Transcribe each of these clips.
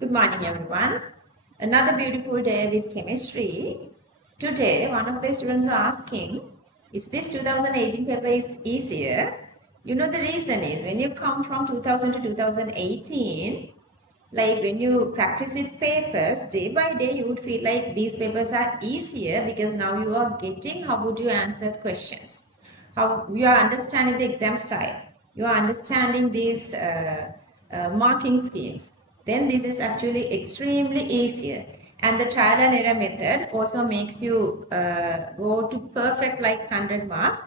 Good morning, everyone. Another beautiful day with chemistry. Today, one of the students are asking, is this 2018 paper is easier? You know, the reason is when you come from 2000 to 2018, like when you practice with papers, day by day, you would feel like these papers are easier because now you are getting how would you answer questions. How you are understanding the exam style. You are understanding these marking schemes. Then this is actually extremely easier. And the trial and error method also makes you go to perfect like 100 marks.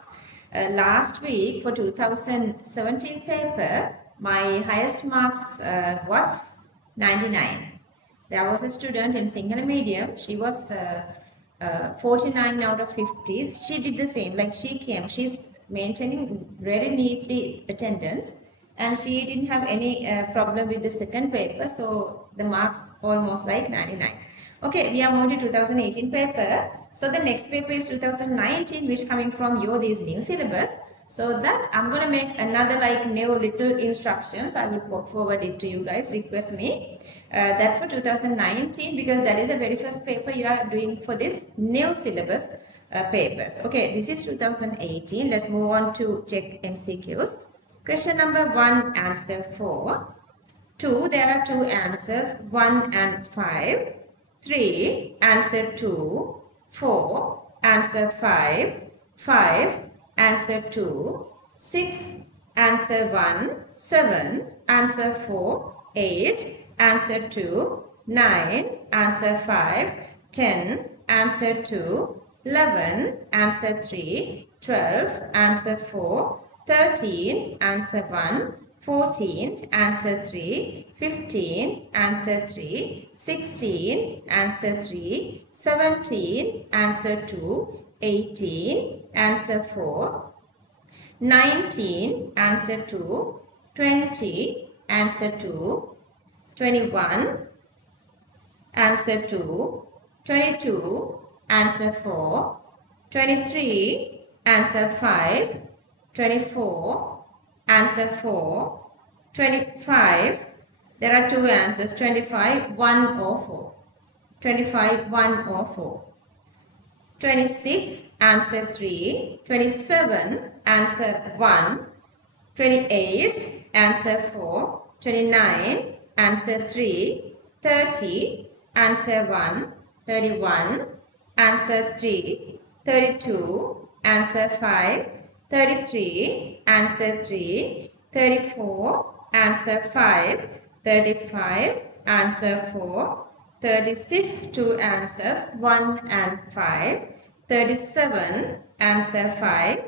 Last week for 2017 paper, my highest marks was 99. There was a student in Sinhala medium. She was 49 out of 50. She did the same. Like she came. She's maintaining very neatly attendance. And she didn't have any problem with the second paper. So the marks almost like 99. Okay, we are moving to 2018 paper. So the next paper is 2019, which coming from your this new syllabus. So that I'm going to make another like new little instructions. I will put forward it to you guys. Request me. That's for 2019 because that is the very first paper you are doing for this new syllabus papers. Okay, this is 2018. Let's move on to check MCQs. Question number 1, answer 4. 2, there are 2 answers, 1 and 5. 3, answer 2. 4, answer 5. 5, answer 2. 6, answer 1. 7, answer 4. 8, answer 2. 9, answer 5. 10, answer 2. 11, answer 3. 12, answer 4. 13, answer 1. 14, answer 3. 15, answer 3. 16, answer 3. 17, answer 2. 18, answer 4. 19, answer 2. 20, answer 2. 21, answer 2. 22, answer 4. 23, answer 5. 24, answer 4. 25, there are 2 answers, 25, 1 or 4. 25, 1 or 4. 26, answer 3. 27, answer 1. 28, answer 4. 29, answer 3. 30, answer 1. 31, answer 3. 32, answer 5. 33, answer 3. 34, answer 5. 35, answer 4. 36, 2 answers, 1 and 5. 37, answer 5.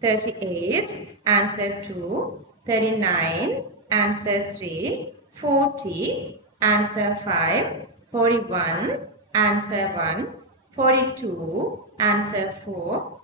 38, answer 2. 39, answer 3. 40, answer 5. 41, answer 1. 42, answer 4.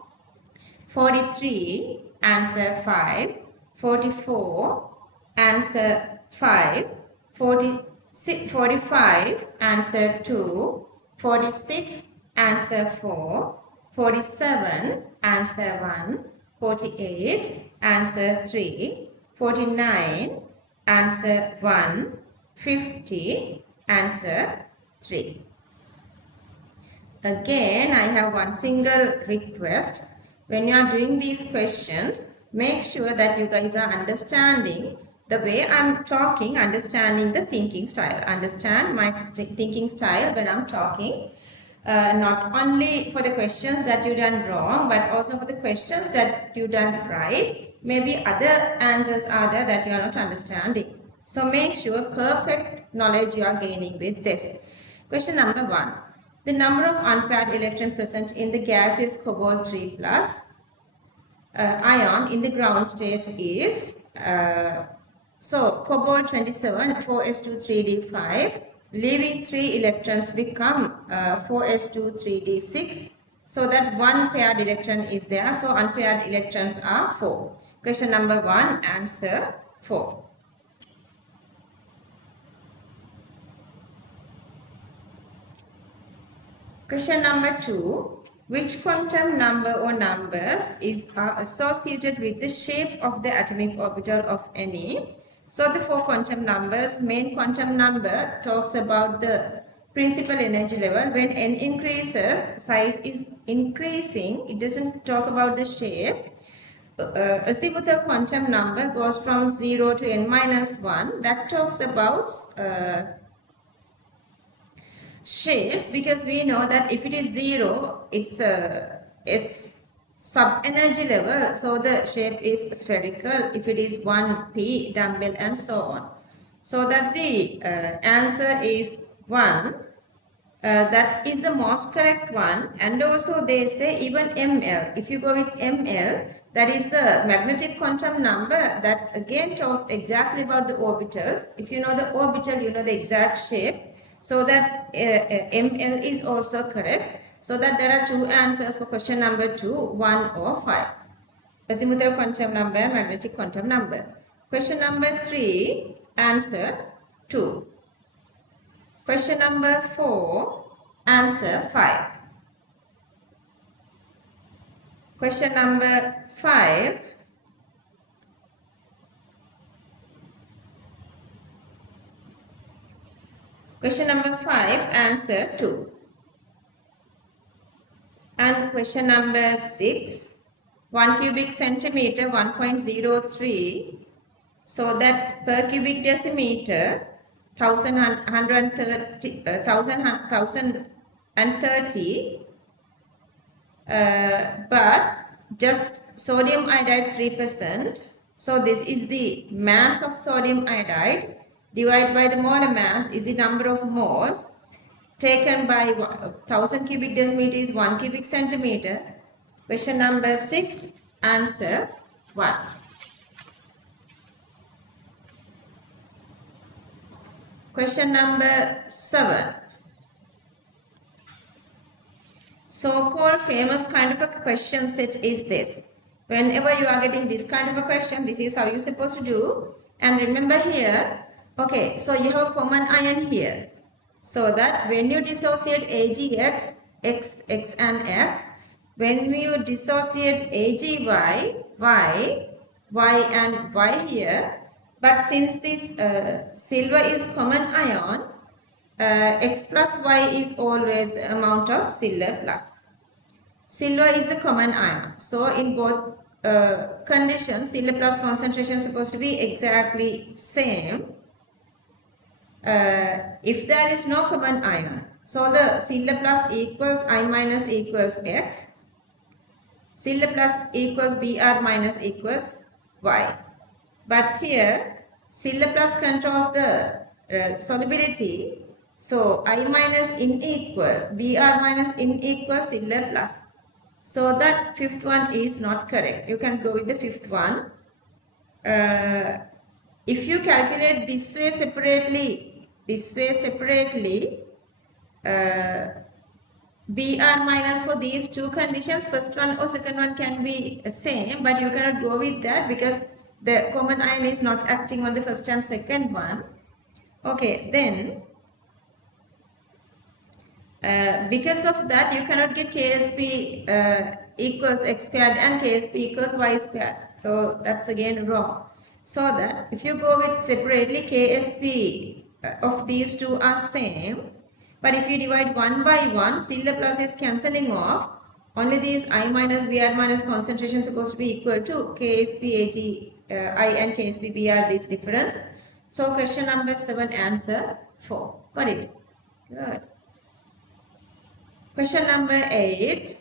43, answer 5. 44, answer 5. 45, answer 2. 46, answer 4. 47, answer 1. 48, answer 3. 49, answer 1. 50, answer 3. Again, I have one single request. When you are doing these questions, make sure that you guys are understanding the way I'm talking, understanding the thinking style. Understand my thinking style when I'm talking. Not only for the questions that you done wrong, but also for the questions that you done right. Maybe other answers are there that you are not understanding. So make sure perfect knowledge you are gaining with this. Question number 1. The number of unpaired electrons present in the gas is cobalt 3 plus ion in the ground state is cobalt 27 4s2 3d5, leaving 3 electrons become 4s2 3d6, so that one paired electron is there, so unpaired electrons are 4. Question number 1, answer 4. Question number 2. Which quantum number or numbers are associated with the shape of the atomic orbital of any So the four quantum numbers, main quantum number talks about the principal energy level. When n increases, size is increasing. It doesn't talk about the shape. Azimuthal quantum number goes from 0 to n minus 1. That talks about shapes, because we know that if it is 0, it's a sub energy level, so the shape is spherical. If it is 1, p, dumbbell, and so on. So that the answer is 1. That is the most correct one. And also they say even ml, if you go with ml, that is the magnetic quantum number, that again talks exactly about the orbitals. If you know the orbital, you know the exact shape. So that ml is also correct. So that there are two answers for question number 2, 1 or 5. Azimuthal quantum number, magnetic quantum number. Question number 3, answer 2. Question number 4, answer 5. Question number 5. Question number 5, answer 2. And question number 6, 1 cubic centimeter, 1.03. So that per cubic decimeter, 1030, but just sodium iodide 3%. So this is the mass of sodium iodide divided by the molar mass is the number of moles taken by 1000 cubic decimeter is 1 cubic centimeter. Question number 6, answer 1. Question number 7. So-called famous kind of a question set is this. Whenever you are getting this kind of a question, this is how you're supposed to do. And remember here, okay, so you have a common ion here. So that when you dissociate AgX, X and X, when you dissociate AgY, Y and Y here, but since this silver is common ion, X plus Y is always the amount of silver plus. Silver is a common ion. So in both conditions, silver plus concentration is supposed to be exactly same. If there is no common ion, so the silver plus equals I minus equals X. Silver plus equals Br minus equals Y. But here, silver plus controls the solubility. So I minus in equal, Br minus in equal silver plus. So that fifth one is not correct. You can go with the fifth one. If you calculate this way separately, Br minus for these two conditions, first one or second one can be same, but you cannot go with that because the common ion is not acting on the first and second one. Okay, then because of that you cannot get KSP equals X squared and KSP equals Y squared. So that's again wrong. So that if you go with separately, KSP of these two are same. But if you divide one by one, silver plus is cancelling off. Only these I minus Br minus concentration is supposed to be equal to KSP Ag I and KSP Br, this difference. So question number 7, answer 4. Got it? Good. Question number 8.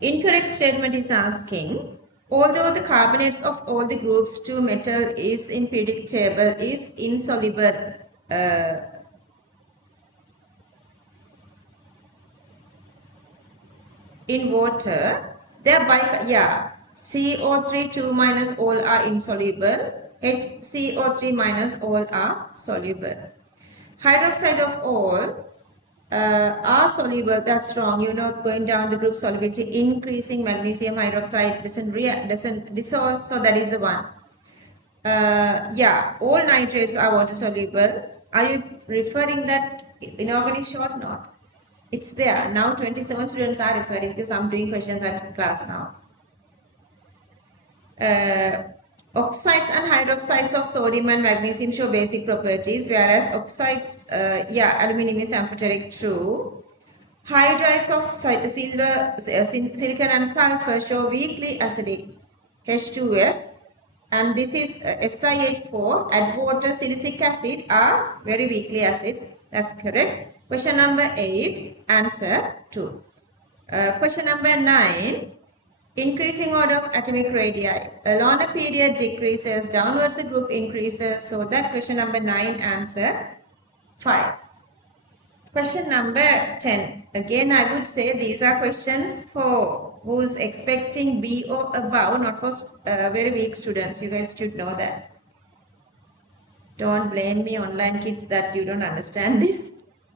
Incorrect statement is asking, although the carbonates of all the groups 2 metal is in periodic table is insoluble in water, thereby, yeah, CO3 2 minus all are insoluble, HCO3 minus all are soluble. Hydroxide of all are soluble, that's wrong. You know, going down the group solubility, increasing magnesium hydroxide doesn't dissolve, so that is the one. Yeah, all nitrates are water soluble. Are you referring that inorganic short? Not. It's there. Now 27 students are referring because I'm doing questions at class now. Oxides and hydroxides of sodium and magnesium show basic properties, whereas oxides, aluminum is amphoteric, true. Hydrides of silver, silicon and sulfur show weakly acidic, H2S, and this is SiH4. Add water, silicic acid are very weakly acids. That's correct. Question number 8, answer 2. Question number 9. Increasing order of atomic radii. A longer period decreases, downwards the group increases. So that question number 9, answer 5. Question number 10. Again, I would say these are questions for who's expecting B or above, not for very weak students. You guys should know that. Don't blame me, online kids, that you don't understand this.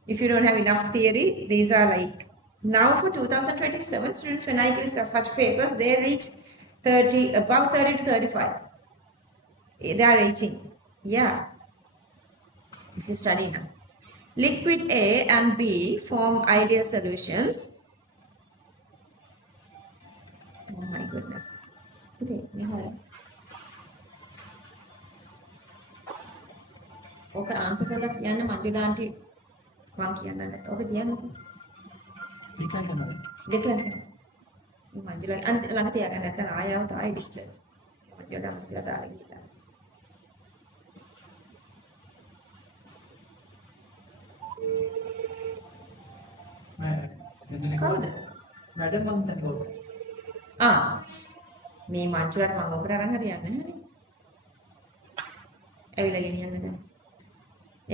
If you don't have enough theory, these are like, now for 2027 students, when I give such papers, they reach 30, about 30 to 35. They are reaching. Yeah. If you study now. Liquid A and B form ideal solutions. Oh my goodness. Okay, answer කරලා කියන්න Manjula aunty මං කියන්න නැහැ. ඔක කියන්නකෝ. ඩික්ලයින් කරනවා. ඩික්ලයින් කරනවා. මංජුලා අනිත් ළඟ තියාගන්න නැත්නම් ආයෙ ආවොත් ආයෙ ඩිස්ටර්බ්. මංජුලා දාලා ගිහලා. කවුද? මැඩම් මං තනකො. මේ මංජුලාට මං ඔකට අරන් හරියන්නේ නැහැනේ. ඇවිල්ලා ගෙනියන්න දැන්.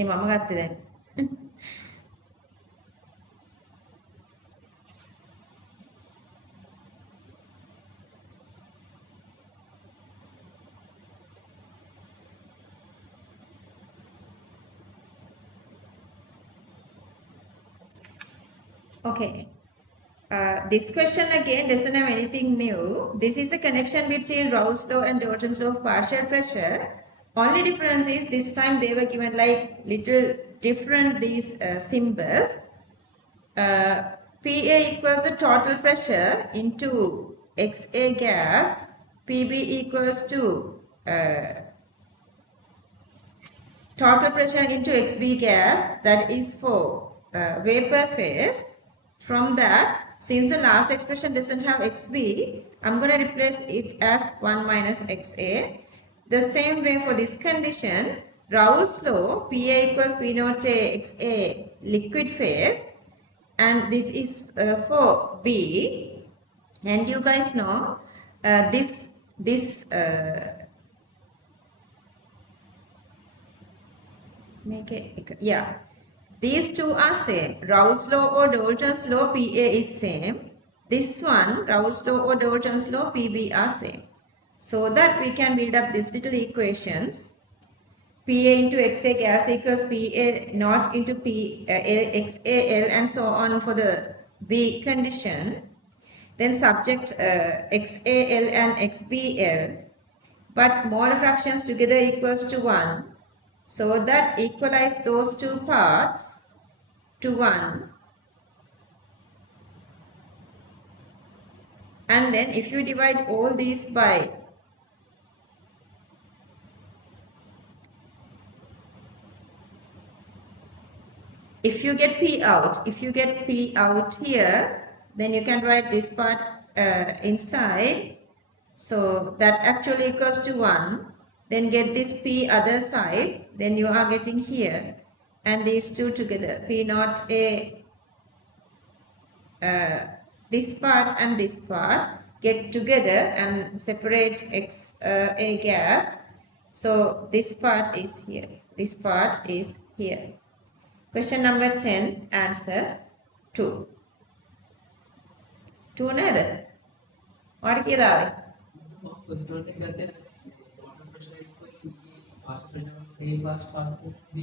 මම ගත්තේ දැන්. Okay. This question again doesn't have anything new. This is a connection between Raoult's law and Dalton's law of partial pressure. Only difference is this time they were given like little different these symbols. PA equals the total pressure into XA gas. PB equals to total pressure into XB gas, that is for vapor phase. From that, since the last expression doesn't have XB, I'm going to replace it as 1 minus XA. The same way for this condition, Raoult's law, PA equals P naught A XA liquid phase, and this is for B. And you guys know these two are same. Raoult's law or Dalton's law, PA is same. This one, Raoult's law or Dalton's law, PB are same. So that we can build up these little equations. PA into XA gas equals PA naught into XAL and so on for the B condition. Then subject XAL and XBL. But molar fractions together equals to 1. So that equalize those two parts to 1. And then if you divide all these by if you get P out here, then you can write this part inside. So that actually equals to 1. Then get this P other side. Then you are getting here. And these two together. P naught A, this part and this part get together and separate A gas. So this part is here. This part is here. Question number 10, answer 2. 2 nada. What is that? First one is that water pressure equal to fast pressure A plus fast B.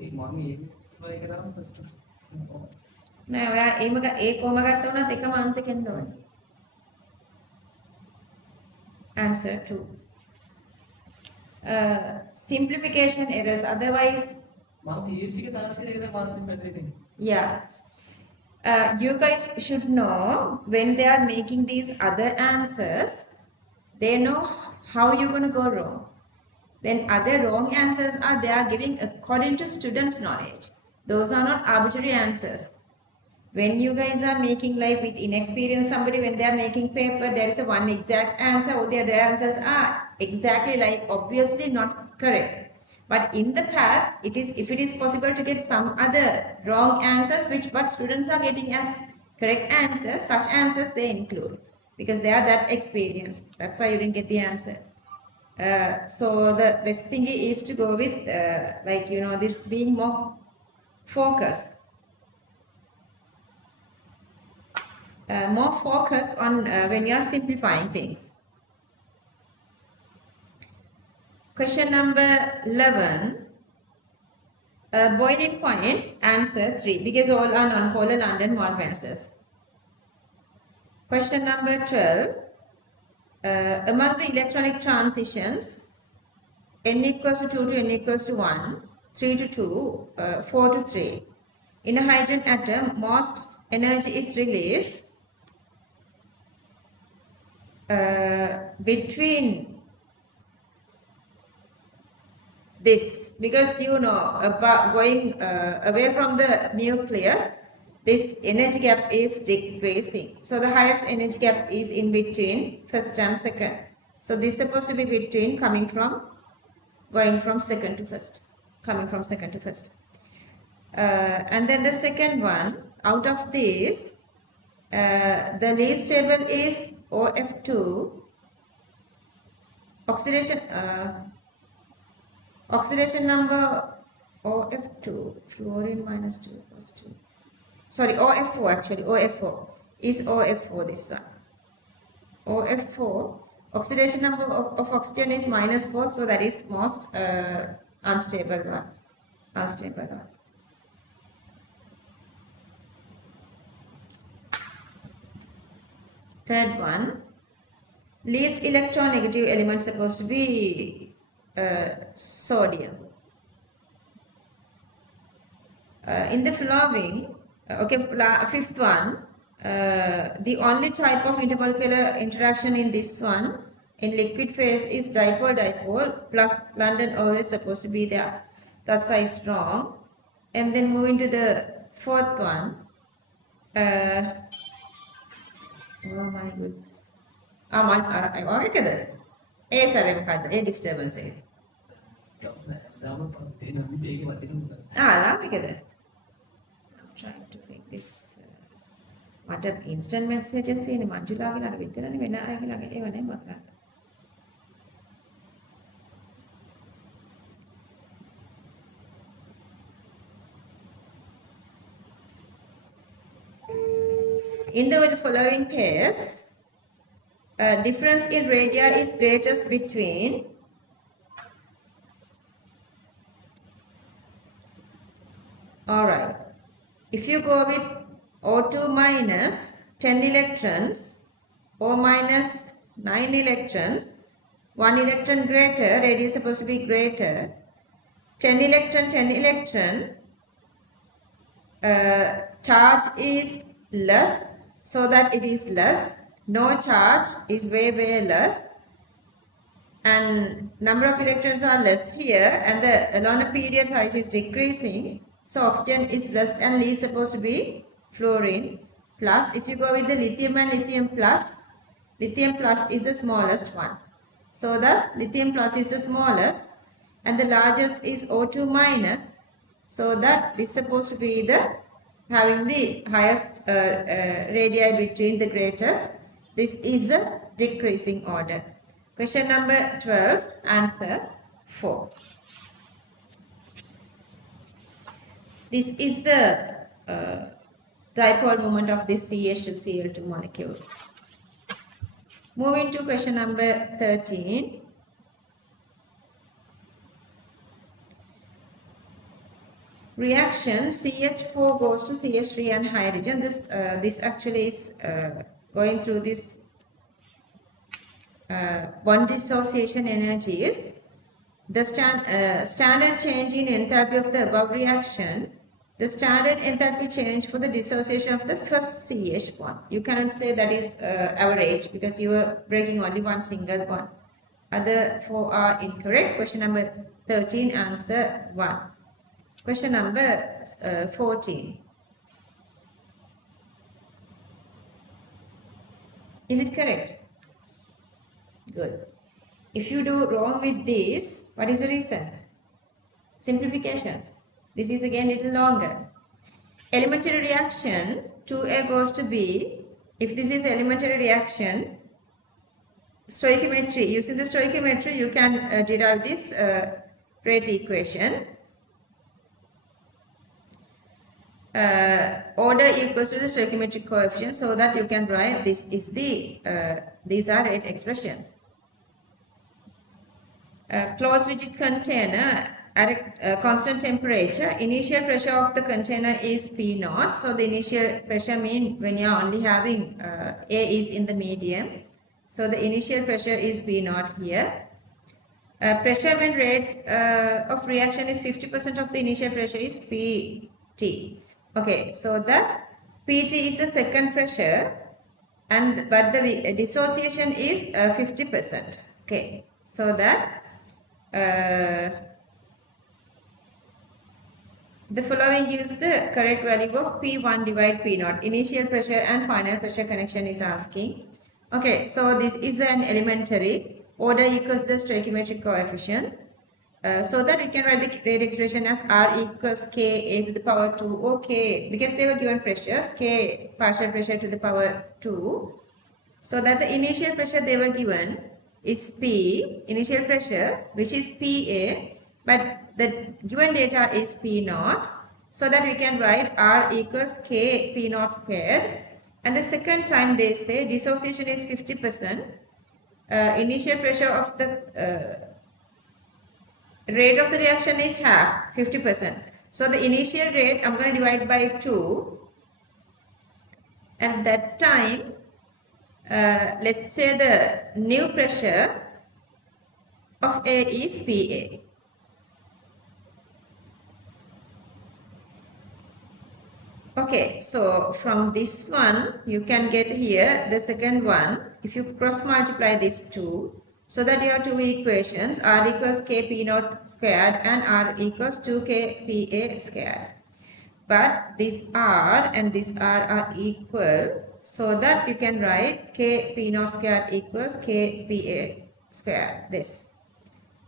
एक morning ये try करा first नहीं ඔයා ඒ කොහම ගත්තා වුණත් එකම answer එන්න ඕනේ. Answer 2. Simplification errors. Otherwise, Yeah. You guys should know when they are making these other answers, they know how you're going to go wrong. Then other wrong answers are they are giving according to students' knowledge. Those are not arbitrary answers. When you guys are making like with inexperienced somebody, when they are making paper, there is a one exact answer, all the other answers are exactly like obviously not correct. But in the path, it is if it is possible to get some other wrong answers, which what students are getting as correct answers, such answers they include because they are that experienced. That's why you didn't get the answer. So the best thing is to go with like this being more focused. More focus on when you are simplifying things. Question number 11. Boiling point, answer 3 because all are non-polar London wall masses. Question number 12. Among the electronic transitions, n equals to 2 to n equals to 1, 3 to 2, 4 to 3. In a hydrogen atom, most energy is released between this because about going away from the nucleus, this energy gap is decreasing. So the highest energy gap is in between first and second. So this is supposed to be between going from second to first, coming from second to first. And then the second one, out of this, the least stable is OF2, oxidation number OF2, fluorine minus 2 plus 2. Sorry, OF4 actually, OF4 is OF4 this one. OF4, oxidation number of oxygen is minus 4, so that is most unstable one. Unstable one. Third one, least electronegative element supposed to be sodium. In the following, fifth one, the only type of intermolecular interaction in this one, in liquid phase, is dipole-dipole plus London O is supposed to be there. That side is wrong. And then moving to the fourth one. Oh my goodness. A disturbance. I'm trying to make this. මට instant messages තියෙන මංජුලාගේ ළඟ විතරනේ වෙන අයගේ ළඟ ඒව නේ මට. In the following case, difference in radii is greatest between alright. If you go with O2 minus 10 electrons, O minus 9 electrons, 1 electron greater, radii is supposed to be greater. 10 electron, charge is less, so that it is less. No charge is way less. And number of electrons are less here, and the longer period size is decreasing. So oxygen is less and least supposed to be fluorine. Plus, if you go with the lithium and lithium plus is the smallest one. So that lithium plus is the smallest and the largest is O2 minus. So that is supposed to be the having the highest radii between the greatest. This is the decreasing order. Question number 12, answer 4. This is the dipole moment of this CH2Cl2 molecule. Moving to question number 13. Reaction CH4 goes to CH3 and hydrogen. This actually is going through this bond dissociation energies. the standard change in enthalpy of the above reaction, the standard enthalpy change for the dissociation of the first CH bond. You cannot say that is average because you are breaking only one single bond. Other four are incorrect. Question number 13, answer 1. Question number 14. Is it correct? Good. If you do wrong with this, what is the reason? Simplifications. This is again little longer. Elementary reaction 2A goes to B. If this is elementary reaction, stoichiometry, using the stoichiometry you can derive this rate equation. Order equals to the stoichiometric coefficient, so that you can write this is the these are rate expressions. Closed rigid container at a constant temperature, initial pressure of the container is P naught. So the initial pressure means when you are only having A is in the medium. So the initial pressure is P naught here. Pressure when rate of reaction is 50% of the initial pressure is PT. Okay, so that PT is the second pressure, and but the dissociation is 50%. Okay, so that the following gives the correct value of P1 divided P naught. Initial pressure and final pressure connection is asking. Okay, so this is an elementary. Order equals the stoichiometric coefficient. So that we can write the rate expression as R equals Ka to the power 2, or K, because they were given pressures, K partial pressure to the power 2. So that the initial pressure they were given is P, initial pressure, which is Pa, but the given data is P naught. So that we can write R equals K P naught squared. And the second time they say dissociation is 50%. Initial pressure of the rate of the reaction is half, 50%. So the initial rate I'm going to divide by 2. At that time, let's say the new pressure of A is Pa. Okay, so from this one you can get here the second one. If you cross multiply these two, so that you have two equations, R equals Kp naught squared and R equals 2Kpa squared. But this R and this R are equal, so that you can write Kp naught squared equals Kpa squared. This.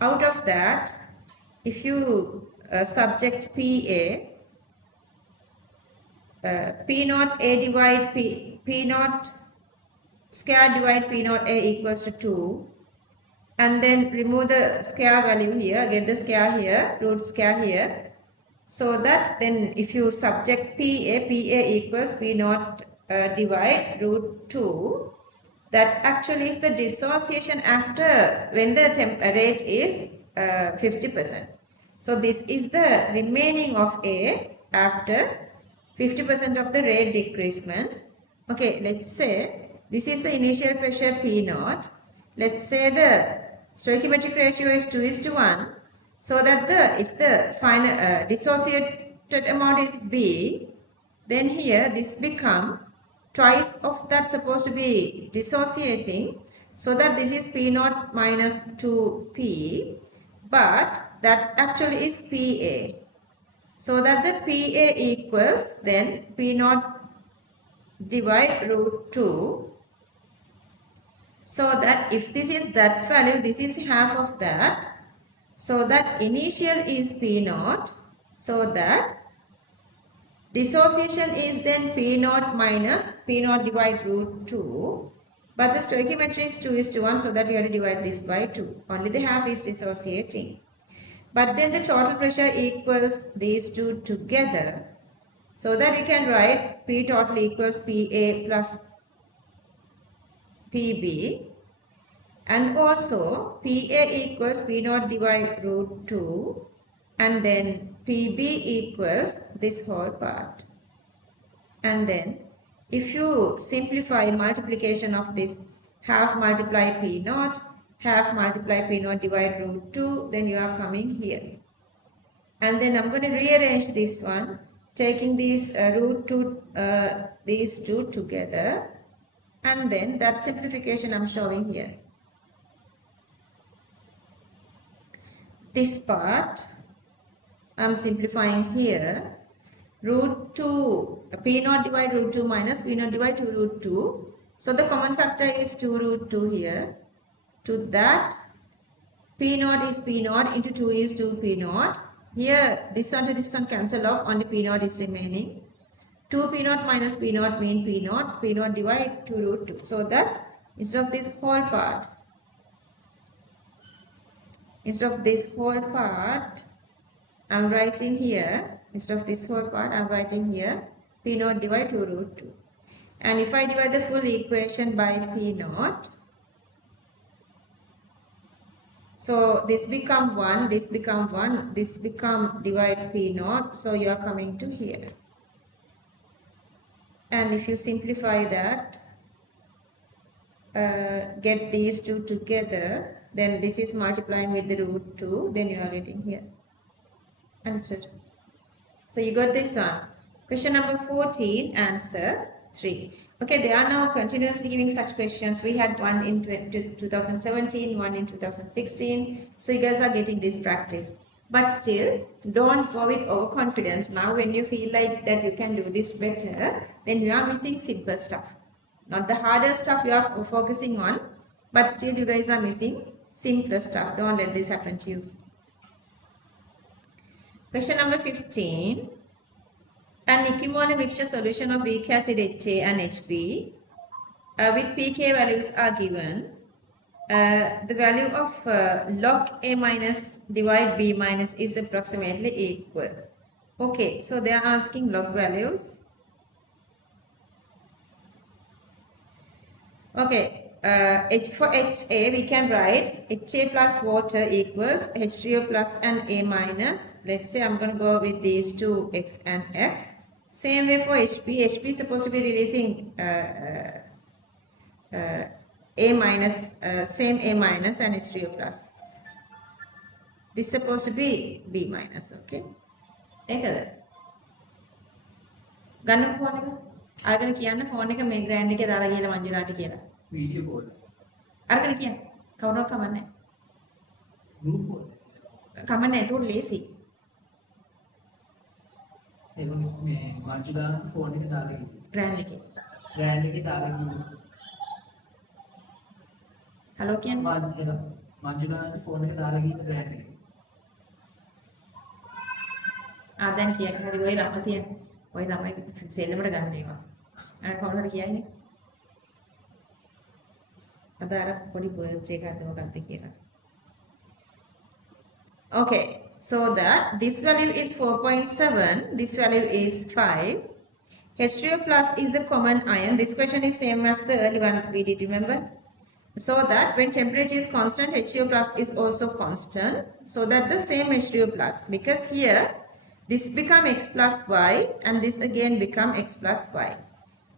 Out of that, if you subject Pa, P naught A divide P naught square divide P naught A equals to 2, and then remove the square value here, get the square here, root square here, so that then if you subject PA equals P naught divide root 2, that actually is the dissociation after when the rate is 50%. So this is the remaining of A after 50% of the rate decreasement. Okay, let's say this is the initial pressure P naught. Let's say the stoichiometric ratio is 2:1. So that if the final dissociated amount is B, then here this become twice of that supposed to be dissociating. So that this is P naught minus 2P, but that actually is PA. So that the PA equals then P naught divide root 2. So that if this is that value, this is half of that. So that initial is P naught. So that dissociation is then P naught minus P naught divide root 2. But the stoichiometry is 2:1, so that you have to divide this by 2. Only the half is dissociating. But then the total pressure equals these two together, so that we can write P total equals PA plus PB, and also PA equals P naught divide root 2, and then PB equals this whole part. And then if you simplify multiplication of this, half multiply P naught, half multiply P naught divide root 2, then you are coming here. And then I'm going to rearrange this one, taking these root 2, these two together, and then that simplification I'm showing here. This part I'm simplifying here. Root 2, P naught divide root 2 minus P naught divide 2 root 2. So the common factor is 2 root 2 here. To that, P naught is P naught into 2 is 2 P naught. Here, this one to this one cancel off, only P naught is remaining. 2 P naught minus P naught mean P naught divide 2 root 2. So that instead of this whole part, I'm writing here, instead of this whole part, I'm writing here P naught divide 2 root 2. And if I divide the full equation by P naught, so this become 1, this become 1, this become divide P naught, so you are coming to here. And if you simplify that, get these two together, then this is multiplying with the root 2, then you are getting here. Understood? So you got this one. Question number 14, answer 3. Okay, they are now continuously giving such questions. We had one in 2017, one in 2016. So you guys are getting this practice. But still, don't go with overconfidence. Now when you feel like that you can do this better, then you are missing simple stuff. Not the harder stuff you are focusing on, but still you guys are missing simpler stuff. Don't let this happen to you. Question number 15. An equimolar mixture solution of weak acid HA and HB with pK values are given. The value of log A minus divide B minus is approximately equal. Okay, so they are asking log values. Okay, for HA we can write HA plus water equals H3O plus and A minus. Let's say I'm going to go with these two X and X. Same way for HB. HB is supposed to be releasing A minus, same A minus and H3O plus. This is supposed to be B minus, okay? Ekada. Ganna phone එක. අරගෙන කියන්න phone එක මේ grand එකේ දාලා ගිහලා මංජුලාට කියලා. Video call. අරගෙන කියන්න. කවුරුවක් කමන්නේ. Group call. කමන්නේ ඒක ලේසි. ඒක මේ මංජුලාට phone එක දාලා ගිහින්. grand එකේ. grand එකේ දාලා ගිහින්. Hello කියන්න. මංජුලාට phone එක දාලා ගිහින් grand එකේ. දැන් කියන්න හරි ඔය ළඟ තියෙන. ඔය ළමයි සෙල්ලමට ගන්න ඒවා. අර කවුරු හරි කියයිනේ. අද අර පොඩි බර්ත්ඩේ එකක් දවගත්ත කියලා. Okay, so that this value is 4.7, this value is 5. H3O plus is the common ion. This question is same as the early one we did, remember? So that when temperature is constant, H3O plus is also constant. So that the same H3O plus, because here this become X plus Y and this again become X plus Y.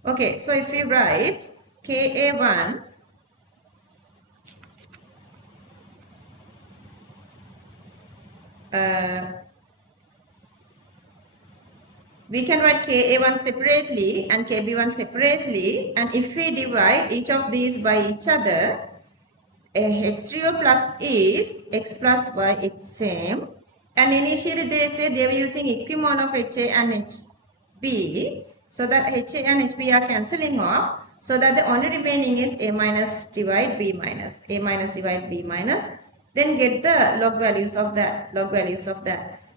Okay, so if we write Ka1 we can write Ka1 separately and Kb1 separately, and if we divide each of these by each other, H3O plus is X plus Y, it's same. And initially they say they were using equimon of HA and HB, so that HA and HB are cancelling off, so that the only remaining is A minus divide B minus, A minus divide B minus. Then get the log values of that,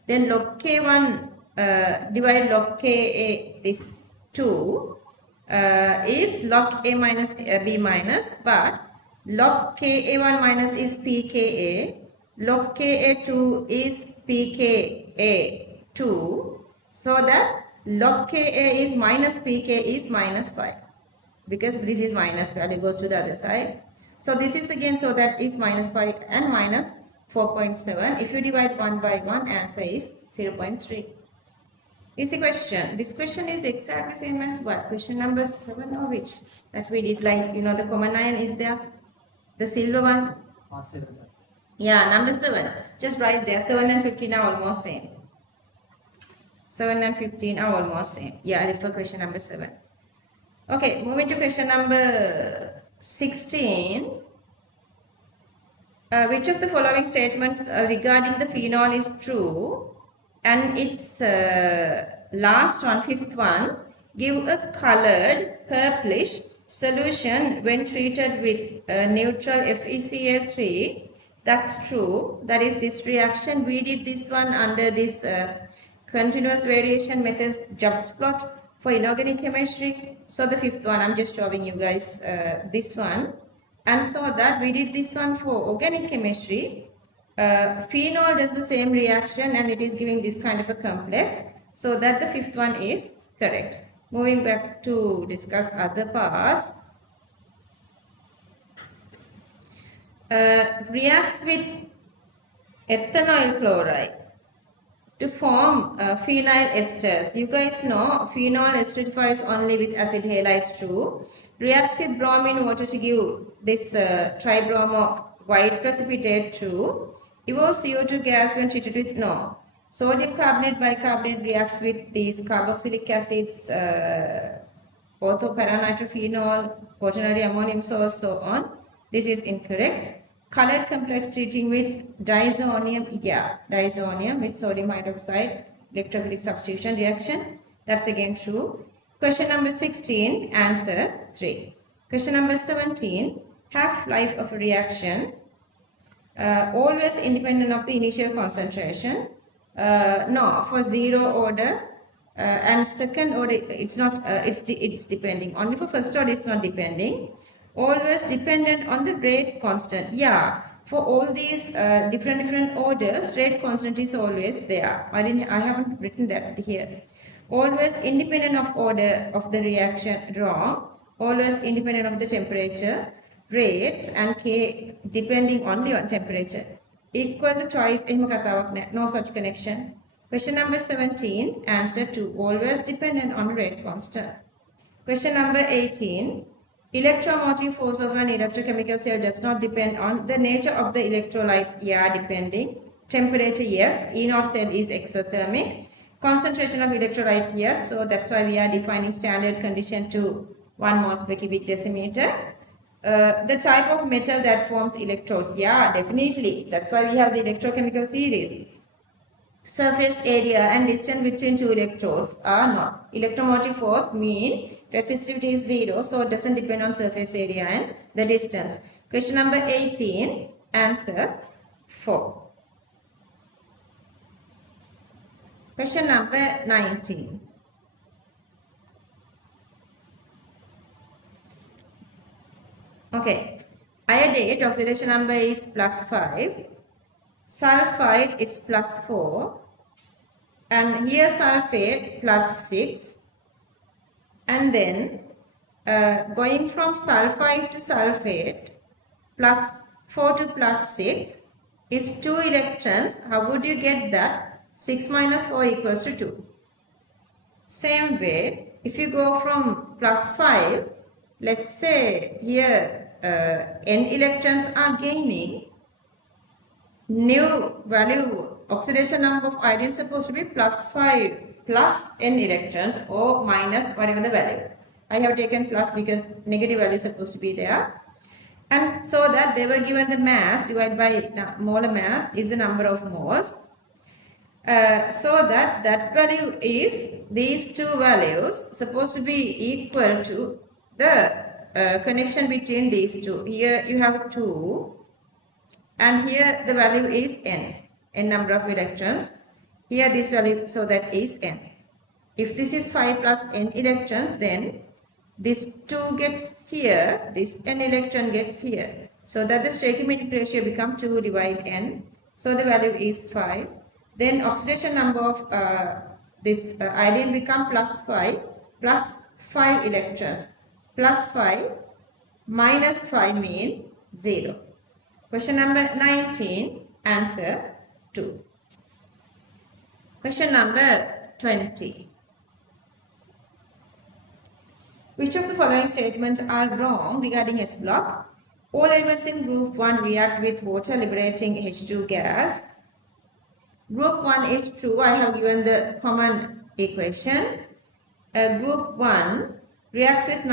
Then log K1 divide log Ka, this 2 is log A minus B minus, but log Ka1 minus is pKa, log Ka2 is pKa2, so that log Ka is minus pK is minus 5, because this is minus value goes to the other side. So this is again, so that is minus 5 and minus 4.7. If you divide 1 by 1, answer is 0.3. Easy question. This question is exactly same as what? Question number 7 or which? That we did, like, you know, the common ion is there. The silver one. Yeah, number 7. Just write there. 7 and 15 are almost same. 7 and 15 are almost same. Yeah, read for question number 7. Okay, moving to question number 16. Which of the following statements regarding the phenol is true? And its last one, fifth one, give a colored purplish solution when treated with neutral FeCl3. That's true. That is this reaction. We did this one under this continuous variation methods jobs plot for inorganic chemistry. So the fifth one, I'm just showing you guys this one. And so that we did this one for organic chemistry. Phenol does the same reaction and it is giving this kind of a complex. So that the fifth one is correct. Moving back to discuss other parts. Reacts with ethanol chloride to form phenyl esters. You guys know phenol esterifies only with acid halides, true. Reacts with bromine water to give this tribromo white precipitate, true. Evolves CO2 gas when treated with no. Sodium carbonate bicarbonate reacts with these carboxylic acids, orthoparanitrophenol, quaternary ammonium salts, so on. This is incorrect. Colored complex treating with diazonium, yeah, diazonium with sodium hydroxide, electrophilic substitution reaction. That's again true. Question number 16, answer 3. Question number 17, half-life of a reaction, always independent of the initial concentration. No, for zero order and second order it's not, it's depending. Only for first order it's not depending. Always dependent on the rate constant. Yeah, for all these different orders, rate constant is always there. I haven't written that here. Always independent of order of the reaction, wrong. Always independent of the temperature, rate and K depending only on temperature. Equal to twice, no such connection. Question number 17, answer 2. Always dependent on rate constant. Question number 18. Electromotive force of an electrochemical cell does not depend on the nature of the electrolytes. Yeah, depending. Temperature, yes. E0 cell is exothermic. Concentration of electrolyte, yes. So that's why we are defining standard condition to 1 moles per cubic decimeter. The type of metal that forms electrodes. Yeah, definitely. That's why we have the electrochemical series. Surface area and distance between two electrodes are not. Electromotive force mean resistivity is 0, so it doesn't depend on surface area and the distance. Question number 18, answer 4. Question number 19. Okay, iodate oxidation number is +5. Sulfide is +4. And here sulfate +6. And then going from sulfide to sulfate +4 to +6 is 2 electrons. How would you get that? 6 minus 4 equals to 2. Same way, if you go from +5, let's say here n electrons are gaining, new value oxidation number of iodine is supposed to be +5 plus n electrons or minus whatever the value. I have taken plus because negative value is supposed to be there. And so that they were given the mass divided by molar mass is the number of moles. So that value is these two values supposed to be equal to the connection between these two. Here you have 2 and here the value is n number of electrons. Here this value, so that is n. If this is 5 plus n electrons, then this 2 gets here, this n electron gets here. So that the stoichiometric ratio becomes 2 divide n. So the value is 5. Then oxidation number of this iodine become +5 plus 5 electrons. +5 minus 5 mean 0. Question number 19, answer 2. Question number 20. Which of the following statements are wrong regarding S block? All elements in group 1 react with water liberating H2 gas. Group 1 is true. I have given the common equation. Group 1 reacts with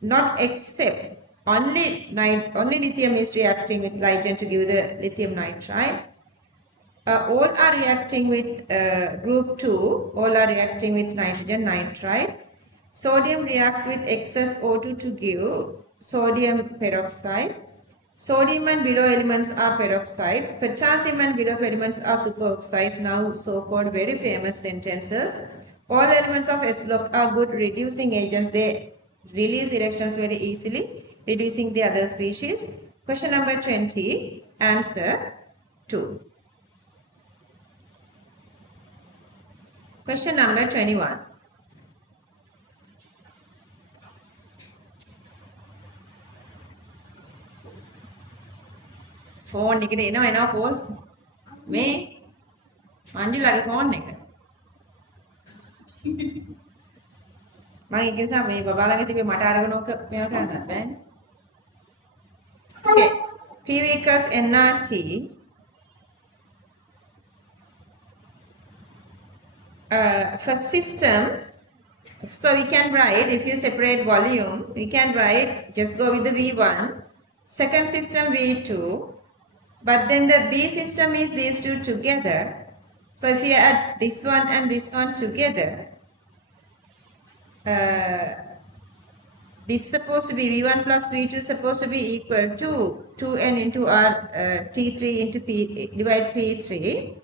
not except only lithium is reacting with nitrogen to give the lithium nitride. All are reacting with group 2, all are reacting with nitrogen nitride. Sodium reacts with excess O2 to give sodium peroxide. Sodium and below elements are peroxides. Potassium and below elements are superoxides. Now so-called very famous sentences. All elements of S block are good reducing agents. They release electrons very easily, reducing the other species. Question number 20, answer 2. Question number 21. Phone එකට එනවා post මේ මන්ජුලාගේ phone එක. මම ඒක නිසා මේ බබාලගේ තිබේ මට අරගෙන ඔක මේව කරන්නත් බෑනේ. Okay. P equals nRT. For system, so we can write, if you separate volume, we can write, just go with the V1, second system V2, but then the B system is these two together. So if you add this one and this one together, this is supposed to be V1 plus V2 supposed to be equal to 2n into R T3 into P, divide P3.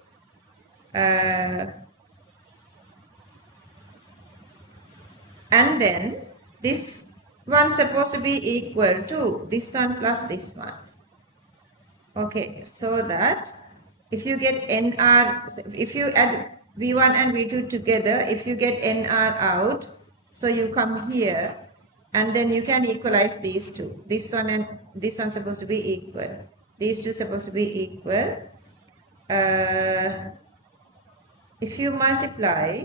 And then this one supposed to be equal to this one plus this one. Okay, so that if you get NR, if you add V1 and V2 together, if you get NR out, so you come here and then you can equalize these two. This one and this one supposed to be equal. These two supposed to be equal. If you multiply,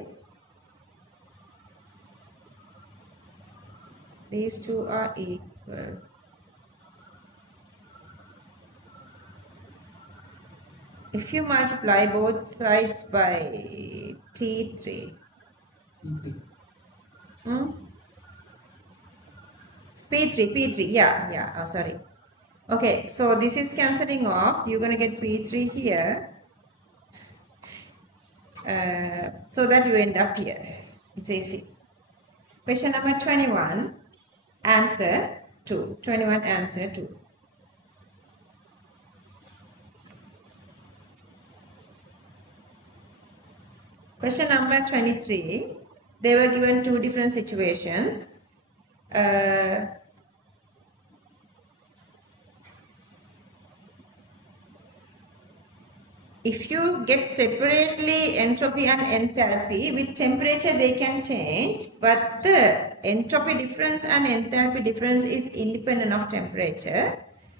these two are equal. If you multiply both sides by T3. P3, yeah, oh sorry. Okay, so this is cancelling off. You're going to get P3 here. So that you end up here. It's easy. Question number 21, answer 2. 21, answer 2. Question number 23, they were given two different situations. If you get separately entropy and enthalpy, with temperature they can change, but the entropy difference and enthalpy difference is independent of temperature.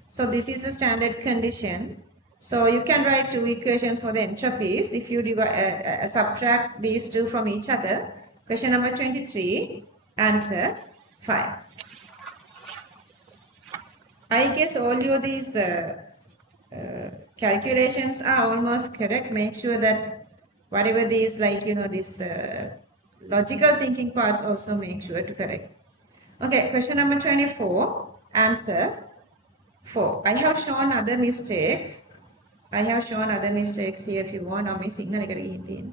So this is a standard condition. So you can write two equations for the entropies if you subtract these two from each other. Question number 23, answer 5. I guess all your these calculations are almost correct. Make sure that whatever these, like, you know, this logical thinking parts also make sure to correct. Okay, question number 24, answer 4. I have shown other mistakes. I have shown other mistakes here if you want. Or my signal එකකට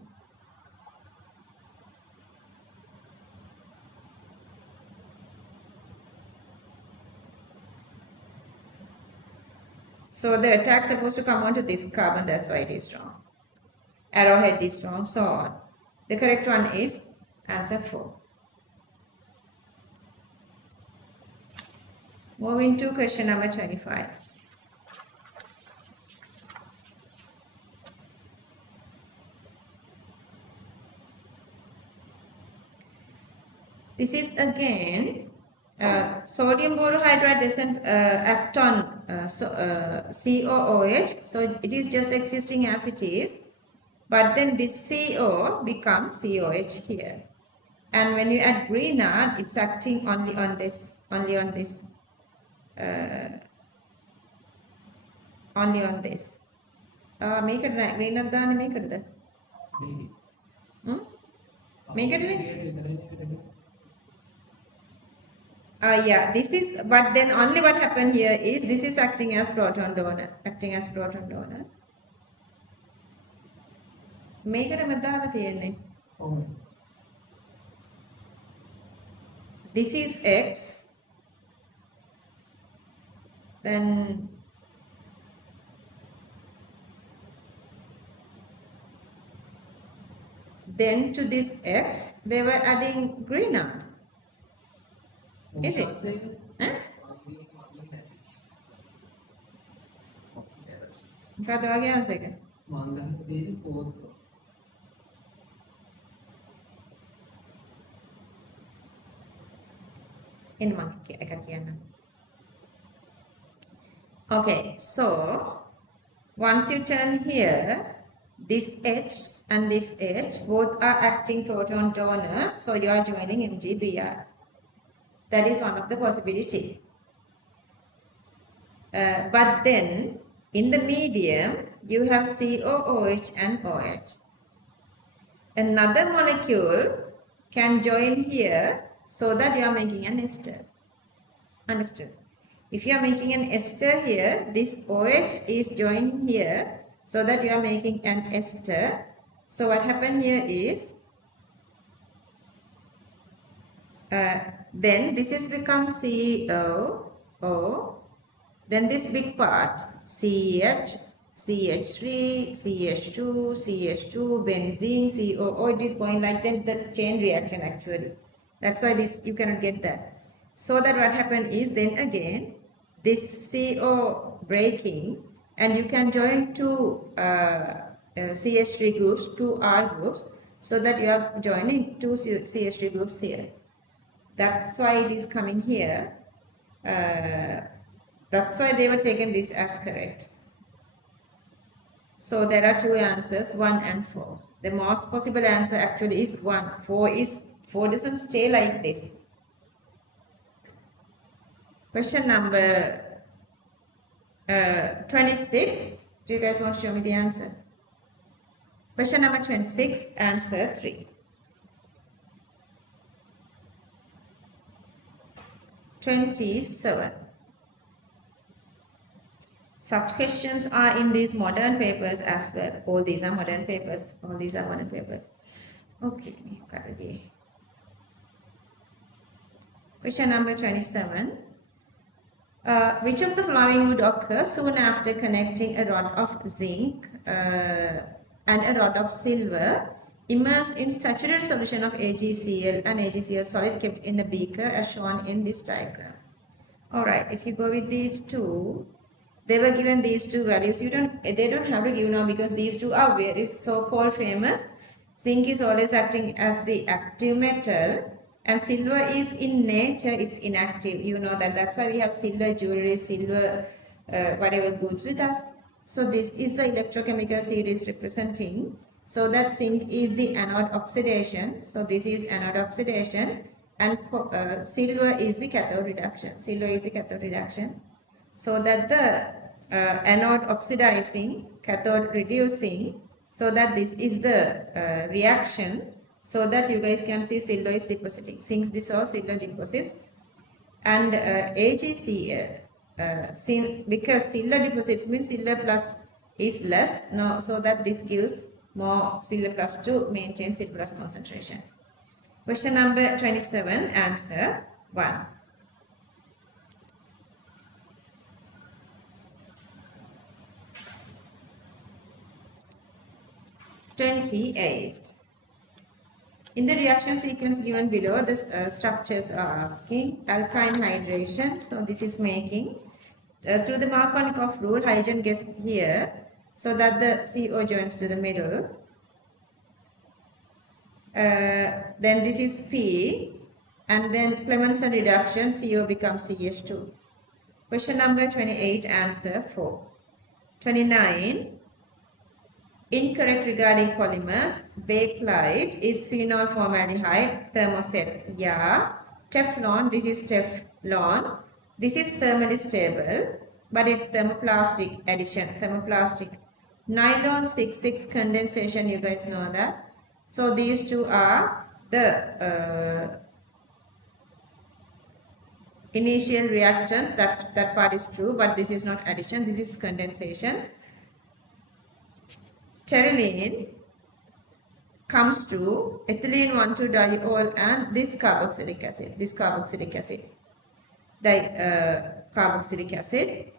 So the attack is supposed to come onto this carbon, that's why it is strong. Arrowhead is strong, so on. The correct one is answer 4. Moving to question number 25. This is again sodium borohydride doesn't act on COOH, so it is just existing as it is, but then this CO becomes COH here. And when you add Greenard, it's acting only on this, only on this. මේකට නෑ Greenard දාන්නේ මේකටද? මේකටනේ? Yeah, this is, but then only what happened here is this is acting as proton donor, මේකටම දාලා තියෙන්නේ. This is X, then to this X they were adding Greenard. Is it? මොකද වගේ answer එක? මම ගන්න දෙන්නේ 4th. එන්න මම එකක් කියන්න. Okay, so once you turn here, this H and this H both are acting proton donors, so you are joining MgBr. That is one of the possibility. But then in the medium you have COOH and OH. Another molecule can join here so that you are making an ester. Understood? If you are making an ester here, this OH is joining here so that you are making an ester. So what happened here is, then this is become COO, then this big part CH, CH3, CH2, CH2, benzene, COO, it is going like that, the chain reaction actually. That's why this, you cannot get that. So that what happened is, then again, this CO breaking, and you can join two CH3 groups, two R groups, so that you are joining two CH3 groups here. That's why it is coming here. That's why they were taken this as correct. So there are two answers, 1 and 4. The most possible answer actually is 1. 4 doesn't stay like this. Question number 26. Do you guys want to show me the answer? Question number 26, answer 3. 27. Such questions are in these modern papers as well. All these are modern papers. Okay. Question number 27. Which of the following would occur soon after connecting a rod of zinc and a rod of silver immersed in saturated solution of AgCl and AgCl solid kept in a beaker as shown in this diagram? Alright, if you go with these two, they were given these two values. They don't have to give now because these two are very so-called famous. Zinc is always acting as the active metal, and silver is in nature, it's inactive. You know that. That's why we have silver jewelry, silver whatever goods with us. So this is the electrochemical series representing. So that zinc is the anode oxidation. So this is anode oxidation, and silver is the cathode reduction. So that the anode oxidizing, cathode reducing, so that this is the reaction, so that you guys can see silver is depositing. Zinc dissolves, silver deposits, and AgCl, because silver deposits means silver plus is less, no, so that this gives more silver plus to maintain silver plus concentration. Question number 27, answer 1. 28. In the reaction sequence given below, the structures are asking alkyne hydration. So this is making through the Markovnikov rule, hydrogen gets here, so that the CO joins to the middle. Then this is P, and then Clemmensen reduction, CO becomes CH2. Question number 28, answer 4. 29. Incorrect regarding polymers. Bakelite is phenol formaldehyde. Thermoset, yeah. Teflon, this is Teflon. This is thermally stable, but it's thermoplastic addition. Thermoplastic. Nylon 6,6 condensation, you guys know that. So these two are the initial reactants. That part is true, but this is not addition. This is condensation. Pterylene comes to ethylene 1,2-diol and this carboxylic acid, carboxylic acid.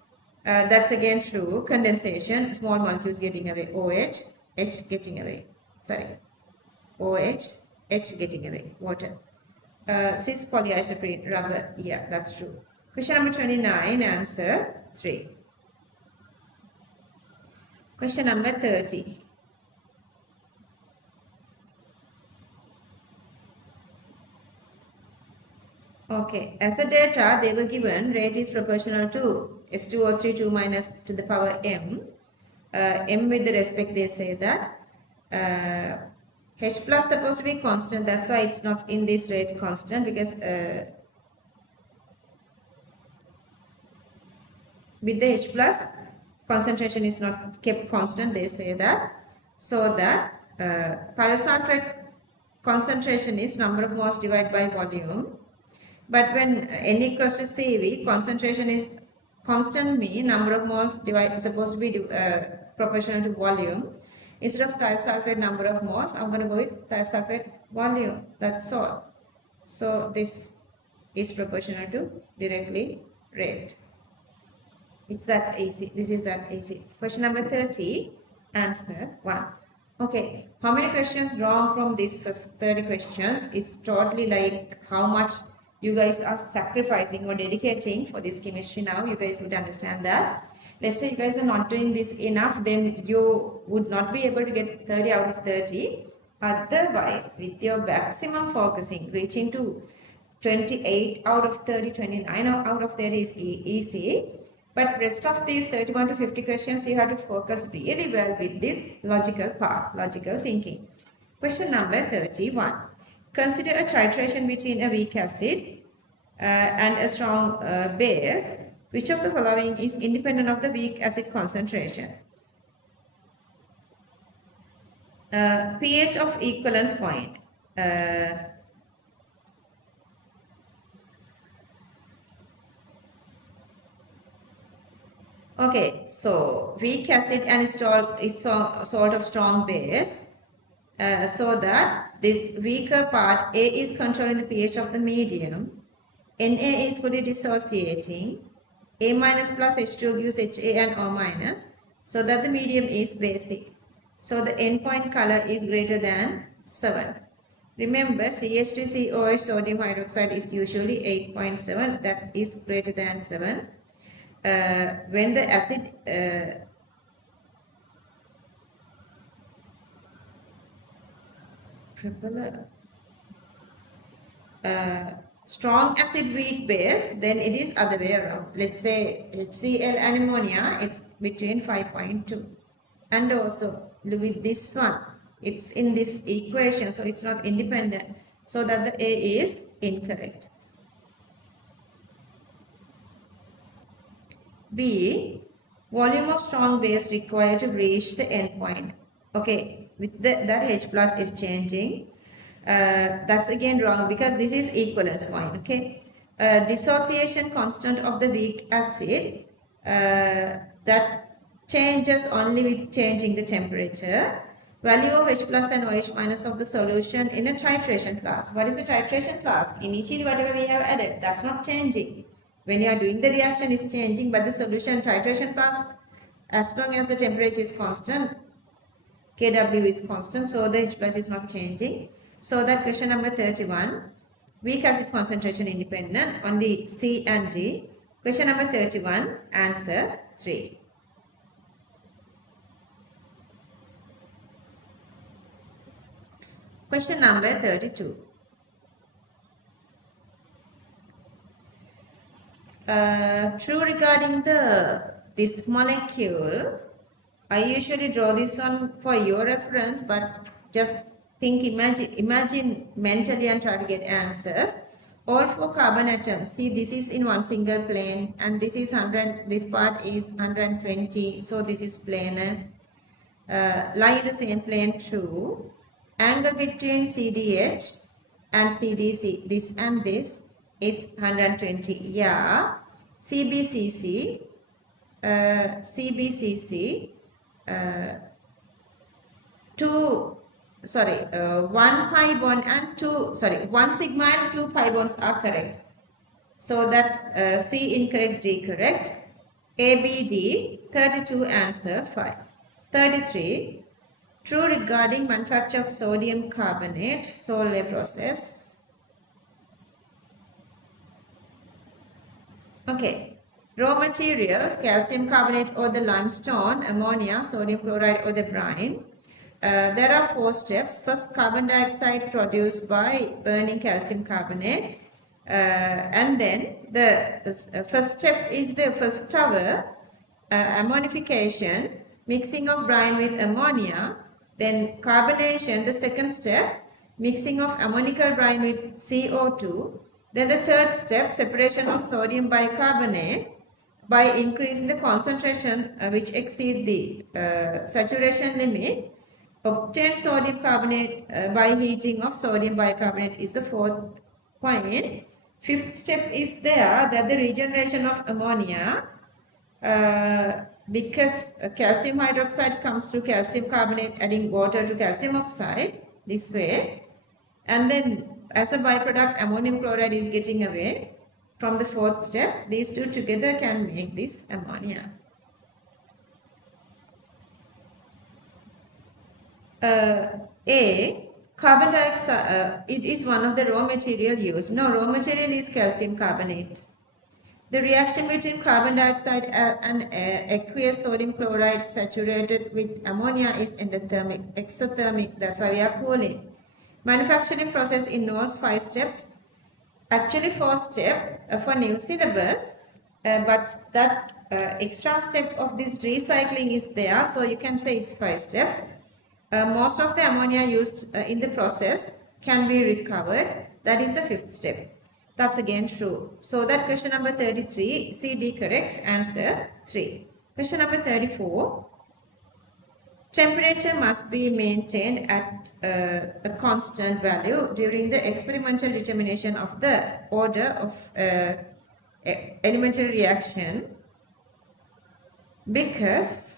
That's again true. Condensation, small molecules getting away, OH, H getting away, sorry, OH, H getting away, water. Cis polyisoprene, rubber, yeah, that's true. Question number 29, answer 3. Question number 30. Okay, as a data, they were given rate is proportional to S2O3 2 minus to the power m. M with the respect, they say that H plus supposed to be constant, that's why it's not in this rate constant, because with the H plus concentration is not kept constant, they say that. So that thiosulfate concentration is number of moles divided by volume. But when N equals to CV, concentration is constant, mean number of moles supposed to be proportional to volume. Instead of thiosulfate number of moles, I'm going to go with thiosulfate volume. That's all. So this is proportional to directly rate. It's that easy. This is that easy. Question number 30, answer 1. Okay, how many questions wrong from these first 30 questions is totally like how much you guys are sacrificing or dedicating for this chemistry now. You guys would understand that. Let's say you guys are not doing this enough, then you would not be able to get 30 out of 30. Otherwise, with your maximum focusing, reaching to 28 out of 30, 29 out of 30 is easy. But rest of these 31 to 50 questions, you have to focus really well with this logical part, logical thinking. Question number 31. Consider a titration between a weak acid and a strong base. Which of the following is independent of the weak acid concentration? pH of equivalence point. Okay, so weak acid and is sort of strong base. So that this weaker part, A is controlling the pH of the medium, Na is fully dissociating, A minus plus H2 gives HA and O minus, so that the medium is basic. So the endpoint color is greater than 7. Remember, CH2COH sodium hydroxide is usually 8.7, that is greater than 7. When the acid strong acid weak base, then it is other way around. Let's say HCl and ammonia, it's between 5.2. And also with this one, it's in this equation, so it's not independent. So that the A is incorrect. B, volume of strong base required to reach the endpoint. Okay, with that H plus is changing. That's again wrong because this is equivalence point. Okay, dissociation constant of the weak acid that changes only with changing the temperature. Value of H plus and OH minus of the solution in a titration flask. What is the titration flask? Initially whatever we have added, that's not changing. When you are doing the reaction is changing, but the solution titration flask, as long as the temperature is constant, Kw is constant, so the H plus is not changing. So that question number 31, weak acid concentration independent, only C and D. Question number 31, answer 3. Question number 32. True regarding this molecule, I usually draw this on for your reference, but just imagine mentally and try to get answers. All four carbon atoms, see this is in one single plane and this is 100, this part is 120, so this is planar. Lie in the same plane, true. Angle between CDH and CDC, this and this is 120, yeah. CBCC, CBCC, one pi bond and one sigma and two pi bonds are correct. So that C incorrect, D correct. ABD, 32 answer 5. 33, true regarding manufacture of sodium carbonate, Solvay process. Okay, raw materials, calcium carbonate or the limestone, ammonia, sodium chloride or the brine. There are 4 steps. First, carbon dioxide produced by burning calcium carbonate. And then the first step is the first tower, ammonification, mixing of brine with ammonia. Then carbonation, the second step, mixing of ammonical brine with CO2. Then the third step, separation of sodium bicarbonate by increasing the concentration which exceed the saturation limit. Obtain sodium carbonate by heating of sodium bicarbonate is the fourth point. Fifth step is there that the regeneration of ammonia, because calcium hydroxide comes through calcium carbonate adding water to calcium oxide this way, and then as a byproduct ammonium chloride is getting away from the fourth step. These two together can make this ammonia. Carbon dioxide, it is one of the raw material used. No, raw material is calcium carbonate. The reaction between carbon dioxide and aqueous sodium chloride saturated with ammonia is endothermic, exothermic, that's why we are cooling. Manufacturing process involves 5 steps, actually 4 steps for new syllabus, but that extra step of this recycling is there, so you can say it's 5 steps. Most of the ammonia used in the process can be recovered, that is the 5th step. That's again true. So that question number 33, C, D correct, answer 3. Question number 34, temperature must be maintained at a constant value during the experimental determination of the order of elementary reaction, because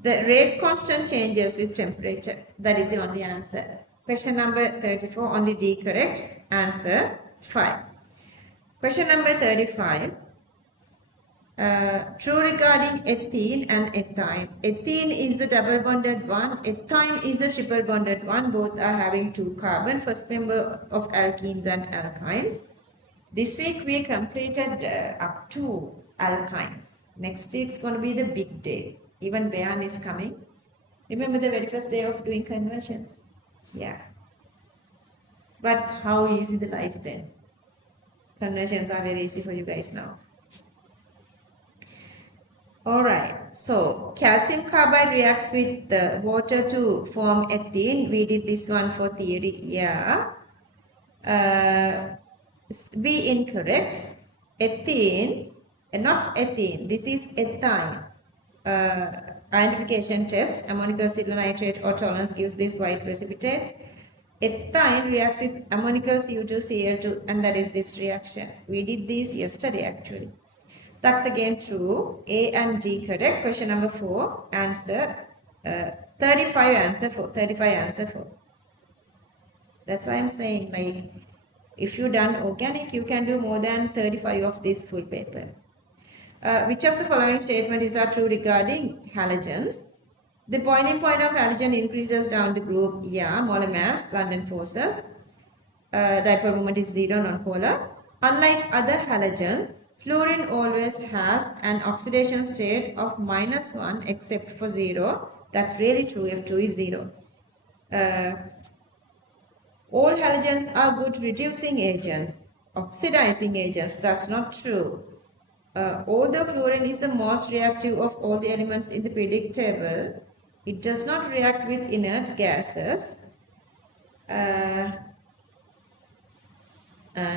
the rate constant changes with temperature. That is the only answer. Question number 34, only D correct, answer 5. Question number 35, true regarding ethene and ethyne. Ethene is the double bonded one, ethyne is the triple bonded one. Both are having 2 carbon, first member of alkenes and alkynes. This week we completed up to alkynes. Next week is going to be the big day. Even Bayan is coming. Remember the very first day of doing conversions? Yeah. But how easy the life then? Conversions are very easy for you guys now. Alright, so calcium carbide reacts with the water to form ethene. We did this one for theory, yeah. B incorrect. Ethene, not ethene, this is ethyne. Identification test, ammonic acetylnitrate or tolerance gives this white precipitate. Ethyne reacts with ammonic U2Cl2 and that is this reaction. We did this yesterday actually. That's again true. A and D correct. Question number 4, answer 35 answer 4. 35 answer 4. That's why I'm saying, like, if you done organic, you can do more than 35 of this full paper. Which of the following statements are true regarding halogens? The boiling point of halogen increases down the group, yeah, molar mass, London forces. Dipole moment is 0, non-polar. Unlike other halogens, fluorine always has an oxidation state of -1 except for 0. That's really true, F2 is 0. All halogens are good reducing agents, oxidizing agents. That's not true. although fluorine is the most reactive of all the elements in the periodic table, it does not react with inert gases.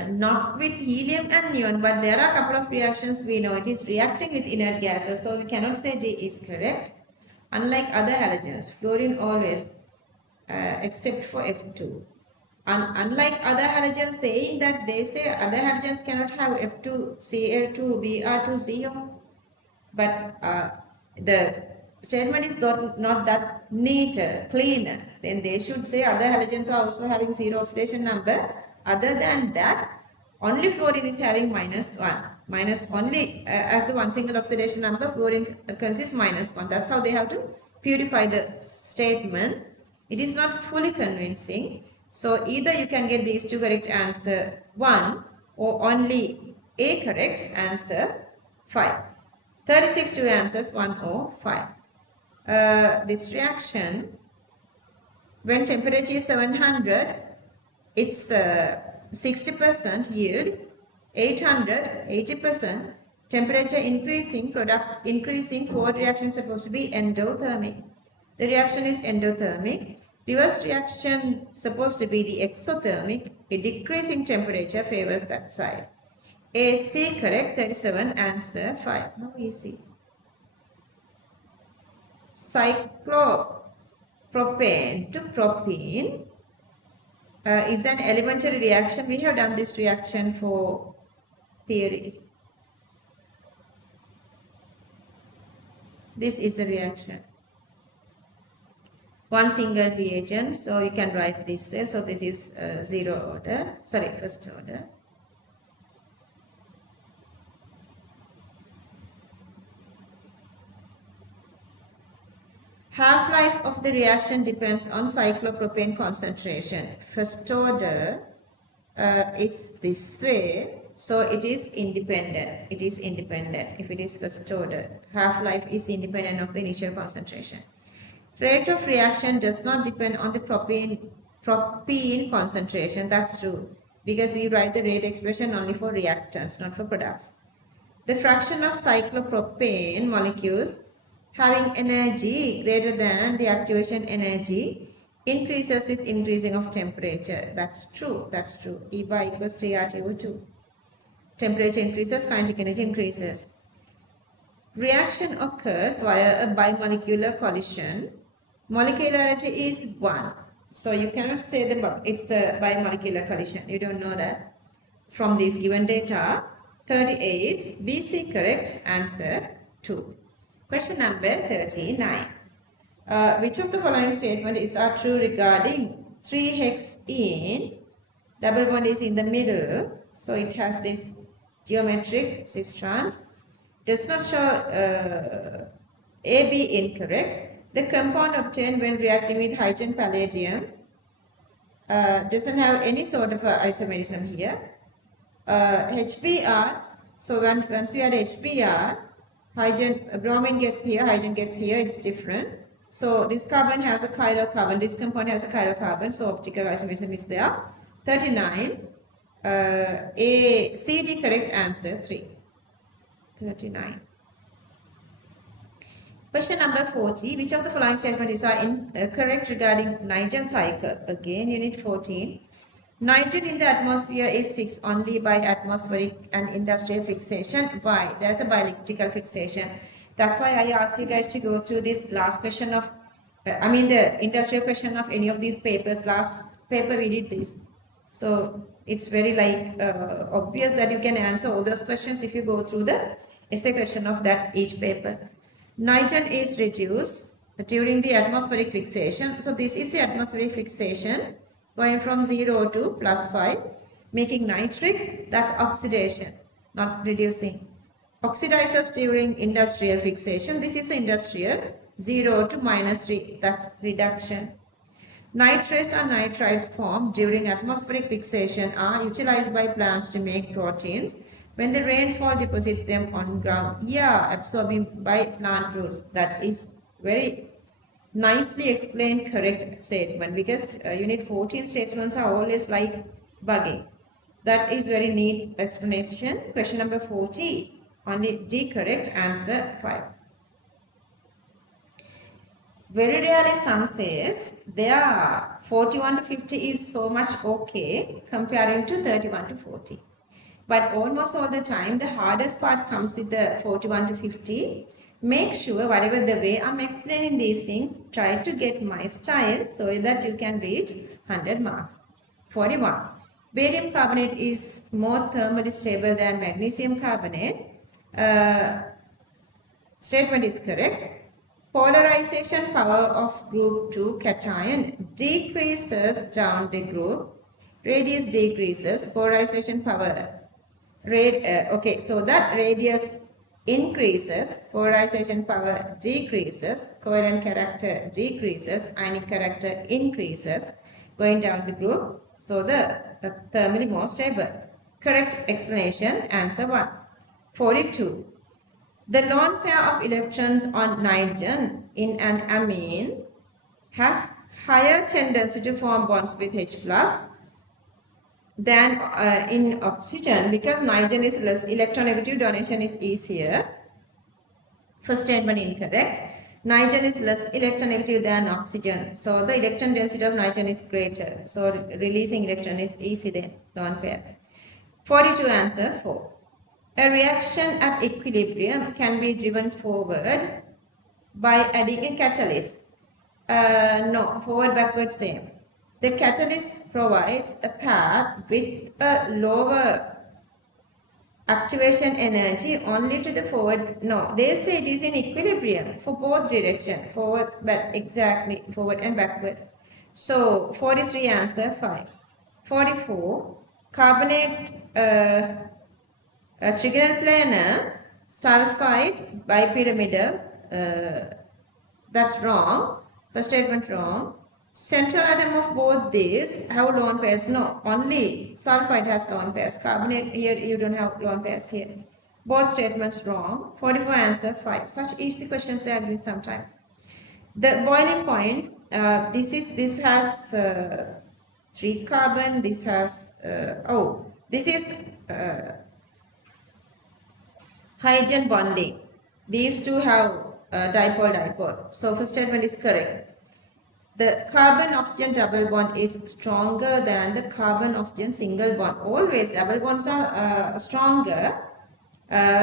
Not with helium and neon, but there are a couple of reactions we know it is reacting with inert gases, so we cannot say D is correct. Unlike other halogens, fluorine always, except for F2. Unlike other halogens, saying that they say other halogens cannot have F2, Cl2, Br2, CO, but the statement is not that neater, cleaner. Then they should say other halogens are also having zero oxidation number. Other than that, only fluorine is having -1. Minus only as the one single oxidation number, fluorine consists -1. That's how they have to purify the statement. It is not fully convincing. So either you can get these two correct, answer 1, or only A correct, answer 5. 36 two answers, 1 or 5. This reaction, when temperature is 700, it's 60% yield, 800, 80%, temperature increasing, product increasing, forward reaction is supposed to be endothermic. The reaction is endothermic. Reverse reaction supposed to be the exothermic. A decreasing temperature favors that side. A, C correct, 37, answer 5. Now easy. Cyclopropane to propene is an elementary reaction. We have done this reaction for theory. This is the reaction. One single reagent, so you can write this way. So this is first order. Half-life of the reaction depends on cyclopropane concentration. First order is this way, so it is independent. It is independent if it is first order. Half-life is independent of the initial concentration. Rate of reaction does not depend on the propene concentration. That's true, because we write the rate expression only for reactants, not for products. The fraction of cyclopropane molecules having energy greater than the activation energy increases with increasing of temperature. That's true. That's true. E bar equals 3RTO2. Temperature increases, kinetic energy increases. Reaction occurs via a bimolecular collision. Molecularity is 1. So you cannot say that it's a bimolecular collision. You don't know that. From these given data, 38, BC correct, answer 2. Question number 39. Which of the following statements are true regarding 3-hexene? Double bond is in the middle, so it has this geometric cis trans. Does not show AB incorrect. The compound obtained when reacting with hydrogen palladium doesn't have any sort of isomerism here. HBr, so once we add HBr, hydrogen, bromine gets here, hydrogen gets here, it's different. So this carbon has a chiral carbon, this compound has a chiral carbon, so optical isomerism is there. 39, A, C, D correct, answer 3. 39. Question number 40. Which of the following statements are incorrect regarding nitrogen cycle? Again, unit 14. Nitrogen in the atmosphere is fixed only by atmospheric and industrial fixation. Why? There's a biological fixation. That's why I asked you guys to go through this last question of, the industrial question of any of these papers. Last paper we did this. So it's very obvious that you can answer all those questions if you go through the essay question of that each paper. Nitrogen is reduced during the atmospheric fixation. So this is the atmospheric fixation going from 0 to +5, making nitric. That's oxidation, not reducing. Oxidizes during industrial fixation. This is industrial, 0 to -3. That's reduction. Nitrates and nitrites formed during atmospheric fixation are utilized by plants to make proteins. When the rainfall deposits them on ground, absorbing by plant roots. That is very nicely explained correct statement, because unit 14 statements are always like bugging. That is very neat explanation. Question number 40. Only D correct. Answer 5. Very rarely some says their 41 to 50 is so much okay comparing to 31 to 40. But almost all the time the hardest part comes with the 41 to 50. Make sure whatever the way I'm explaining these things, try to get my style so that you can reach 100 marks. 41. Barium carbonate is more thermally stable than magnesium carbonate. Statement is correct. Polarization power of group 2 cation decreases down the group. Radius decreases. Polarization power. Okay, so that radius increases. Polarization power decreases. Covalent character decreases. Ionic character increases. Going down the group. So the thermally more stable. Correct explanation. Answer 1. 42. The lone pair of electrons on nitrogen in an amine has higher tendency to form bonds with H plus than in oxygen because nitrogen is less electronegative, donation is easier. First statement incorrect. Nitrogen is less electronegative than oxygen. So the electron density of nitrogen is greater. So releasing electron is easy than lone pair. 42 answer 4. A reaction at equilibrium can be driven forward by adding a catalyst. No, forward, backward, same. The catalyst provides a path with a lower activation energy only to the forward. No, they say it is in equilibrium for both direction, forward, but exactly forward and backward. So 43 answer 5. 44 carbonate trigonal planar sulfide bipyramidal. That's wrong. First statement wrong. Central atom of both these have lone pairs. No, only sulfide has lone pairs. Carbonate here you don't have lone pairs here. Both statements wrong. 44 answer 5. Such easy questions they are given sometimes. The boiling point. This has 3 carbon. This has this is hydrogen bonding. These two have dipole-dipole. So first statement is correct. The carbon-oxygen double bond is stronger than the carbon-oxygen single bond. Always double bonds are stronger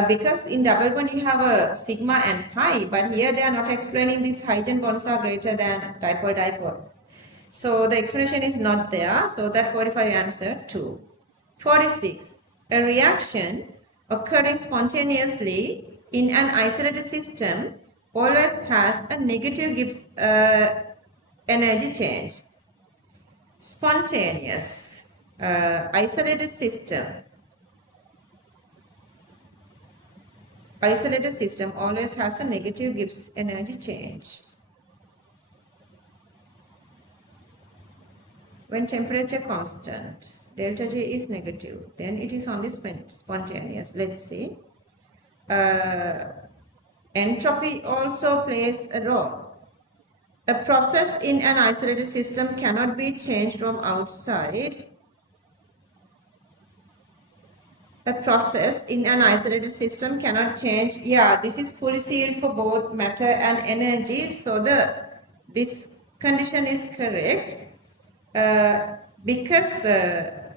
because in double bond you have a sigma and pi, but here they are not explaining these hydrogen bonds are greater than dipole-dipole. So the explanation is not there. So that 45 answer 2. 46. A reaction occurring spontaneously in an isolated system always has a negative Gibbs energy change. Spontaneous isolated system. Isolated system always has a negative Gibbs energy change. When temperature constant, delta J is negative, then it is only spontaneous. Let's see. Entropy also plays a role. A process in an isolated system cannot be changed from outside. A process in an isolated system cannot change. Yeah, this is fully sealed for both matter and energy. So this condition is correct. Because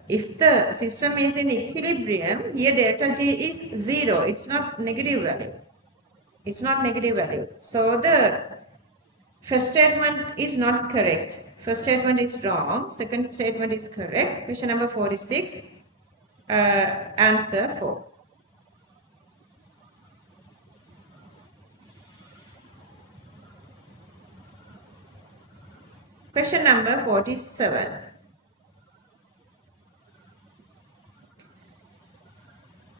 if the system is in equilibrium, here delta G is 0. It's not negative value. It's not negative value. So the first statement is not correct. First statement is wrong. Second statement is correct. Question number 46. Answer 4. Question number 47.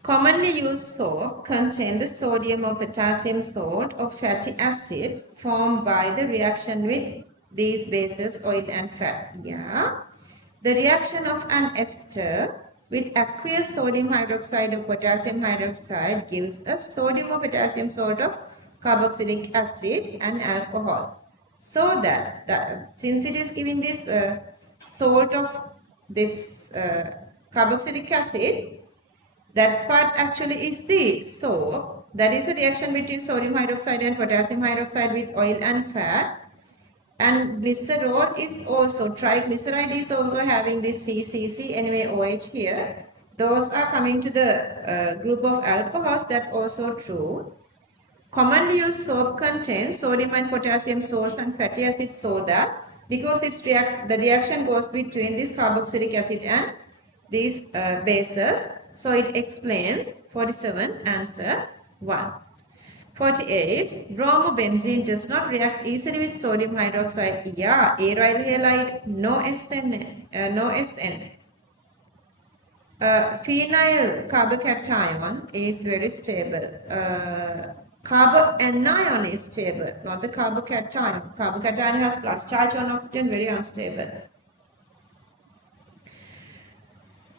Commonly used soap contain the sodium or potassium salt or fatty acids formed by the reaction with these bases, oil and fat. Yeah. The reaction of an ester with aqueous sodium hydroxide or potassium hydroxide gives a sodium or potassium salt of carboxylic acid and alcohol. So that since it is giving this salt of this carboxylic acid, That part actually is the soap. That is a reaction between sodium hydroxide and potassium hydroxide with oil and fat. And glycerol is also, triglyceride is also having this CCC, anyway OH here. Those are coming to the group of alcohols, that also true. Commonly used soap contains sodium and potassium salts and fatty acid soda because the reaction goes between this carboxylic acid and these bases. So it explains 47 answer 1. 48. Bromobenzene does not react easily with sodium hydroxide. Yeah, aryl halide, no SN, no SN. Phenyl carbocation is very stable. Carboanion is stable, not the carbocation. Carbocation has plus charge on oxygen, very unstable.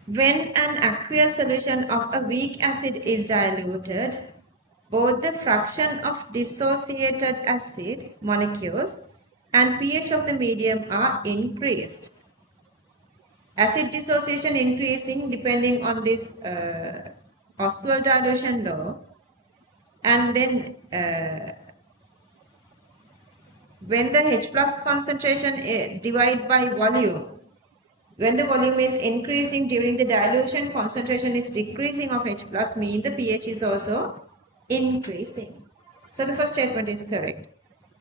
When an aqueous solution of a weak acid is diluted, both the fraction of dissociated acid molecules and pH of the medium are increased. Acid dissociation increasing depending on this Oswald dilution law, and then when the H plus concentration divide by volume, when the volume is increasing during the dilution, concentration is decreasing of H plus, mean the pH is also increasing. So the first statement is correct.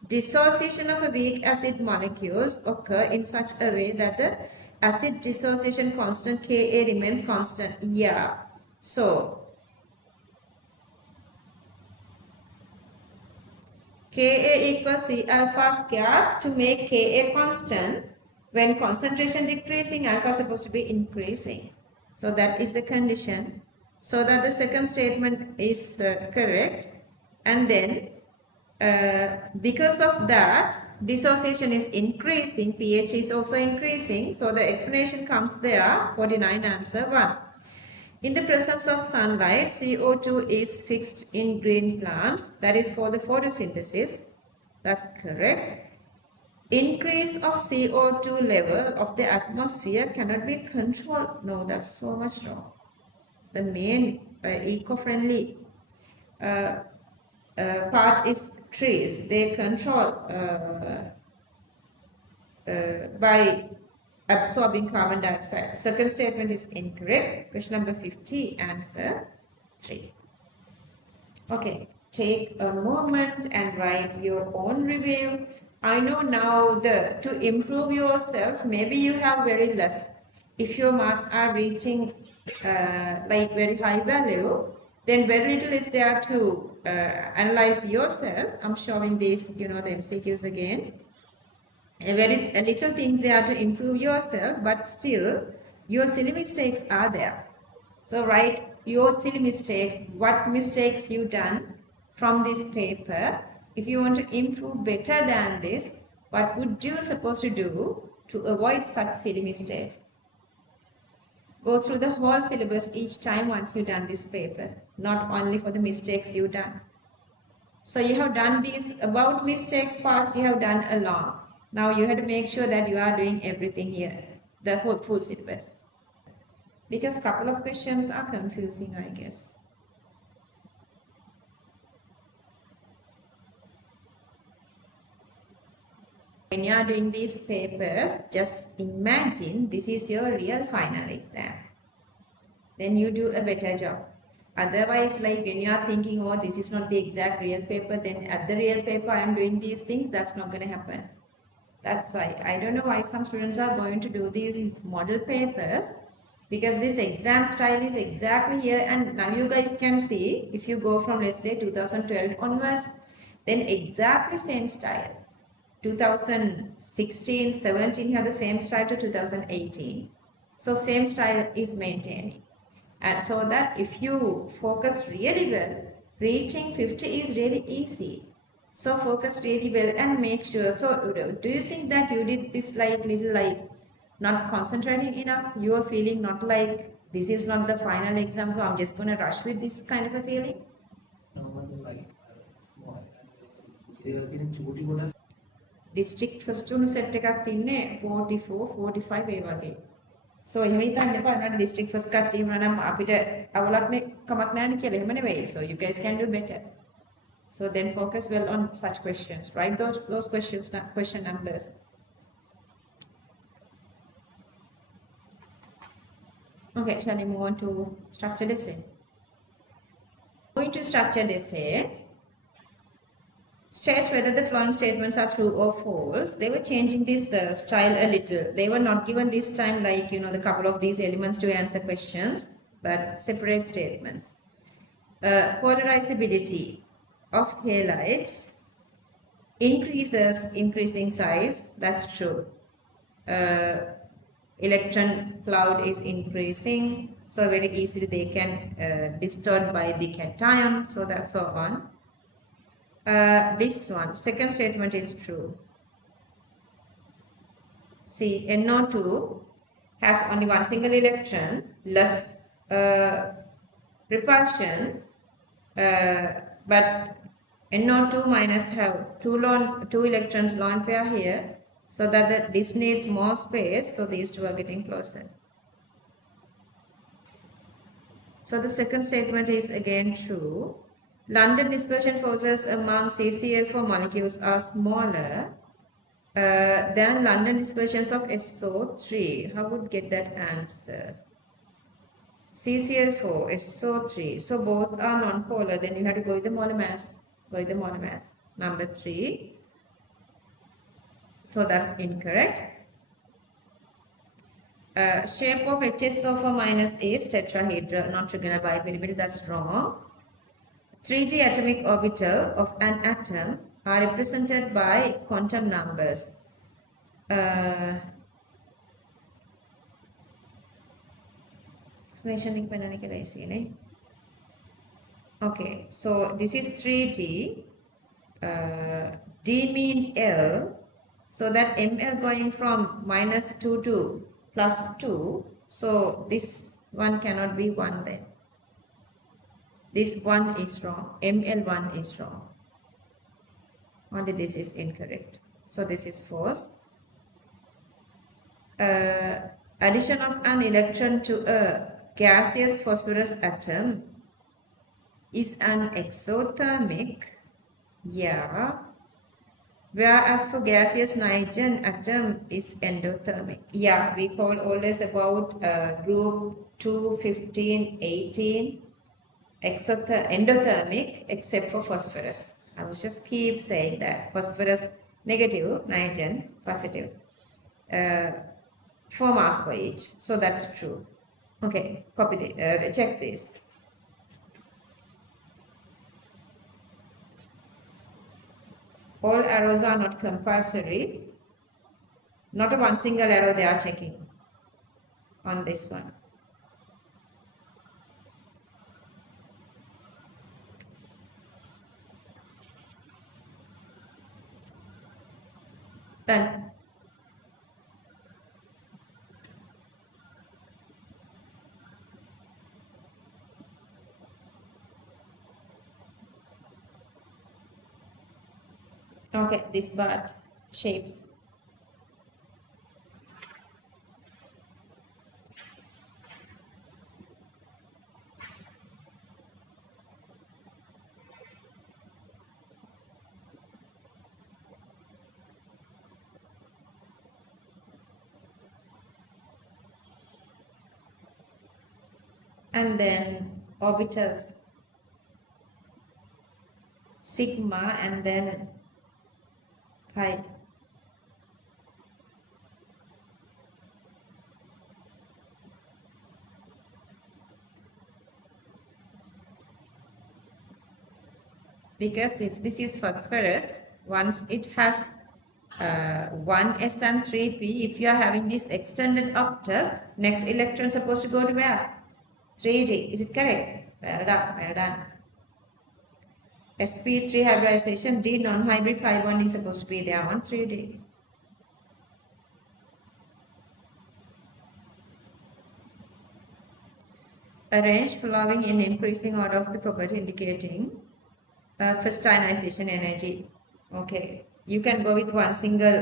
Dissociation of a weak acid molecules occur in such a way that the acid dissociation constant Ka remains constant. Yeah. So Ka equals C alpha squared. To make Ka constant, when concentration decreasing, alpha is supposed to be increasing. So that is the condition. So that the second statement is correct. And then because of that, dissociation is increasing, pH is also increasing. So the explanation comes there, 49 answer 1. In the presence of sunlight, CO2 is fixed in green plants. That is for the photosynthesis. That's correct. Increase of CO2 level of the atmosphere cannot be controlled. No, that's so much wrong. The main eco-friendly part is trees. They control by absorbing carbon dioxide. Second statement is incorrect. Question number 50, answer 3. Okay, take a moment and write your own review. I know now to improve yourself, maybe you have very less. If your marks are reaching like very high value, then very little is there to analyze yourself. I'm showing these, the MCQs again. A little things there to improve yourself, but still your silly mistakes are there. So write your silly mistakes, what mistakes you done from this paper. If you want to improve better than this, what would you supposed to do to avoid such silly mistakes? Go through the whole syllabus each time once you done this paper, not only for the mistakes you done. So you have done these about mistakes parts, you have done along. Now you have to make sure that you are doing everything here, the whole full syllabus. Because a couple of questions are confusing, I guess. When you are doing these papers, just imagine this is your real final exam. Then you do a better job. Otherwise, like when you are thinking, oh, this is not the exact real paper, then at the real paper I am doing these things, that's not going to happen. That's why I don't know why some students are going to do these model papers, because this exam style is exactly here, and now you guys can see if you go from, let's say, 2012 onwards, then exactly same style. 2016, 17 you have the same style to 2018. So same style is maintained. And so that if you focus really well, reaching 50 is really easy. So focus really well and make sure. So do you think that you did this like little like not concentrating enough? You are feeling not like this is not the final exam, so I'm just going to rush with this kind of a feeling? District first උණු set එකක් තින්නේ 44 45 ඒ වගේ. So එහෙම හිතන්න එපා නේද district first කට්ටිය වුණා නම් අපිට අවුලක් නේ කමක් නැහැ නේ කියලා එහෙම නෙවෙයි. So you guys can do better. So then focus well on such questions. Write those questions, question numbers. Okay, shall we move on to structured essay? Going to structured essay, state whether the following statements are true or false. They were changing this style a little. They were not given this time like, you know, the couple of these elements to answer questions, but separate statements. Polarizability of halides increases increasing size. That's true. Electron cloud is increasing, so very easily they can distort by the cation, so that's so on. This one, second statement is true. See, NO2 has only one single electron, less repulsion, but NO2 minus have two electrons lone pair here, so that this needs more space, so these two are getting closer. So the second statement is again true. London dispersion forces among CCl4 molecules are smaller than London dispersions of SO3. How would get that answer? CCl4, SO3. So both are non-polar. Then you have to go with the molar mass. Go with the molar mass. Number 3. So that's incorrect. Shape of HSO4 minus is tetrahedral, not trigonal bipyramidal. That's wrong. 3D atomic orbital of an atom are represented by quantum numbers. Explanation okay, so this is 3D. D mean L, so that ML going from -2 to +2. So this one cannot be 1 then. This one is wrong. ML1 is wrong. Only this is incorrect. So this is false. Addition of an electron to a gaseous phosphorus atom is an exothermic. Yeah. Whereas for gaseous nitrogen atom is endothermic. Yeah, we call always about group 2, 15, 18 endothermic except for phosphorus. I will just keep saying that. Phosphorus negative, nitrogen positive. 4 marks for each. So that's true. Okay, copy the, check this. All arrows are not compulsory. Not a one single arrow they are checking on this one. Done. Okay, this part, shapes. And then orbitals, sigma and then pi. Because if this is phosphorus, once it has 1s and 3p, if you are having this extended octet, next electron supposed to go to where? 3d. Is it correct? Well done, well done. sp3 hybridization, d non-hybrid pi bonding supposed to be there on 3d. Arrange following in increasing order of the property indicating first ionization energy. Okay, you can go with one single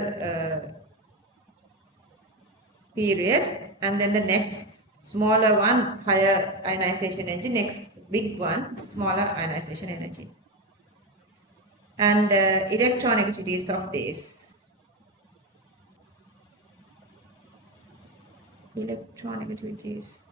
period and then the next smaller one, higher ionization energy, next big one, smaller ionization energy. And electronegativities of this. Electronegativities.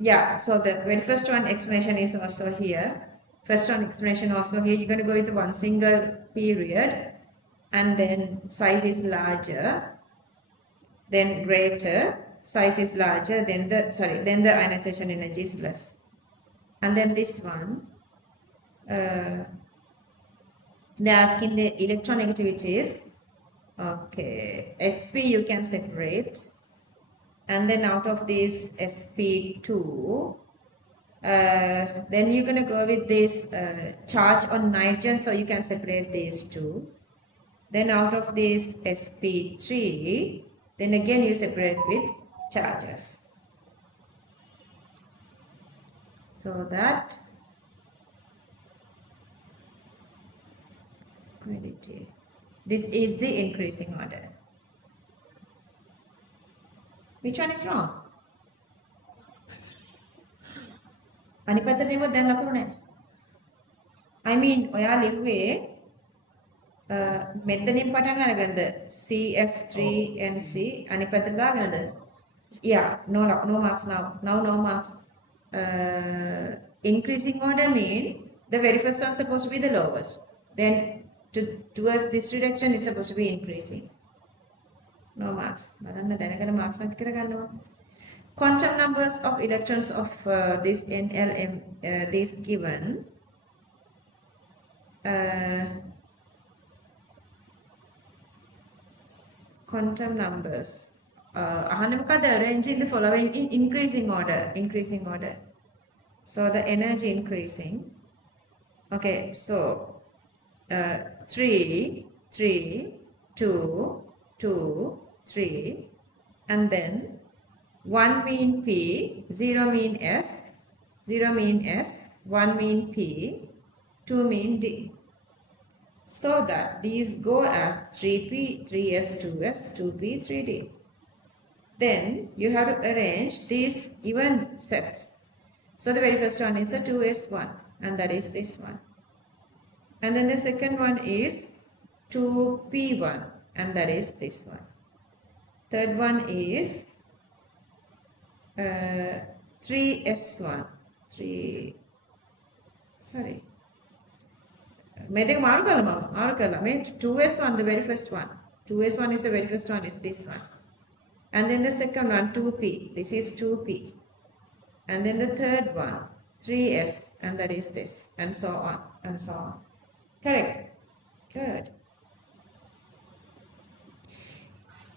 Yeah, so the very first one explanation is also here. First one explanation also here. You're going to go with one single period, and then size is larger, then greater, size is larger, then the ionization energy is less. And then this one, they're asking the electronegativities. Okay, SP you can separate. And then out of this SP2, then you're going to go with this charge on nitrogen, so you can separate these two. Then out of this SP3, then again you separate with charges. So that quantity. This is the increasing order. Which one is wrong? අනිපතට ලිව්ව දැන් ලකුණු නැහැ. I mean ඔයා ලිව්වේ මෙතනින් පටන් අරගෙනද CF3NC අනිපතට දාගෙනද? Yeah, no marks now. Now no marks. Increasing order mean the very first one is supposed to be the lowest. Then towards this direction is supposed to be increasing. No marks. බලන්න දැනගෙන marks නැති කරගන්නවා. Quantum numbers of electrons of this NLM, this given. Quantum numbers. Arrange in the following in increasing order. So the energy increasing. Okay, so 3, 2, 2, 3, and then 1 mean P, 0 mean S, 0 mean S, 1 mean P, 2 mean D. So that these go as 3P, 3S, 2S, 2P, 3D. Then you have to arrange these given sets. So the very first one is a 2S1, and that is this one. And then the second one is 2P1, and that is this one. Third one is 3S1, May 2S1, the very first one. 2S1 is the very first one, is this one. And then the second one, 2P. This is 2P. And then the third one, 3S, and that is this. And so on, and so on. Correct? Good.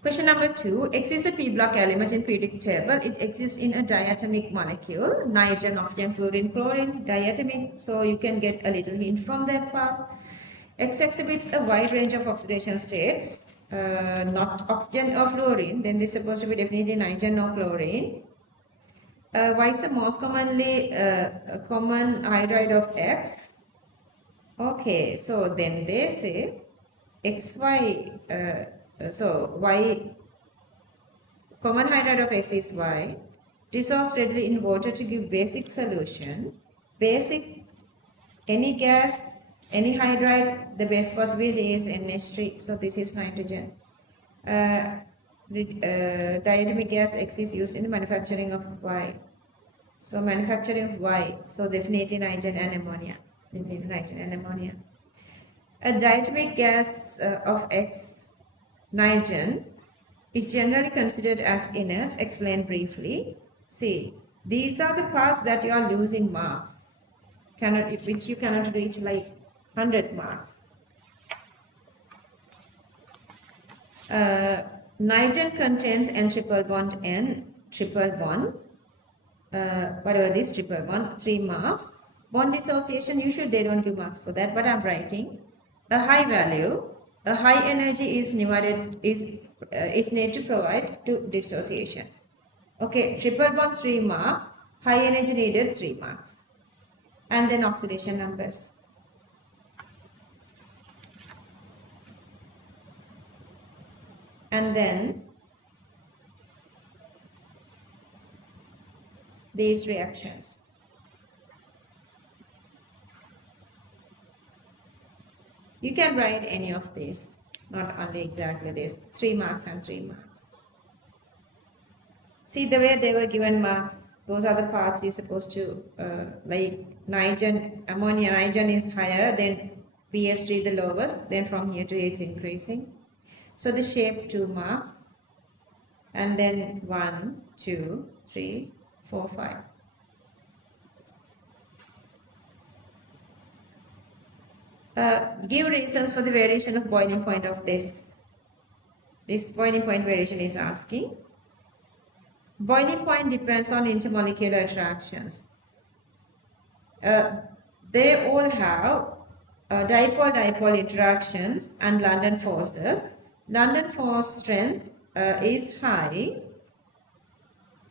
Question number 2. X is a p-block element in periodic table. It exists in a diatomic molecule. Nitrogen, oxygen, fluorine, chlorine, diatomic. So you can get a little hint from that part. X exhibits a wide range of oxidation states. Not oxygen or fluorine. Then this is supposed to be definitely nitrogen or chlorine. Y is the most commonly common hydride of X. Okay, so then they say XY. So Y, common hydride of X is Y, dissolves readily in water to give basic solution. Basic, any gas, any hydride, the best possibility is NH3, so this is nitrogen. Diatomic gas X is used in the manufacturing of Y. So manufacturing of Y, so definitely nitrogen and ammonia. Definitely nitrogen and ammonia. A diatomic gas of X, nitrogen, is generally considered as inert. Explain briefly. See, these are the parts that you are losing marks, which you cannot reach like 100 marks. Nitrogen contains N triple bond, whatever this triple bond, 3 marks. Bond dissociation, usually they don't give marks for that, but I'm writing a high value. A high energy is needed to provide to dissociation. Okay, triple bond 3 marks, high energy needed 3 marks. And then oxidation numbers. And then these reactions. You can write any of these, not only exactly this, 3 marks and 3 marks. See the way they were given marks, those are the parts you're supposed to, like nitrogen, ammonia, nitrogen is higher, then pH3 the lowest, then from here to here it's increasing. So the shape 2 marks, and then 1, 2, 3, 4, 5. Give reasons for the variation of boiling point of this. This boiling point variation is asking. Boiling point depends on intermolecular interactions. They all have dipole-dipole interactions and London forces. London force strength is high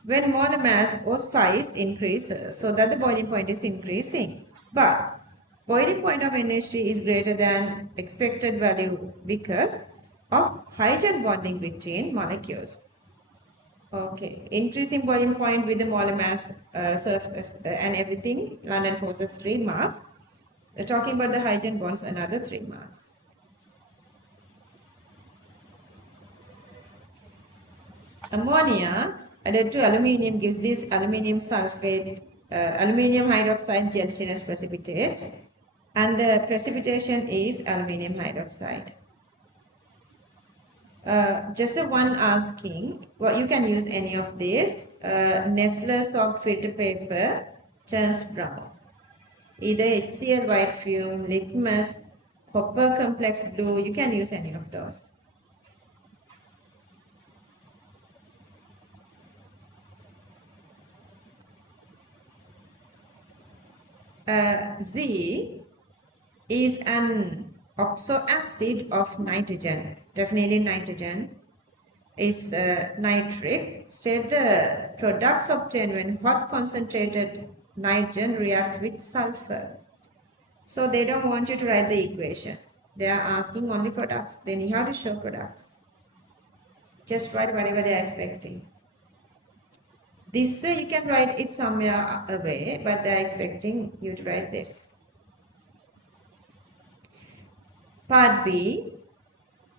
when molar mass or size increases, so that the boiling point is increasing. But boiling point of NH3 is greater than expected value because of hydrogen bonding between molecules. Okay, increasing boiling point with the molar mass surface and everything, London forces 3 marks. Talking about the hydrogen bonds, another 3 marks. Ammonia added to aluminium gives this aluminium sulfate, aluminium hydroxide gelatinous precipitate, and the precipitation is aluminium hydroxide. Just a one asking, well, you can use any of this. Nestler soaked filter paper turns brown. Either HCl white fume, litmus, copper complex blue, you can use any of those. Z is an oxoacid of nitrogen, definitely nitrogen is nitric. State the products obtained when hot concentrated nitrogen reacts with sulfur. So they don't want you to write the equation. They are asking only products. Then you have to show products. Just write whatever they are expecting. This way you can write it somewhere away, but they are expecting you to write this. Part B.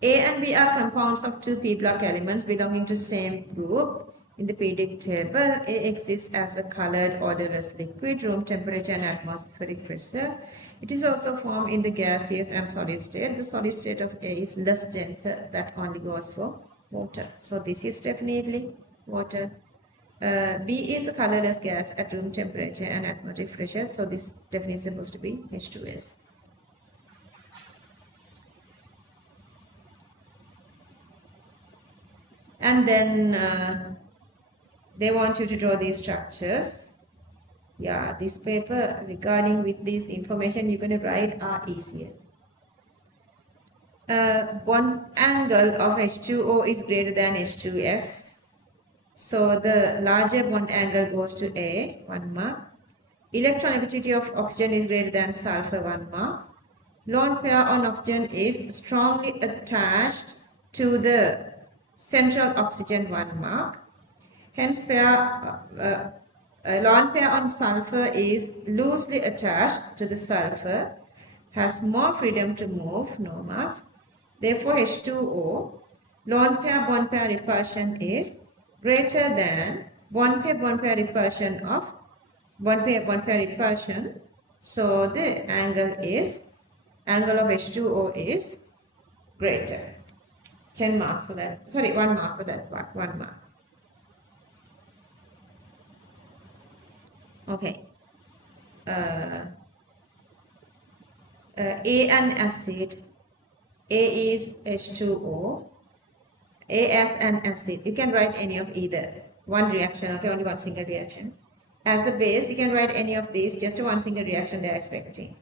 A and B are compounds of two p-block elements belonging to same group. In the periodic table, A exists as a colored odorless liquid, room temperature and atmospheric pressure. It is also formed in the gaseous and solid state. The solid state of A is less denser, that only goes for water. So this is definitely water. B is a colorless gas at room temperature and atmospheric pressure. So this definitely is supposed to be H2S. And then they want you to draw these structures. Yeah, this paper regarding with this information you're going to write are easier. Bond angle of H2O is greater than H2S. So the larger bond angle goes to A, 1 mark. Electronegativity of oxygen is greater than sulfur, 1 mark. Lone pair on oxygen is strongly attached to the central oxygen, 1 mark. Hence, lone pair on sulfur is loosely attached to the sulfur, has more freedom to move, no marks. Therefore, H2O, lone pair bond pair repulsion is greater than bond pair repulsion of bond pair repulsion. So the angle of H2O is greater. 10 marks for that. Sorry, 1 mark for that part. 1 mark. Okay. A an acid. A is H2O. A as an acid. You can write any of either. One reaction, okay, only one single reaction. As a base, you can write any of these, just one single reaction they are expecting.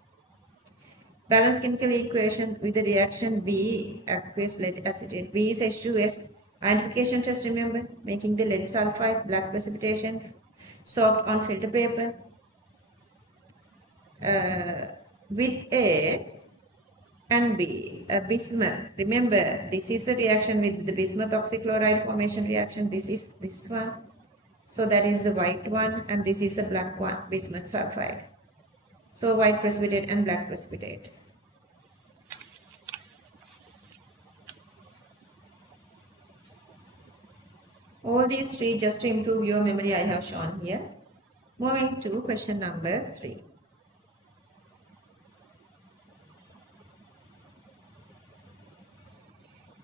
Balanced chemical equation with the reaction B, aqueous lead acetate. B is H2S, Identification test, remember, making the lead sulfide, black precipitation, soaked on filter paper. With A and B, bismuth. Remember, this is a reaction with the bismuth oxychloride formation reaction. This is this one. So that is the white one, and this is the black one, bismuth sulfide. So white precipitate and black precipitate. All these three, just to improve your memory, I have shown here. Moving to question number 3.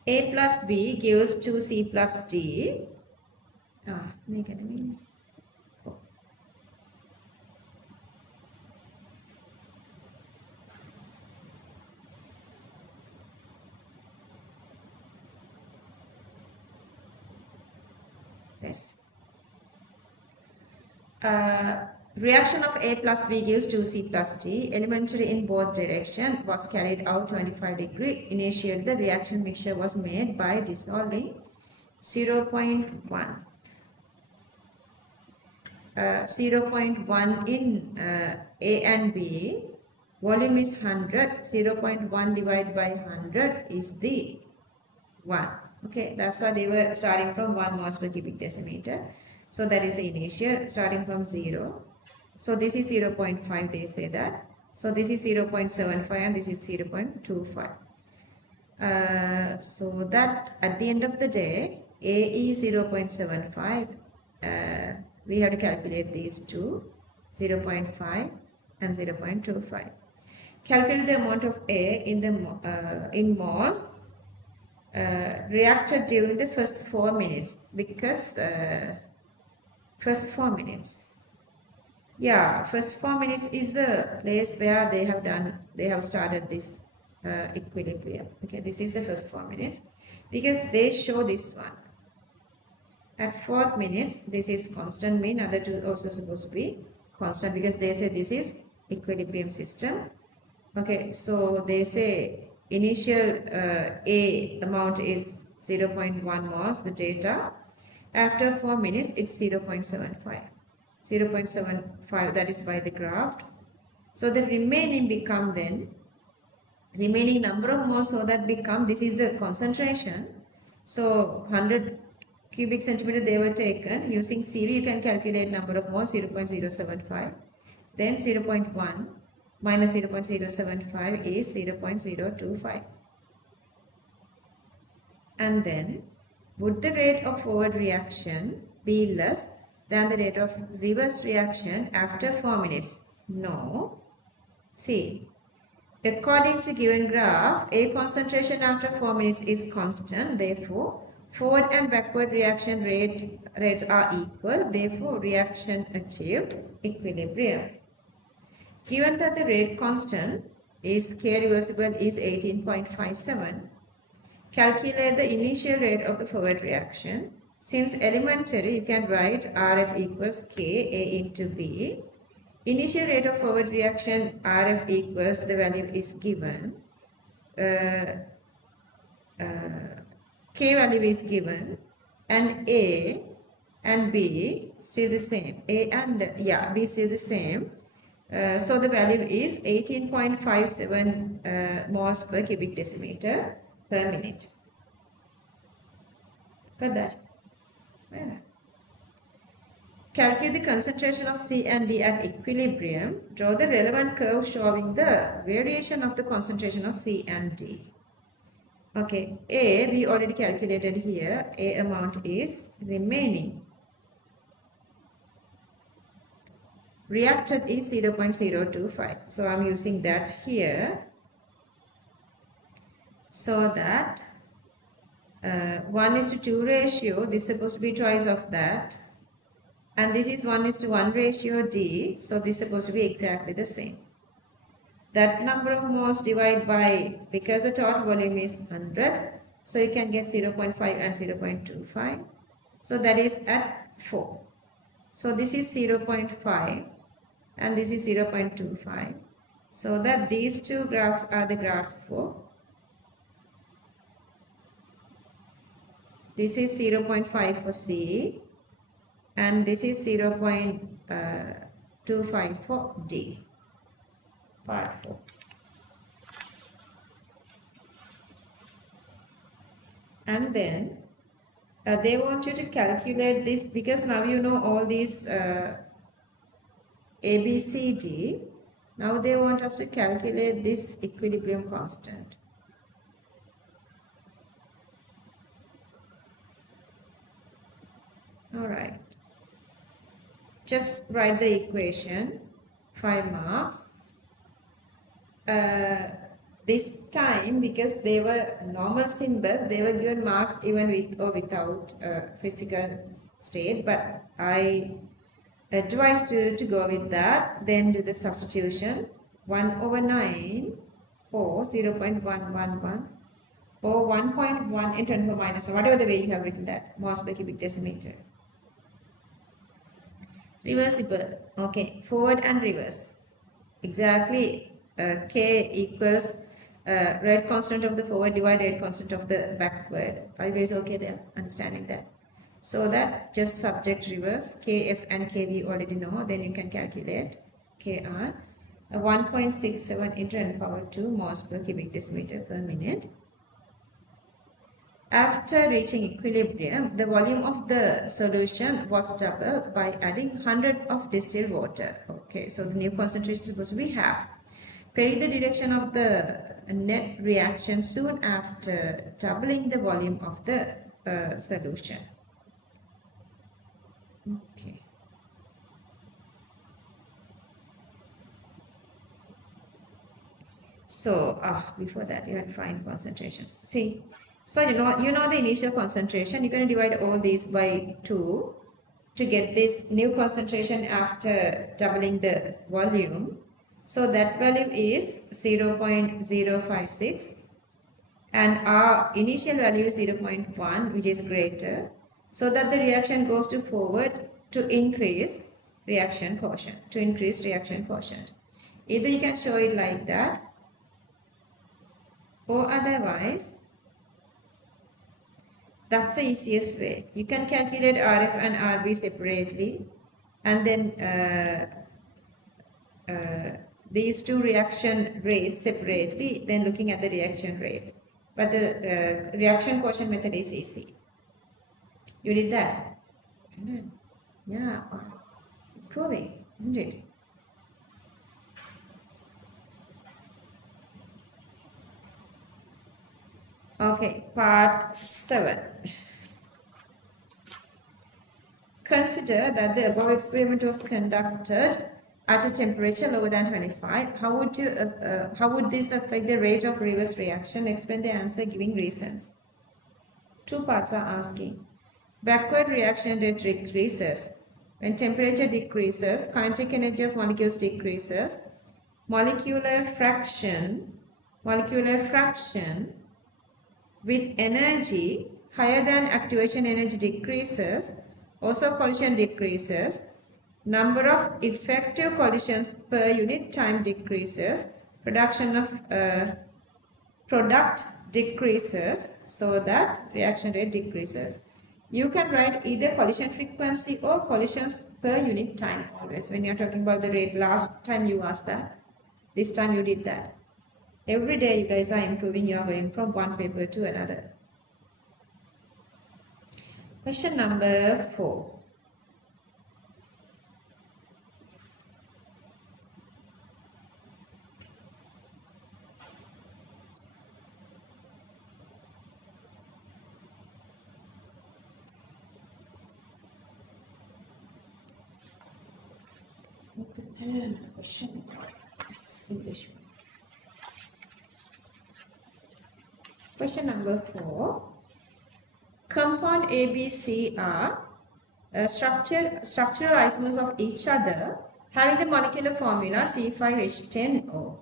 A plus B gives 2C plus D. Make it a minute. Yes. Reaction of A plus B gives 2C plus D. Elementary in both directions was carried out 25 degree. Initially, the reaction mixture was made by dissolving 0.1. 0.1 in A and B. Volume is 100. 0.1 divided by 100 is the 1. Okay, that's why they were starting from 1 moles per cubic decimeter. So that is the initial, starting from 0. So this is 0.5, they say that. So this is 0.75 and this is 0.25. So that at the end of the day, A is 0.75. We have to calculate these two, 0.5 and 0.25. Calculate the amount of A in the in moles reacted during the first 4 minutes, because first 4 minutes. Yeah, first 4 minutes is the place where they have started this equilibrium. Okay, this is the first 4 minutes, because they show this one. At 4th minutes, this is constant mean, other two also supposed to be constant, because they say this is equilibrium system. Okay, so they say initial A amount is 0.1 moles, the data. After 4 minutes, it's 0.75. 0.75, that is by the graph. So the remaining become then, remaining number of moles, so that become, this is the concentration. So 100 cubic centimeter they were taken. Using CV, you can calculate number of moles, 0.075. Then 0.1 minus 0.075 is 0.025. And then, would the rate of forward reaction be less than the rate of reverse reaction after 4 minutes? No. See, according to given graph, A concentration after 4 minutes is constant. Therefore, forward and backward reaction rates are equal. Therefore, reaction achieved equilibrium. Given that the rate constant is K reversible is 18.57, calculate the initial rate of the forward reaction. Since elementary, you can write RF equals Ka into B. Initial rate of forward reaction RF equals, the value is given. K value is given, and A and B still the same. A and B still the same. So the value is 18.57 moles per cubic decimeter per minute. Got that? Yeah. Calculate the concentration of C and D at equilibrium. Draw the relevant curve showing the variation of the concentration of C and D. Okay, A we already calculated here. A amount is remaining. Reacted is 0.025. So I'm using that here. So that 1:2 ratio, this is supposed to be twice of that. And this is 1:1 ratio D. So this is supposed to be exactly the same. That number of moles divided by, because the total volume is 100, so you can get 0.5 and 0.25. So that is at 4. So this is 0.5 and this is 0.25. So that these two graphs are the graphs for This is 0.5 for C, and this is 0.25 for D. 5. And then they want you to calculate this, because now you know all these A, B, C, D. Now they want us to calculate this equilibrium constant. Alright. Just write the equation, 5 marks. This time, because they were normal symbols, they were given marks even with or without physical state, but I advised you to go with that. Then do the substitution. 1/9 or 0.111 or 1.1 in 10 to the minus, or whatever the way you have written that, moles per cubic decimeter. Reversible. Okay, forward and reverse. Exactly. K equals rate constant of the forward divided rate constant of the backward. Are you guys okay there? Understanding that? So that just subject reverse, Kf and Kv already know, then you can calculate Kr. 1.67 into 10 to the power 2 moles per cubic decimeter per minute. After reaching equilibrium, the volume of the solution was doubled by adding 100 of distilled water. Okay, so the new concentration is supposed to be half. Predict the direction of the net reaction soon after doubling the volume of the solution. Okay. So, before that, you had to find concentrations. See, so you know the initial concentration. You're going to divide all these by 2 to get this new concentration after doubling the volume. So that value is 0.056, and our initial value is 0.1, which is greater, so that the reaction goes to forward to increase reaction quotient, Either you can show it like that, or otherwise, that's the easiest way. You can calculate RF and RB separately, and then these two reaction rates separately, then looking at the reaction rate. But the reaction quotient method is easy. You did that? Yeah, improving, isn't it? Okay, part 7. Consider that the above experiment was conducted at a temperature lower than 25. How would this affect the rate of reverse reaction? Explain the answer giving reasons. 2 parts are asking. Backward reaction rate decreases. When temperature decreases, kinetic energy of molecules decreases. Molecular fraction with energy higher than activation energy decreases. Also collision decreases. Number of effective collisions per unit time decreases. Production of product decreases, so that reaction rate decreases. You can write either collision frequency or collisions per unit time always. When you're talking about the rate, last time you asked that, this time you did that. Every day you guys are improving, you are going from one paper to another. Question number 4. Question number 4. Compound A, B, C are structural isomers of each other having the molecular formula C5H10O,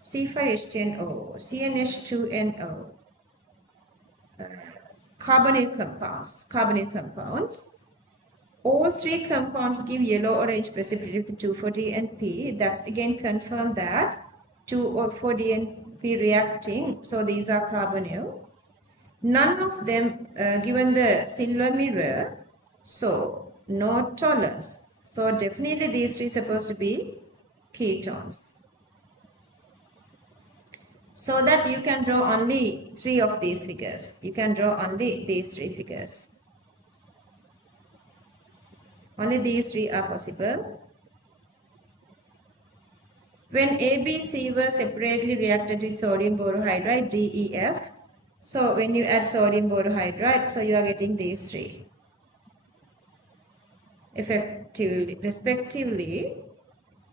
CnH2NO, carbonyl compounds. All 3 compounds give yellow-orange precipitate with 2,4-D-N-P. That's again confirmed that 2,4-D-N-P reacting. So these are carbonyl. None of them given the silver mirror, so no tolerance. So definitely these three supposed to be ketones. So that you can draw only three of these figures. You can draw only these three figures. Only these three are possible. When A, B, C were separately reacted with sodium borohydride, D, E, F. So when you add sodium borohydride, so you are getting these three. Effectively, respectively,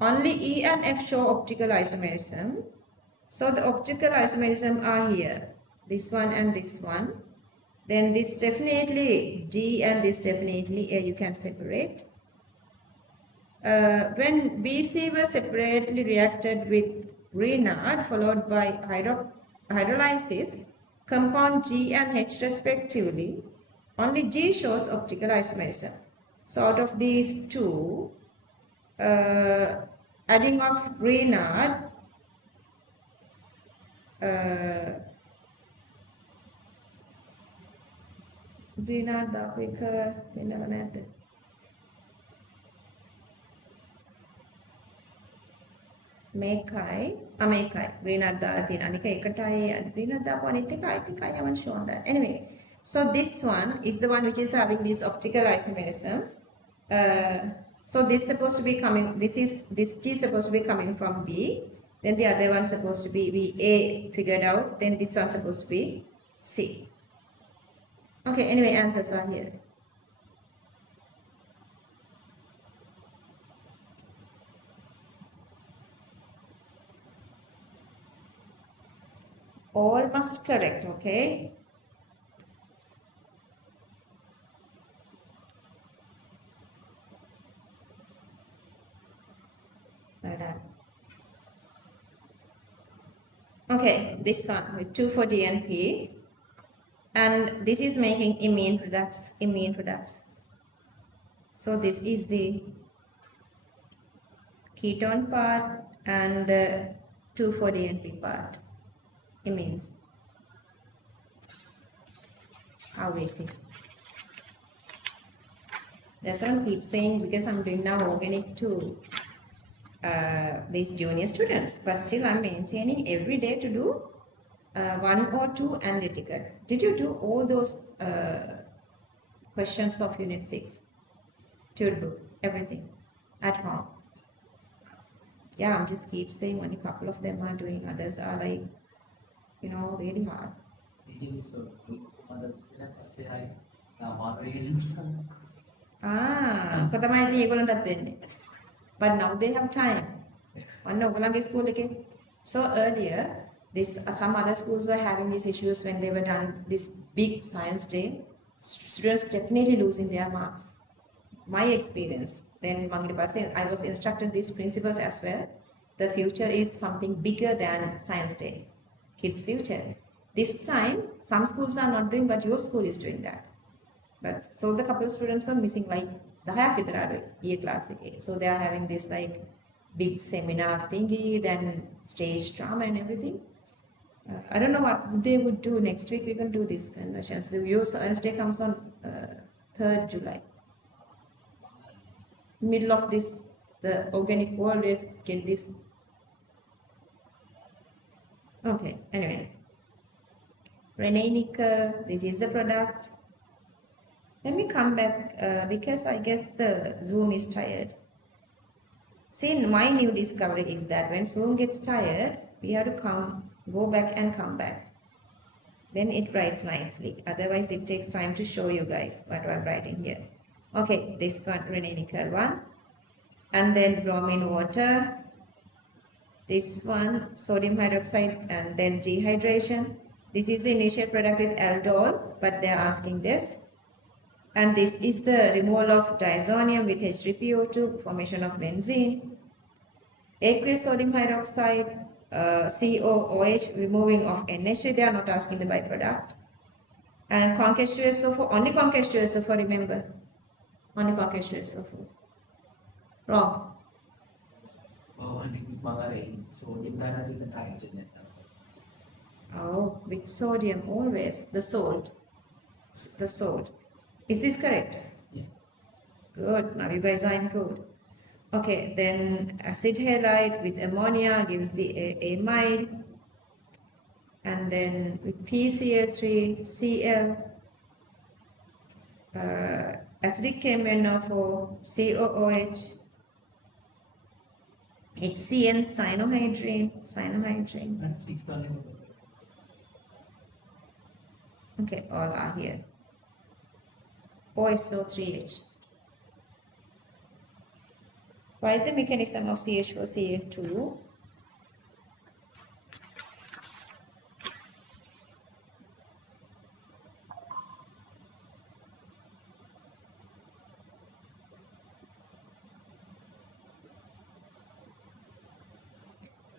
only E and F show optical isomerism. So the optical isomerism are here. This one and this one. Then this definitely D and this definitely A you can separate. When BC was separately reacted with renard followed by hydrolysis, compound G and H respectively, only G shows optical isomerism. So out of these two, adding of renard, renard දාපේක වෙනව නැද්ද? මේකයි මේකයි renard දාලා තියෙන අනික එකටයි renard දාපුවා අනිත් එක I think I haven't shown that. Anyway, so this one is the one which is having this optical isomerism. So this supposed to be coming, this T supposed to be coming from B, then the other one supposed to be A figured out, then this one supposed to be C. Okay, anyway, answers are here. Almost correct, okay? Well done. Okay, this one with 2 for DNP. And this is making imine products. So this is the ketone part and the 2 for DNP part. Imines. How easy. That's what I keep saying because I'm doing now organic to these junior students, but still I'm maintaining every day to do 1 or 2 analytical. Did you do all those questions of unit 6? Tude book, everything at home? Yeah, I'm just keep saying only a couple of them are doing, others are like, you know, really hard. කොතමයි ඉතින් ඒගොල්ලන්ටත් දෙන්නේ. But now they have time. ඔන්න ඔයගොල්ලන්ගේ school එකේ. So earlier, some other schools were having these issues when they were done this big science day. Students definitely losing their marks. My experience. Then I was instructed these principles as well. The future is something bigger than science day. Kids' future. This time, some schools are not doing, but your school is doing that. But so the couple of students were missing like the year class. So they are having this like big seminar thingy, then stage drama and everything. I don't know what they would do next week. We can do this conversions. The your science day comes on 3rd July. Middle of this, the organic world is get this. Okay, anyway. Renainica, this is the product. Let me come back because I guess the Zoom is tired. See, my new discovery is that when Zoom gets tired, we have to go back and come back. Then it writes nicely. Otherwise, it takes time to show you guys what I'm writing here. Okay, this one, renainickel 1. And then bromine water. This one, sodium hydroxide and then dehydration. This is the initial product with aldol, but they're asking this. And this is the removal of diazonium with H3PO2, formation of benzene. Aqueous sodium hydroxide, COOH, removing of NH3, they are not asking the byproduct. And Conc-H2SO4, only Conc-H2SO4, remember. Only Conc-H2SO4. Wrong. Oh, with sodium always, the salt. Is this correct? Yeah. Good, now you guys are improved. Okay, then acid halide with ammonia gives the amide, and then with PCl3, Cl, acidic KMnO4, COOH, HCN, cyanohydrin. And 6 Okay, all are here. OSO3H. Write the mechanism of CH4Cl2.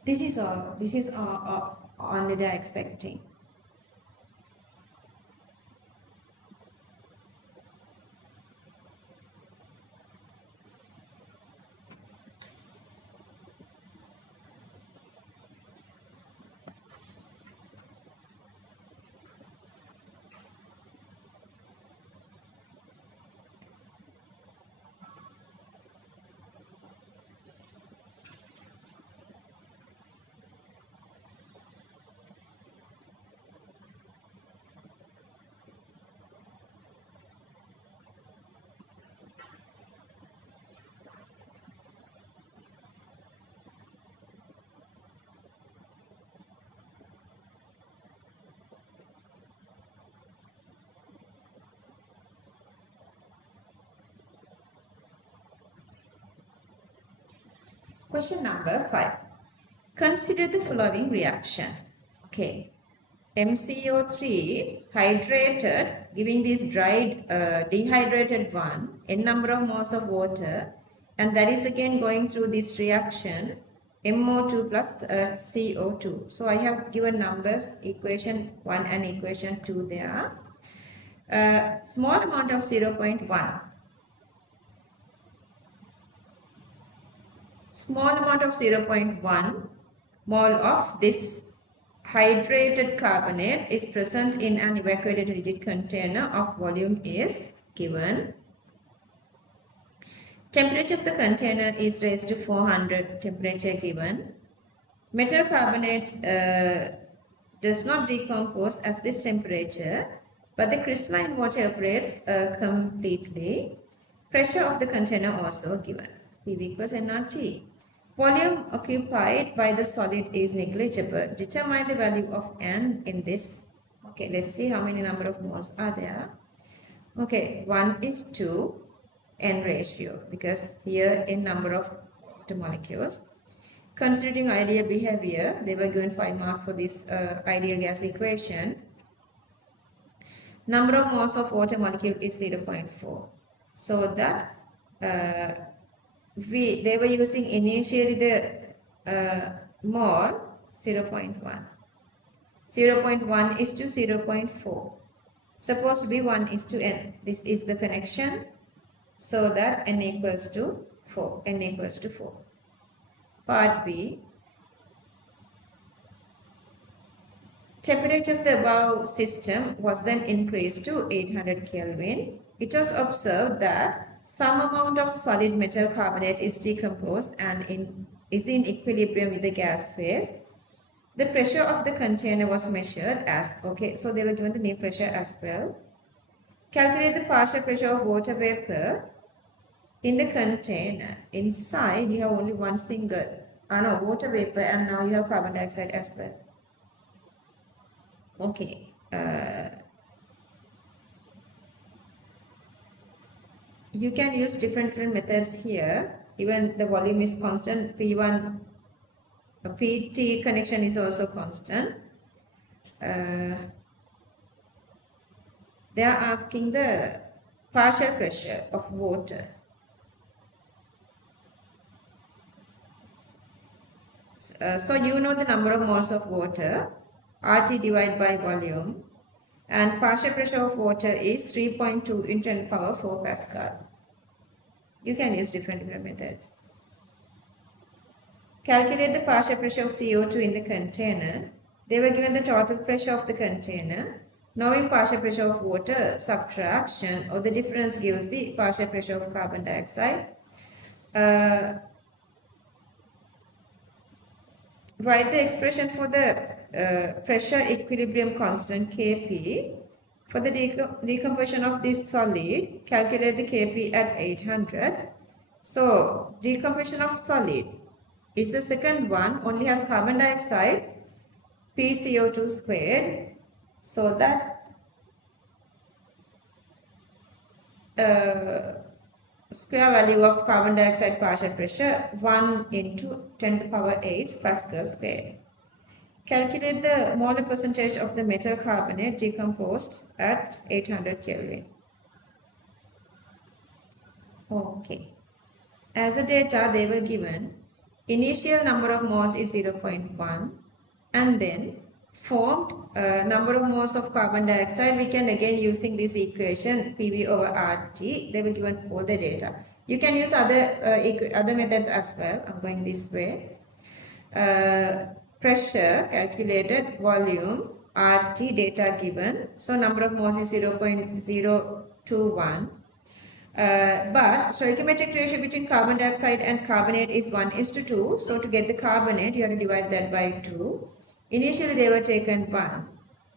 This is all. This is only they are expecting. Question number 5. Consider the following reaction. Okay. MCO3 hydrated, giving this dried dehydrated one, n number of moles of water, and that is again going through this reaction MO2 plus CO2. So I have given numbers, equation 1 and equation 2 there. Small amount of 0.1. Small amount of 0.1 mole of this hydrated carbonate is present in an evacuated rigid container of volume is given. Temperature of the container is raised to 400, temperature given. Metal carbonate does not decompose at this temperature, but the crystalline water evaporates completely. Pressure of the container also given. PV equals nRT. Volume occupied by the solid is negligible. Determine the value of N in this. Okay, let's see how many number of moles are there. Okay, 1 is to N ratio, because here N number of water molecules. Considering ideal behavior, they were given 5 marks for this ideal gas equation. Number of moles of water molecule is 0.4. So that they were using initially the mole 0.1. 0.1 is to 0.4. Supposed to be 1 is to N. This is the connection. So that N equals to 4. N equals to 4. Part B. Temperature of the above system was then increased to 800 Kelvin. It was observed that some amount of solid metal carbonate is decomposed and is in equilibrium with the gas phase. The pressure of the container was measured as, okay, so they were given the knee pressure as well. Calculate the partial pressure of water vapor in the container. Inside you have only one single, water vapor, and now you have carbon dioxide as well. Okay. You can use different methods here. Even the volume is constant, P1, PT connection is also constant. They are asking the partial pressure of water. So you know the number of moles of water, RT divided by volume, and partial pressure of water is 3.2 into 10 power 4 Pascal. You can use different methods. Calculate the partial pressure of CO2 in the container. They were given the total pressure of the container. Knowing partial pressure of water, subtraction or the difference gives the partial pressure of carbon dioxide. Write the expression for the pressure equilibrium constant Kp. For the decomposition of this solid, calculate the Kp at 800. So, decomposition of solid is the second one, only has carbon dioxide, PCO2 squared. So that square value of carbon dioxide partial pressure 1 into 10 to the power 8 Pascal square. Calculate the molar percentage of the metal carbonate decomposed at 800 Kelvin. Okay. As a data, they were given initial number of moles is 0.1 and then formed number of moles of carbon dioxide. We can again using this equation PV over RT. They were given all the data. You can use other methods as well. I'm going this way. Pressure calculated, volume, RT data given. So number of moles is 0.021. But stoichiometric ratio between carbon dioxide and carbonate is 1:2. So to get the carbonate, you have to divide that by 2. Initially, they were taken 1.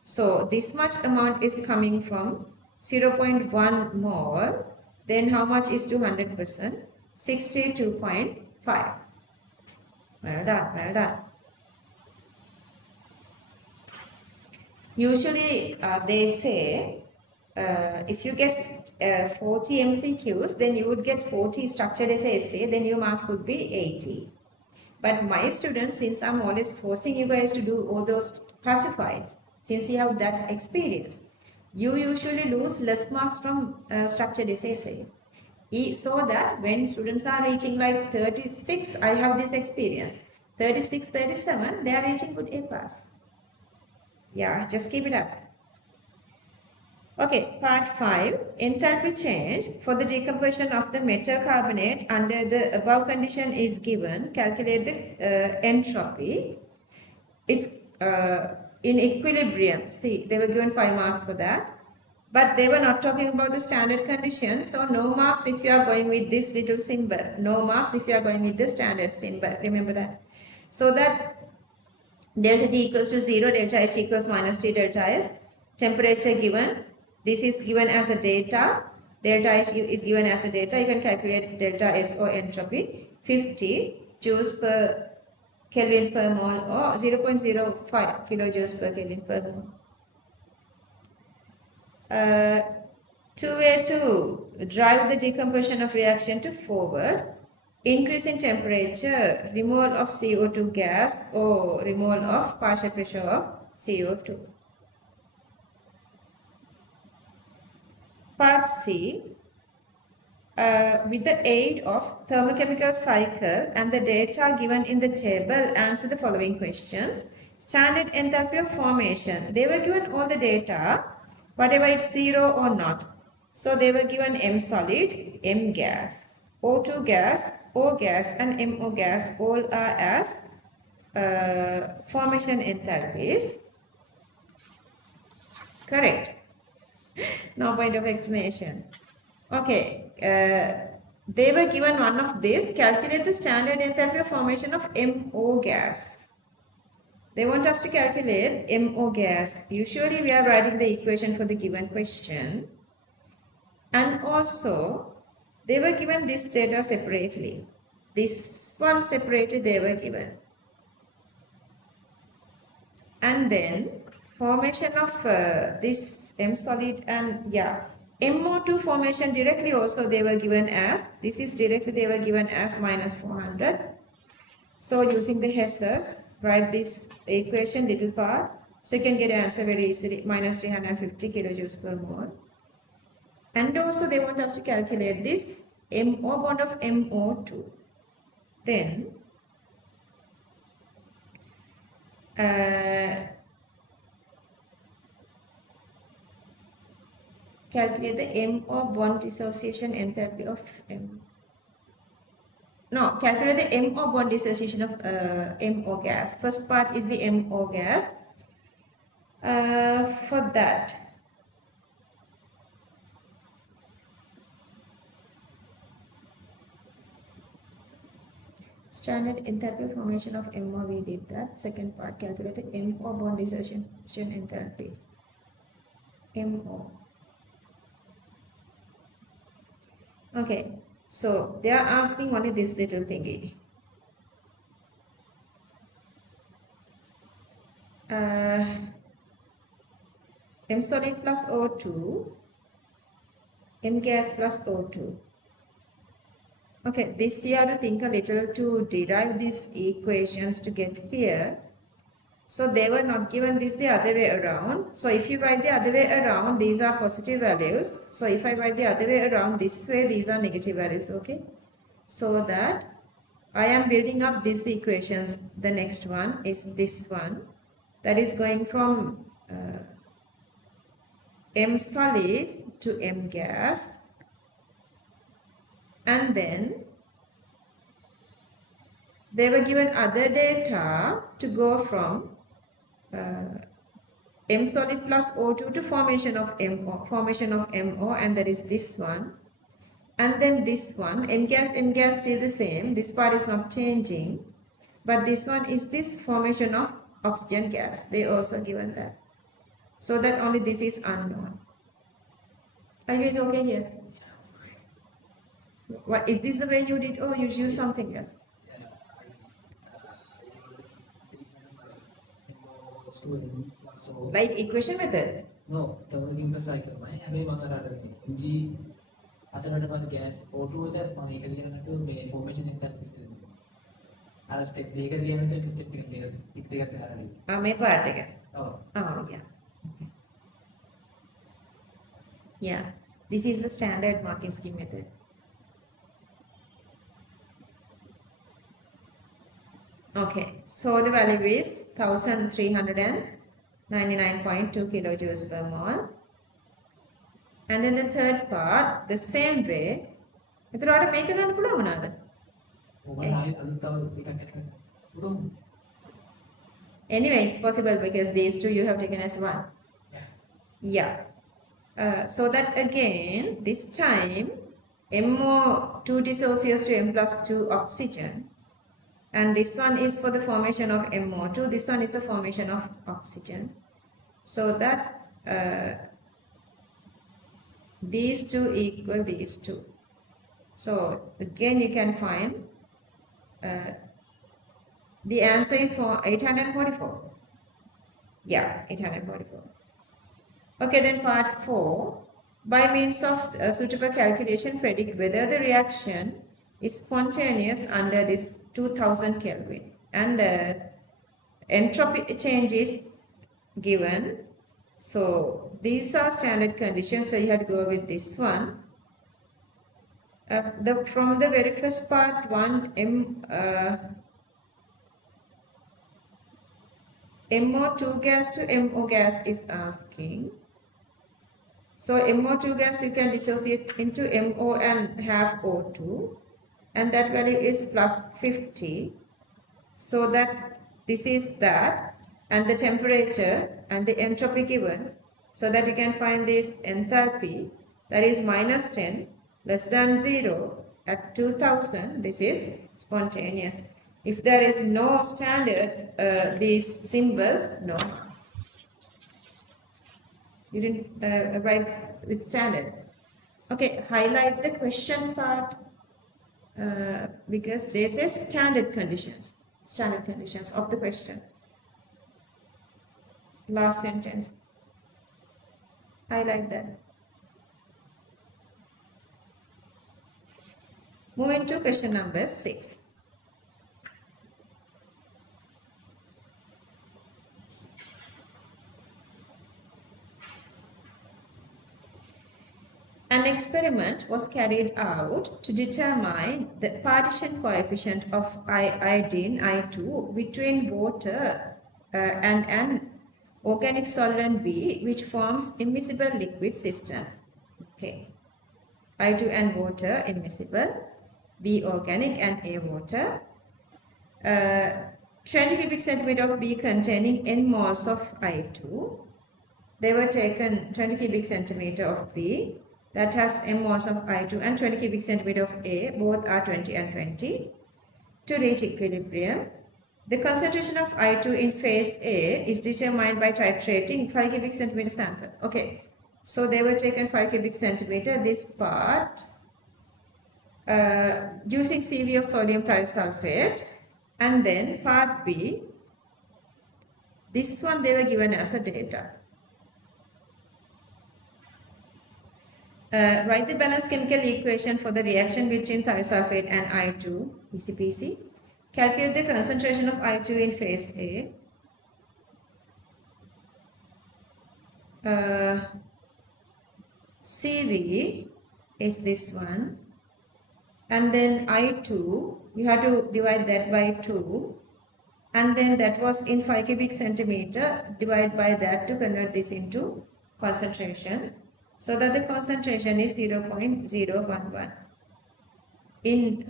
So this much amount is coming from 0.1 mole. Then how much is 200%? 62.5. Well done, well done. Usually, they say if you get 40 MCQs, then you would get 40 structured as essay, then your marks would be 80. But my students, since I'm always forcing you guys to do all those classifieds, since you have that experience, you usually lose less marks from structured essay. So that when students are reaching like 36, I have this experience, 36, 37, they are reaching good A plus. Yeah, just keep it up. Okay, part 5, enthalpy change for the decomposition of the metal carbonate under the above condition is given. Calculate the entropy. It's in equilibrium. See, they were given 5 marks for that. But they were not talking about the standard condition. So no marks if you are going with this little symbol. No marks if you are going with the standard symbol. Remember that. So that delta T equals to 0, delta H equals minus T delta S. Temperature given. This is given as a data. Delta H is given as a data. You can calculate delta S or entropy. 50 joules per Kelvin per mole or 0.05 kilojoules per Kelvin per mole. 2A to drive the decomposition of reaction to forward. Increase in temperature, removal of CO2 gas or removal of partial pressure of CO2. Part C, with the aid of thermochemical cycle and the data given in the table, answer the following questions. Standard enthalpy of formation. They were given all the data, whatever it's 0 or not. So they were given M solid, M gas, O2 gas, O gas and MO gas all are as formation enthalpies. Correct. No point of explanation. Okay, they were given one of this. Calculate the standard enthalpy of formation of MO gas. They want us to calculate MO gas. Usually we are writing the equation for the given question. And also, they were given this data separately. This one separately they were given. And then formation of this M solid and MO2 formation directly also they were given as, this is directly they were given as minus 400. So using the Hesses, write this equation little part. So you can get answer very easily, minus 350 kilojoules per mole. And also they want us to calculate this MO bond of MO2. Then calculate the MO bond dissociation enthalpy of M. No, calculate the MO bond dissociation of MO gas. First part is the MO gas. For that, standard enthalpy formation of MO, we did that. Second part, calculate the MO bond dissociation enthalpy. MO. Okay, so they are asking only this little thingy. M solid plus O2, M gas plus O2. Okay, this you have to think a little to derive these equations to get here. So they were not given this the other way around. So if you write the other way around, these are positive values. So if I write the other way around this way, these are negative values, okay? So that I am building up these equations. The next one is this one. That is going from M solid to M gas. And then they were given other data to go from M solid plus O2 to formation of MO, and that is this one. And then this one, M gas still the same. This part is not changing. But this one is this formation of oxygen gas. They also given that. So that only this is unknown. Are you guys okay here? What is this the way you did, or you use something else? Like equation method? No, the cycle. I have a other MG අතකට gas O2 එක මම ඒක ලියනකොට මේ information එකක් විශ්ලේෂණය කරනවා. අර step දෙක ලියනකොට step එක දෙකක් හරියට. මේ part එක. ඔව්. Oh yeah. Yeah. This is the standard marking scheme method. Okay, so the value is 1399.2 kilojoules per mole. And then the third part, the same way. එතකොට මේක ගන්න පුළුවන් මොනවාද? Anyway, it's possible because these two you have taken as one. Yeah. So that again, this time, MO2 dissociates to M plus 2 oxygen. And this one is for the formation of MO2. This one is the formation of oxygen. So that these two equal these two. So again you can find the answer is for 844. Yeah, 844. Okay, then part 4. By means of suitable calculation, predict whether the reaction is spontaneous under this 2000 Kelvin. And entropy change is given. So these are standard conditions. So you have to go with this one. From the very first part, MO2 gas to MO gas is asking. So MO2 gas you can dissociate into MO and have O2, and that value is plus 50. So that this is that, and the temperature and the entropy given, so that you can find this enthalpy, that is minus 10 less than 0 at 2000. This is spontaneous. If there is no standard, these symbols, no marks. You didn't write with standard. Okay, highlight the question part because they say standard conditions of the question. Last sentence. Highlight that. Moving to question number 6. An experiment was carried out to determine the partition coefficient of iodine I2 between water and an organic solvent B, which forms immiscible liquid system. Okay, I2 and water immiscible, B organic and A water. 20 cubic centimeter of B containing n moles of I2 they were taken 20 cubic centimeter of B that has m moles of I2 and 20 cubic centimeter of A, both are 20 and 20, to reach equilibrium. The concentration of I2 in phase A is determined by titrating 5 cubic centimeter sample. Okay, so they were taken 5 cubic centimeter, this part, using CV of sodium thiosulfate, and then part B, this one they were given as a data. Write the balanced chemical equation for the reaction between thiosulfate and I2, PCPC. Calculate the concentration of I2 in phase A. CV is this one. And then I2, you have to divide that by 2. And then that was in 5 cubic centimeter, divide by that to convert this into concentration. So that the concentration is 0.011 in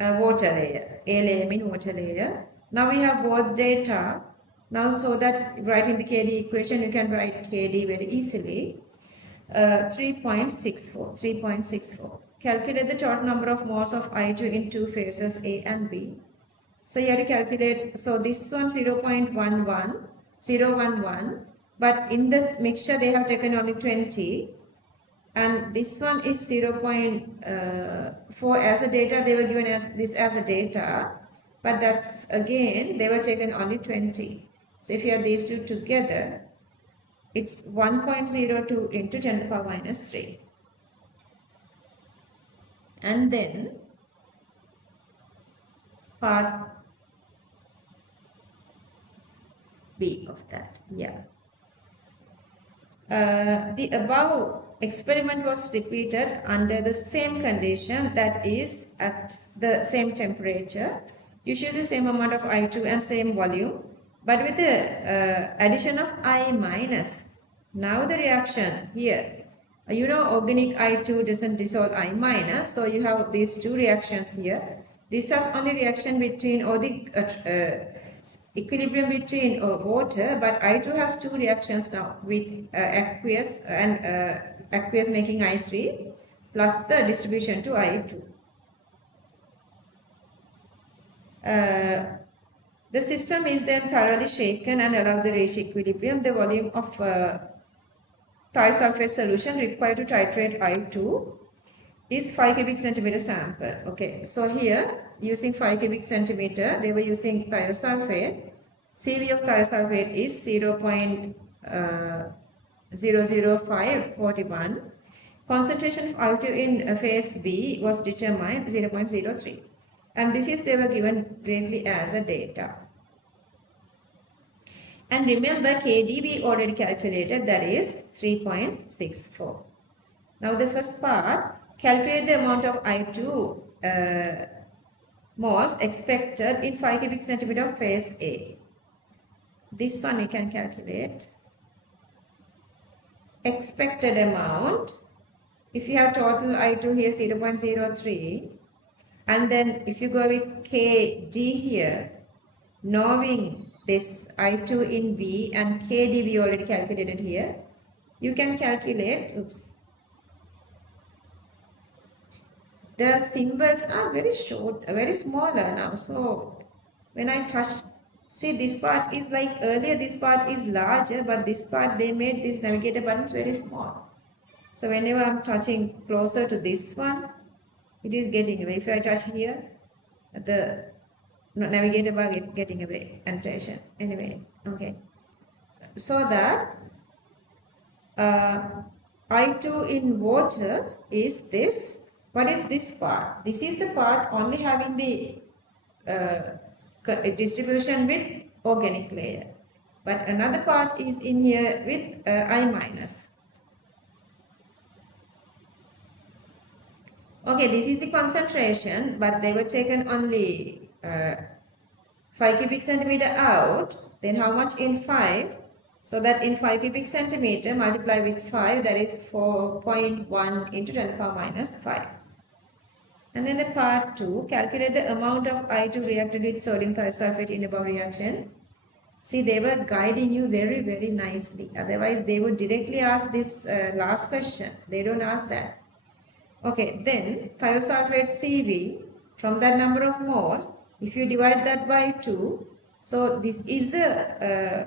water layer, A layer mean water layer. Now we have both data. Now so that writing the KD equation, you can write KD very easily. 3.64. Calculate the total number of moles of I2 in two phases A and B. So you have to calculate, so this one 0.11, but in this mixture they have taken only 20, and this one is 0.4 as a data, they were given as this as a data, but that's again they were taken only 20. So if you add these two together, it's 1.02 into 10 to the power minus 3. And then part B of that, yeah. The above experiment was repeated under the same condition, that is at the same temperature, usually the same amount of I2 and same volume, but with the addition of I minus. Now the reaction here, you know organic I2 doesn't dissolve I minus, so you have these two reactions here. This has only reaction between or the equilibrium between water, but I2 has two reactions now with aqueous and aqueous making I3 plus the distribution to I2. The system is then thoroughly shaken and allowed to reach equilibrium. The volume of thiosulfate solution required to titrate I2 is 5 cubic centimeter sample. Okay, so here using 5 cubic centimeter, they were using thiosulfate. CV of thiosulfate is 0.00541. Concentration of I2 in phase B was determined 0.03. And this is they were given briefly as a data. And remember KD we already calculated, that is 3.64. Now the first part, calculate the amount of I2 moles expected in 5 cubic centimeter of phase A. This one you can calculate. Expected amount, if you have total I2 here 0.03, and then if you go with KD here, knowing this I2 in B and KD we already calculated here, you can calculate, the symbols are very short, very smaller now. So when I touch, see this part is like earlier, this part is larger, but this part they made this navigator buttons very small. So whenever I'm touching closer to this one, it is getting away. If I touch here, the navigator bar getting away, annotation. Anyway, okay. So that I2 in water is this. What is this part? This is the part only having the distribution with organic layer. But another part is in here with I minus. Okay, this is the concentration, but they were taken only 5 cubic centimeter out. Then how much in 5? So that in 5 cubic centimeter multiplied with 5, that is 4.1 into 10 to the power minus 5. And then the part 2, calculate the amount of I2 reacted with sodium thiosulfate in above reaction. See, they were guiding you very, very nicely. Otherwise, they would directly ask this last question. They don't ask that. Okay, then thiosulfate CV, from that number of moles, if you divide that by 2, so this is the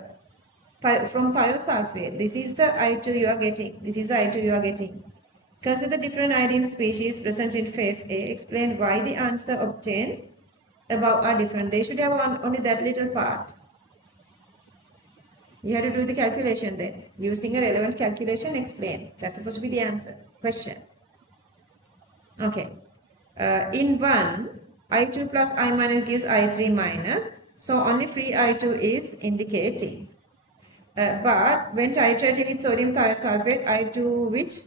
from thiosulfate, this is the I2 you are getting. This is the I2 you are getting. Consider the different iodine species present in phase A. Explain why the answer obtained above are different. They should have only that little part. You have to do the calculation then. Using a relevant calculation, explain. That's supposed to be the answer. Question. Okay. In 1, I2 plus I minus gives I3 minus. So only free I2 is indicating. But when titrating with sodium thiosulfate, I2 which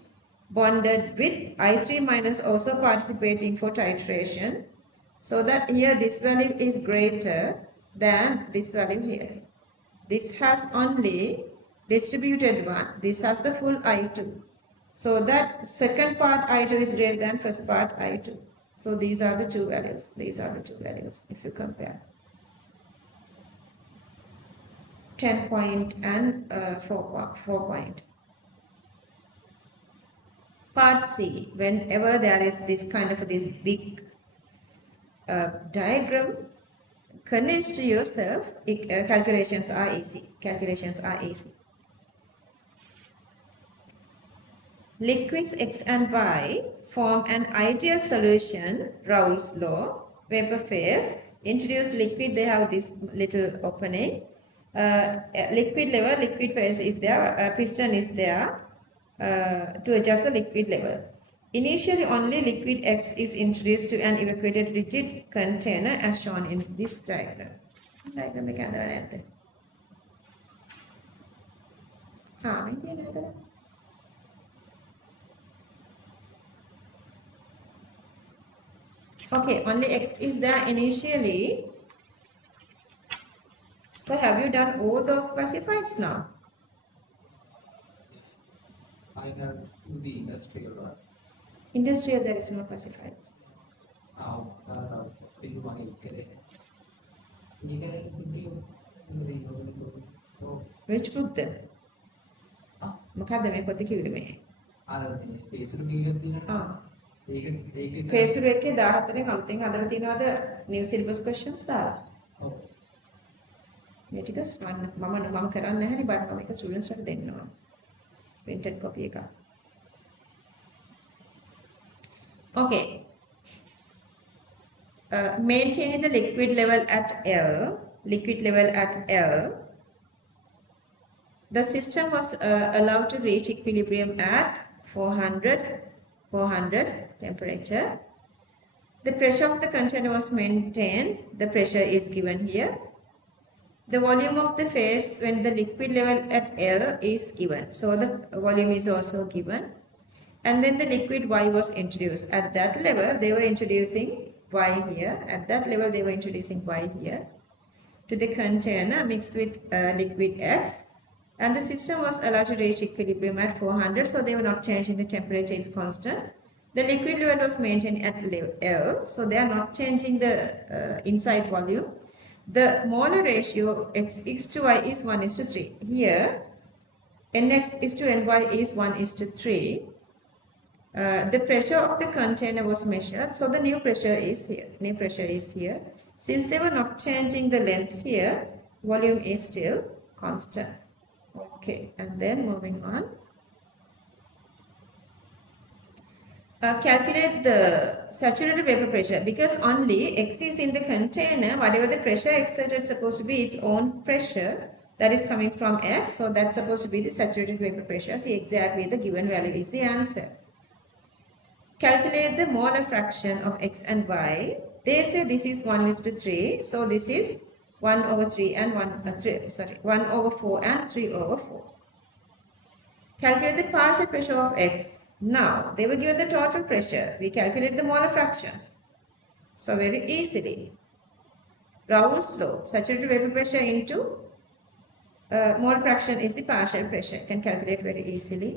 bonded with I3 minus also participating for titration. So that here this value is greater than this value here. This has only distributed one. This has the full I2. So that second part I2 is greater than first part I2. So these are the two values. These are the two values if you compare. 10 point and 4 point. Part C, whenever there is this kind of this big diagram, convince to yourself, calculations are easy. Calculations are easy. Liquids X and Y form an ideal solution, Raoult's law, vapor phase. Introduce liquid, they have this little opening. Liquid level, liquid phase is there, piston is there to adjust the liquid level. Initially, only liquid X is introduced to an evacuated rigid container as shown in this diagram. Diagram එක ඇඳලා නැද්ද? මේ තියෙන ඇඳලා. Okay, only X is there initially. So have you done all those classifieds now? Yes. I have to the industrial one. Industrial, there is no classifieds. Which book then? මොකද්ද මේ පොත කිව්වේ මේ? ෆේස්බුක් එකේ 14 කම්පිටින් හදලා තියෙනවද new syllabus questions දාලා? ඔව්. මේ ටික මම කරන්නේ නැහැනේ බත් මම එක ස්ටුඩන්ට්ස් ලාට දෙන්න ඕන. printed copy එක. Okay. Maintaining the liquid level at L, the system was allowed to reach equilibrium at 400 temperature. The pressure of the container was maintained. The pressure is given here. The volume of the phase when the liquid level at L is given. So the volume is also given. And then the liquid Y was introduced. At that level, they were introducing Y here. At that level, they were introducing Y here to the container mixed with liquid X. And the system was allowed to reach equilibrium at 400. So they were not changing the temperature, it's constant. The liquid level was maintained at L. So they are not changing the inside volume. The molar ratio X to Y is 1:3. Here, NX is to NY is 1:3. The pressure of the container was measured. So the new pressure is here. New pressure is here. Since they were not changing the length here, volume is still constant. Okay, and then moving on. Calculate the saturated vapor pressure because only X is in the container. Whatever the pressure exerted is supposed to be its own pressure that is coming from X. So that's supposed to be the saturated vapor pressure. See, exactly the given value is the answer. Calculate the molar fraction of X and Y. They say this is 1:3. So this is 1/3 and 1/4 and 3/4. Calculate the partial pressure of X. Now, they were given the total pressure. We calculate the molar fractions. So, very easily. Raoult's law, saturated vapor pressure into molar fraction is the partial pressure. You can calculate very easily.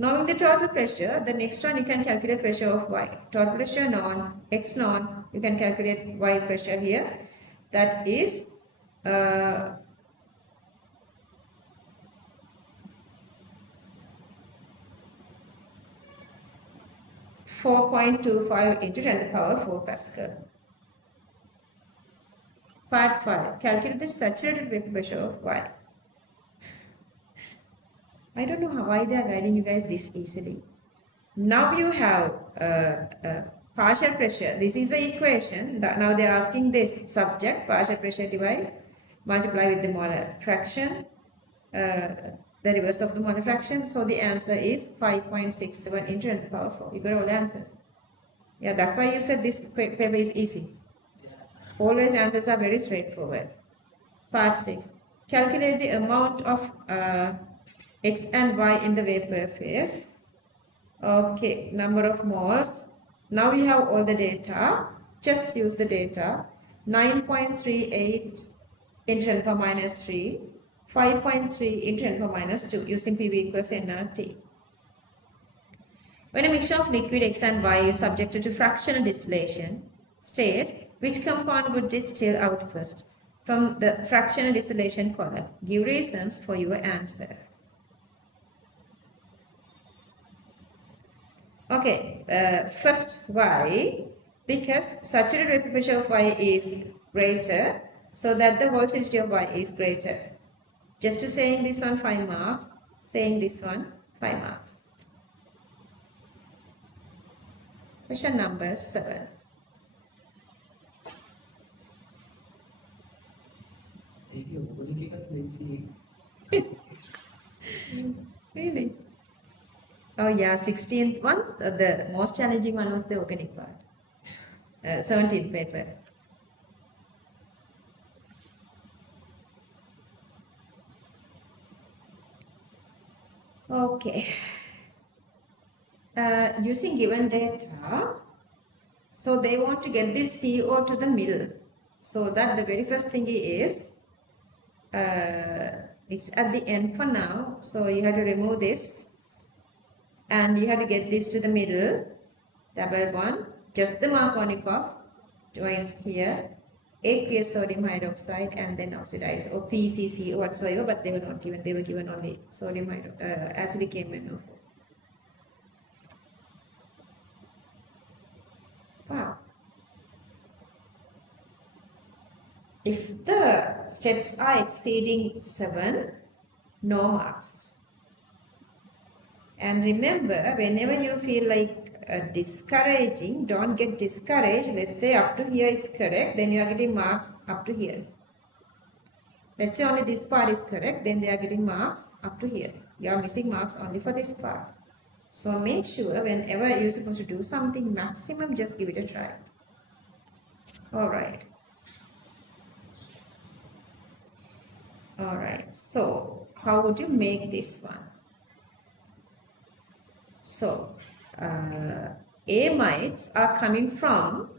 Knowing the total pressure, the next one you can calculate pressure of Y. Total pressure known, X known, you can calculate Y pressure here. That is 4.25 into 10 to the power 4 Pascal. Part 5. Calculate the saturated vapor pressure of Y. I don't know why they are guiding you guys this easily. Now you have partial pressure. This is the equation. Now they are asking this subject, partial pressure divide, multiply with the molar fraction, the reverse of the molar fraction. So the answer is 5.67 into 10 to the power 4. You got all the answers. Yeah, that's why you said this paper is easy. Always answers are very straightforward. Part 6. Calculate the amount of X and Y in the vapor phase. Okay, number of moles. Now we have all the data. Just use the data. 9.38 into 10 power minus 3. 5.3 into 10 power minus 2 using PV equals nRT. When a mixture of liquid X and Y is subjected to fractional distillation, state which compound would distill out first from the fractional distillation column. Give reasons for your answer. Okay, first Y, because saturated vapor pressure of Y is greater, so that the volatility of Y is greater. Just to saying this one 5 marks, saying this one 5 marks. Question number 7. Really? Oh yeah, 16th one, the most challenging one was the organic part. 17th paper. Okay. Using given data, so they want to get this CO to the middle. So that the very first thing is, it's at the end for now. So you have to remove this. And you have to get this to the middle. Double bond. Just the Markovnikov joins here. Aqueous sodium hydroxide and then oxidize or PCC or whatsoever, but they were not given. They were given only sodium acidic MnO4. Wow. If the steps are exceeding 7, no marks. And remember, whenever you feel like discouraging, don't get discouraged. Let's say up to here it's correct, then you are getting marks up to here. Let's say only this part is correct, then they are getting marks up to here. You are missing marks only for this part. So make sure whenever you're supposed to do something maximum, just give it a try. Alright. Alright, so how would you make this one? So, amides are coming from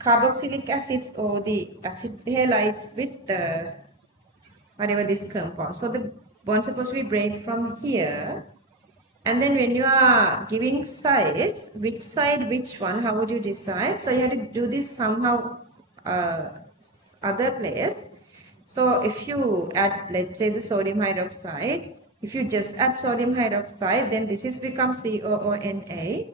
carboxylic acids or the acid halides with the whatever this compound. So the bond supposed to be break from here. And then when you are giving sides, which side, which one, how would you decide? So you have to do this somehow other place. So if you add, let's say the sodium hydroxide, if you just add sodium hydroxide, then this is become COONA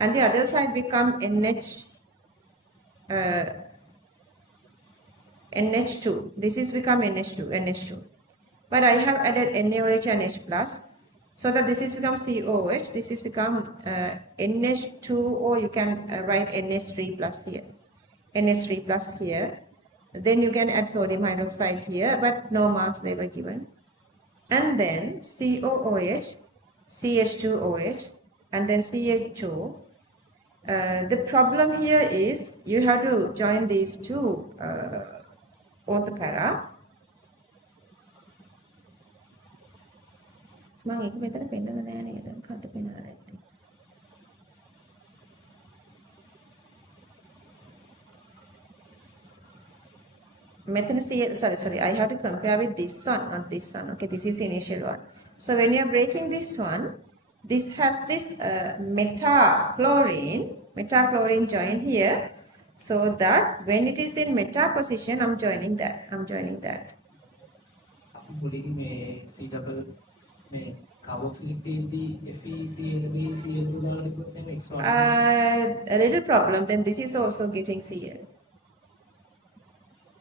and the other side become NH2. This is become NH2. But I have added NaOH and H plus, so that this is become COOH, this is become NH2, or you can write NH3 plus here. NH3 plus here. Then you can add sodium hydroxide here, but no marks they were given. And then COOH, CH2OH, and then CH2. The problem here is you have to join these two orthopara. මම ඒක මෙතන පෙන්නලා නෑ නේද? මොකද්ද පෙන්නලා නැත්තේ? Method sorry, I have to compare with this one, not this one. Okay, this is initial one. So when you are breaking this one, this has this metachlorine join here, so that when it is in meta position, I'm joining that. අපි මුලින් මේ C double මේ carboxylic තියෙද්දී FeCl3Cl2 දාලා තිබුණොත් එහෙම X A little problem, then this is also getting Cl.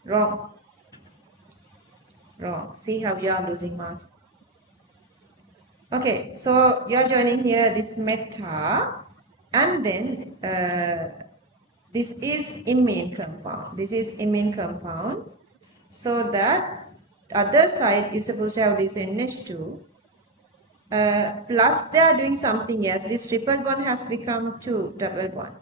Wrong. See how you are losing marks. Okay, so you are joining here this meta, and then this is imine compound. So that other side is supposed to have this NH2. Plus they are doing something else. This triple bond has become 2 double bond.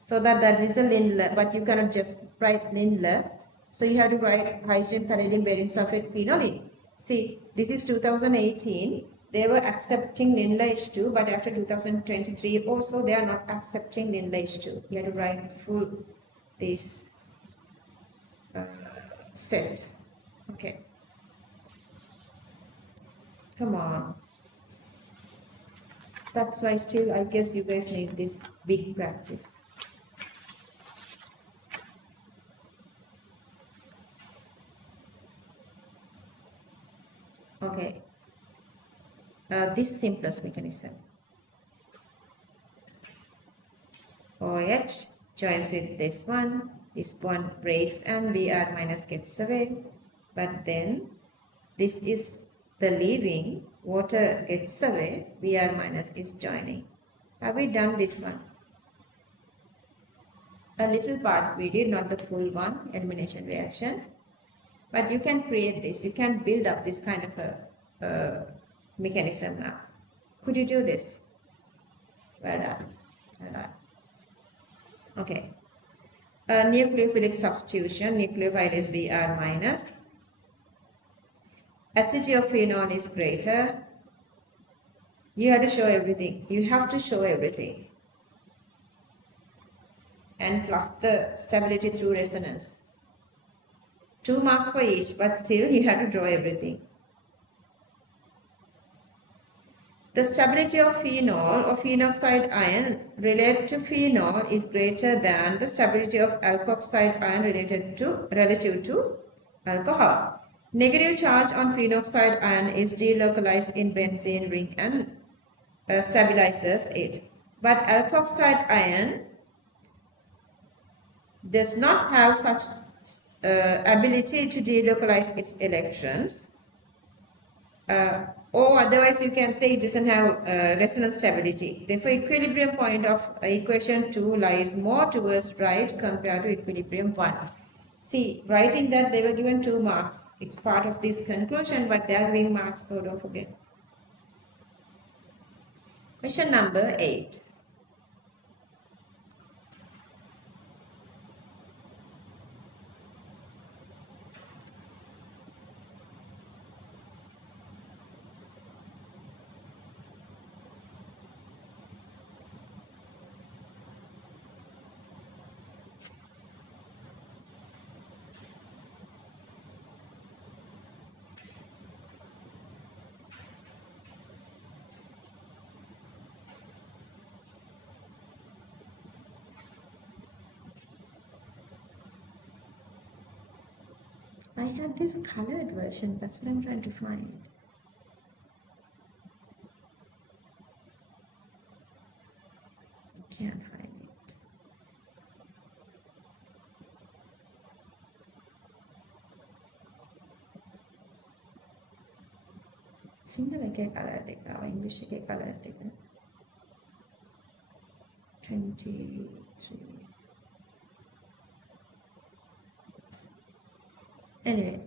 So that is a Lindler, but you cannot just write Lindler. So you have to write hydrogen palladium barium sulfate phenolene. See, this is 2018. They were accepting Lindler H2, but after 2023 also they are not accepting Lindler H2. You have to write full this set. Okay. Come on. That's why still I guess you guys need this big practice. Okay. This simplest mechanism. OH joins with this one breaks and Br minus gets away. But then this is the leaving, water gets away, Br minus is joining. Have we done this one? A little part we did, not the full one, elimination reaction. But you can create this, you can build up this kind of a mechanism now. Could you do this? Well done. Okay. Nucleophilic substitution, nucleophile is Br minus. Acidity of phenol is greater. You have to show everything. And plus the stability through resonance. 2 marks for each, but still you have to draw everything. The stability of phenol or phenoxide ion related to phenol is greater than the stability of alkoxide ion relative to alcohol. Negative charge on phenoxide ion is delocalized in benzene ring and stabilizes it. But alkoxide ion does not have such ability to delocalize its electrons. Or otherwise you can say it doesn't have resonance stability. Therefore, equilibrium point of equation 2 lies more towards right compared to equilibrium 1. See, writing that they were given 2 marks. It's part of this conclusion, but they are giving marks, so don't forget. Question number 8. I had this colored version, that's what I'm trying to find. Can't find it. Sinhala ke colored එක, English ke colored එක. 23. Anyway,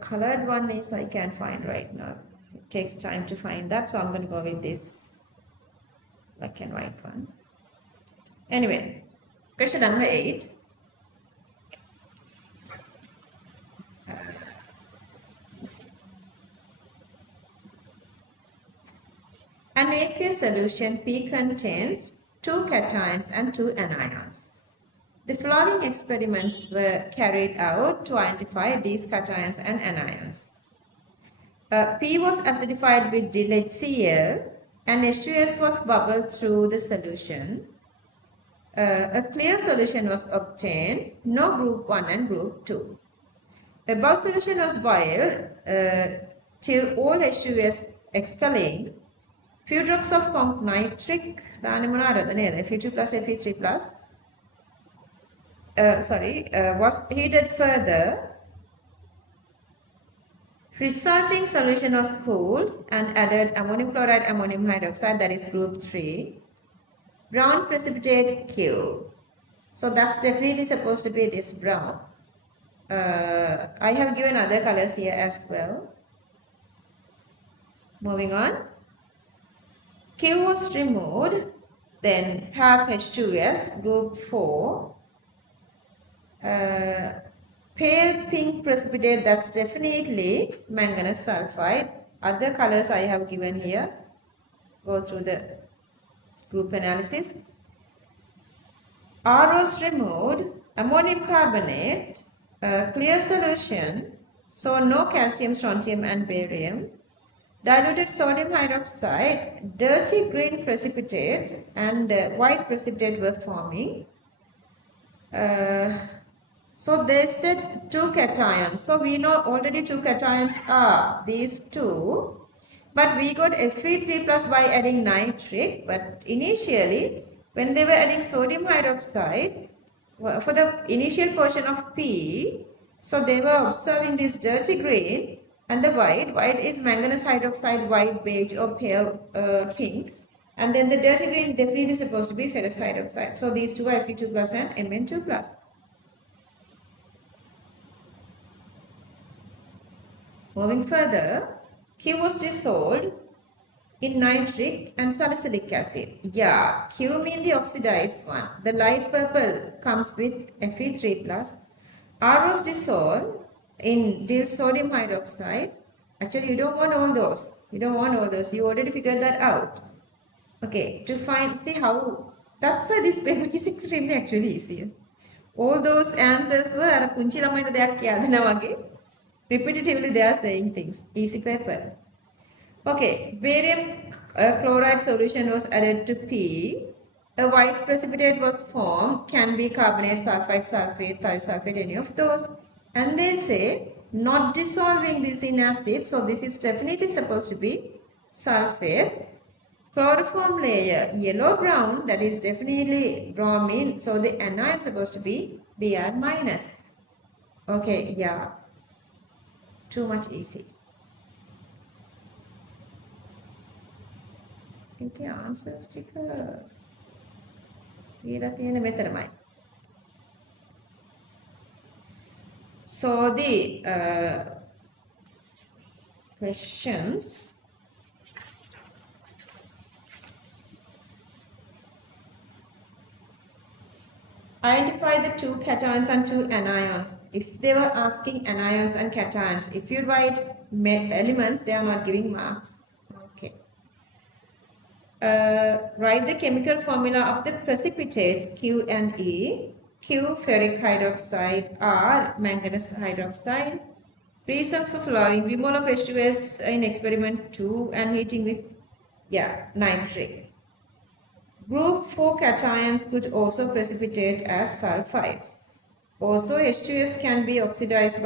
colored one is I can't find right now. It takes time to find that, so I'm going to go with this black and white one. Anyway, question number 8. An aqueous solution P contains 2 cations and 2 anions. The following experiments were carried out to identify these cations and anions. P was acidified with DHCl and H2S was bubbled through the solution. A clear solution was obtained, no group 1 and group 2. Above solution was boiled till all H2S expelling. Few drops of nitric, Fe2 plus Fe3 plus, was heated further. Resulting solution was cooled and added ammonium chloride, ammonium hydroxide, that is group 3. Brown precipitate Q. So that's definitely supposed to be this brown. I have given other colors here as well. Moving on. Q was removed. Then has H2S, group 4. Pale pink precipitate, that's definitely manganese sulfide. Other colors I have given here. Go through the group analysis. R was removed, ammonium carbonate, clear solution, so no calcium, strontium and barium. Diluted sodium hydroxide, dirty green precipitate and white precipitate were forming. So they said 2 cations. So we know already 2 cations are these two. But we got Fe3 plus by adding nitric. But initially, when they were adding sodium hydroxide, for the initial portion of P, so they were observing this dirty green and the white. White is manganese hydroxide, white, beige or pale pink. And then the dirty green definitely is supposed to be ferrous hydroxide. So these two are Fe2 plus and Mn2 plus. Moving further, Q was dissolved in nitric and salicylic acid. Yeah, Q means the oxidized one. The light purple comes with Fe3 plus. R was dissolved in dill sodium hydroxide. Actually, you don't want all those. You don't want all those. You already figured that out. Okay, to find, see how, that's why this paper is extremely actually easier. All those answers were අර පුංචි ළමයිට දෙයක් කියදෙනා වගේ repetitively they are saying things. Easy paper. Okay, barium chloride solution was added to P. A white precipitate was formed. Can be carbonate, sulfide, sulfate, thiosulfate, any of those. And they say not dissolving this in acid. So this is definitely supposed to be sulfates. Chloroform layer yellow brown, that is definitely bromine. So the anion is supposed to be Br minus. Okay, yeah. Too much easy. The answers sticker. So the questions. Identify the 2 cations and 2 anions. If they were asking anions and cations, if you write elements, they are not giving marks. Okay. Write the chemical formula of the precipitates Q and E. Q ferric hydroxide, R manganese hydroxide. Reasons for flowing: removal of H2S in experiment 2 and heating with nitric. Group 4 cations could also precipitate as sulfides. Also, H2S can be oxidized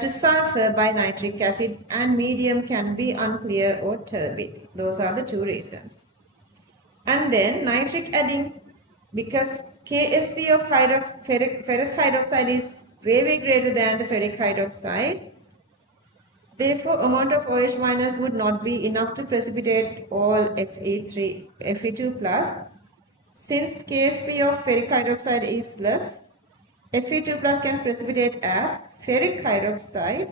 to sulfur by nitric acid, and medium can be unclear or turbid. Those are the 2 reasons. And then nitric adding, because Ksp of ferrous hydroxide is way greater than the ferric hydroxide. Therefore, amount of OH minus would not be enough to precipitate all Fe2 plus. Since Ksp of ferric hydroxide is less, Fe2 plus can precipitate as ferric hydroxide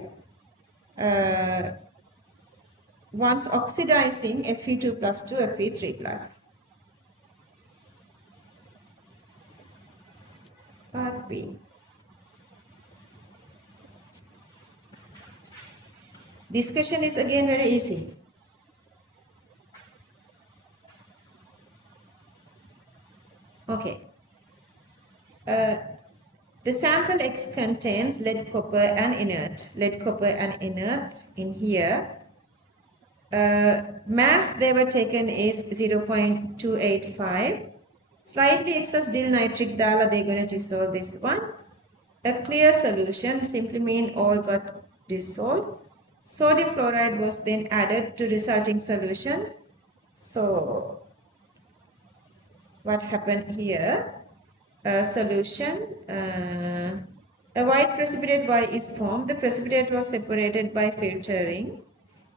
once oxidizing Fe2 plus to Fe3 plus. Part B. This question is again very easy. Okay. The sample X contains lead, copper and inert. Lead, copper and inert in here. Mass they were taken is 0.285. Slightly excess dill nitric dala, they're going to dissolve this one. A clear solution simply mean all got dissolved. Sodium chloride was then added to resulting solution. So what happened here? Solution. A white precipitate Y is formed. The precipitate was separated by filtering,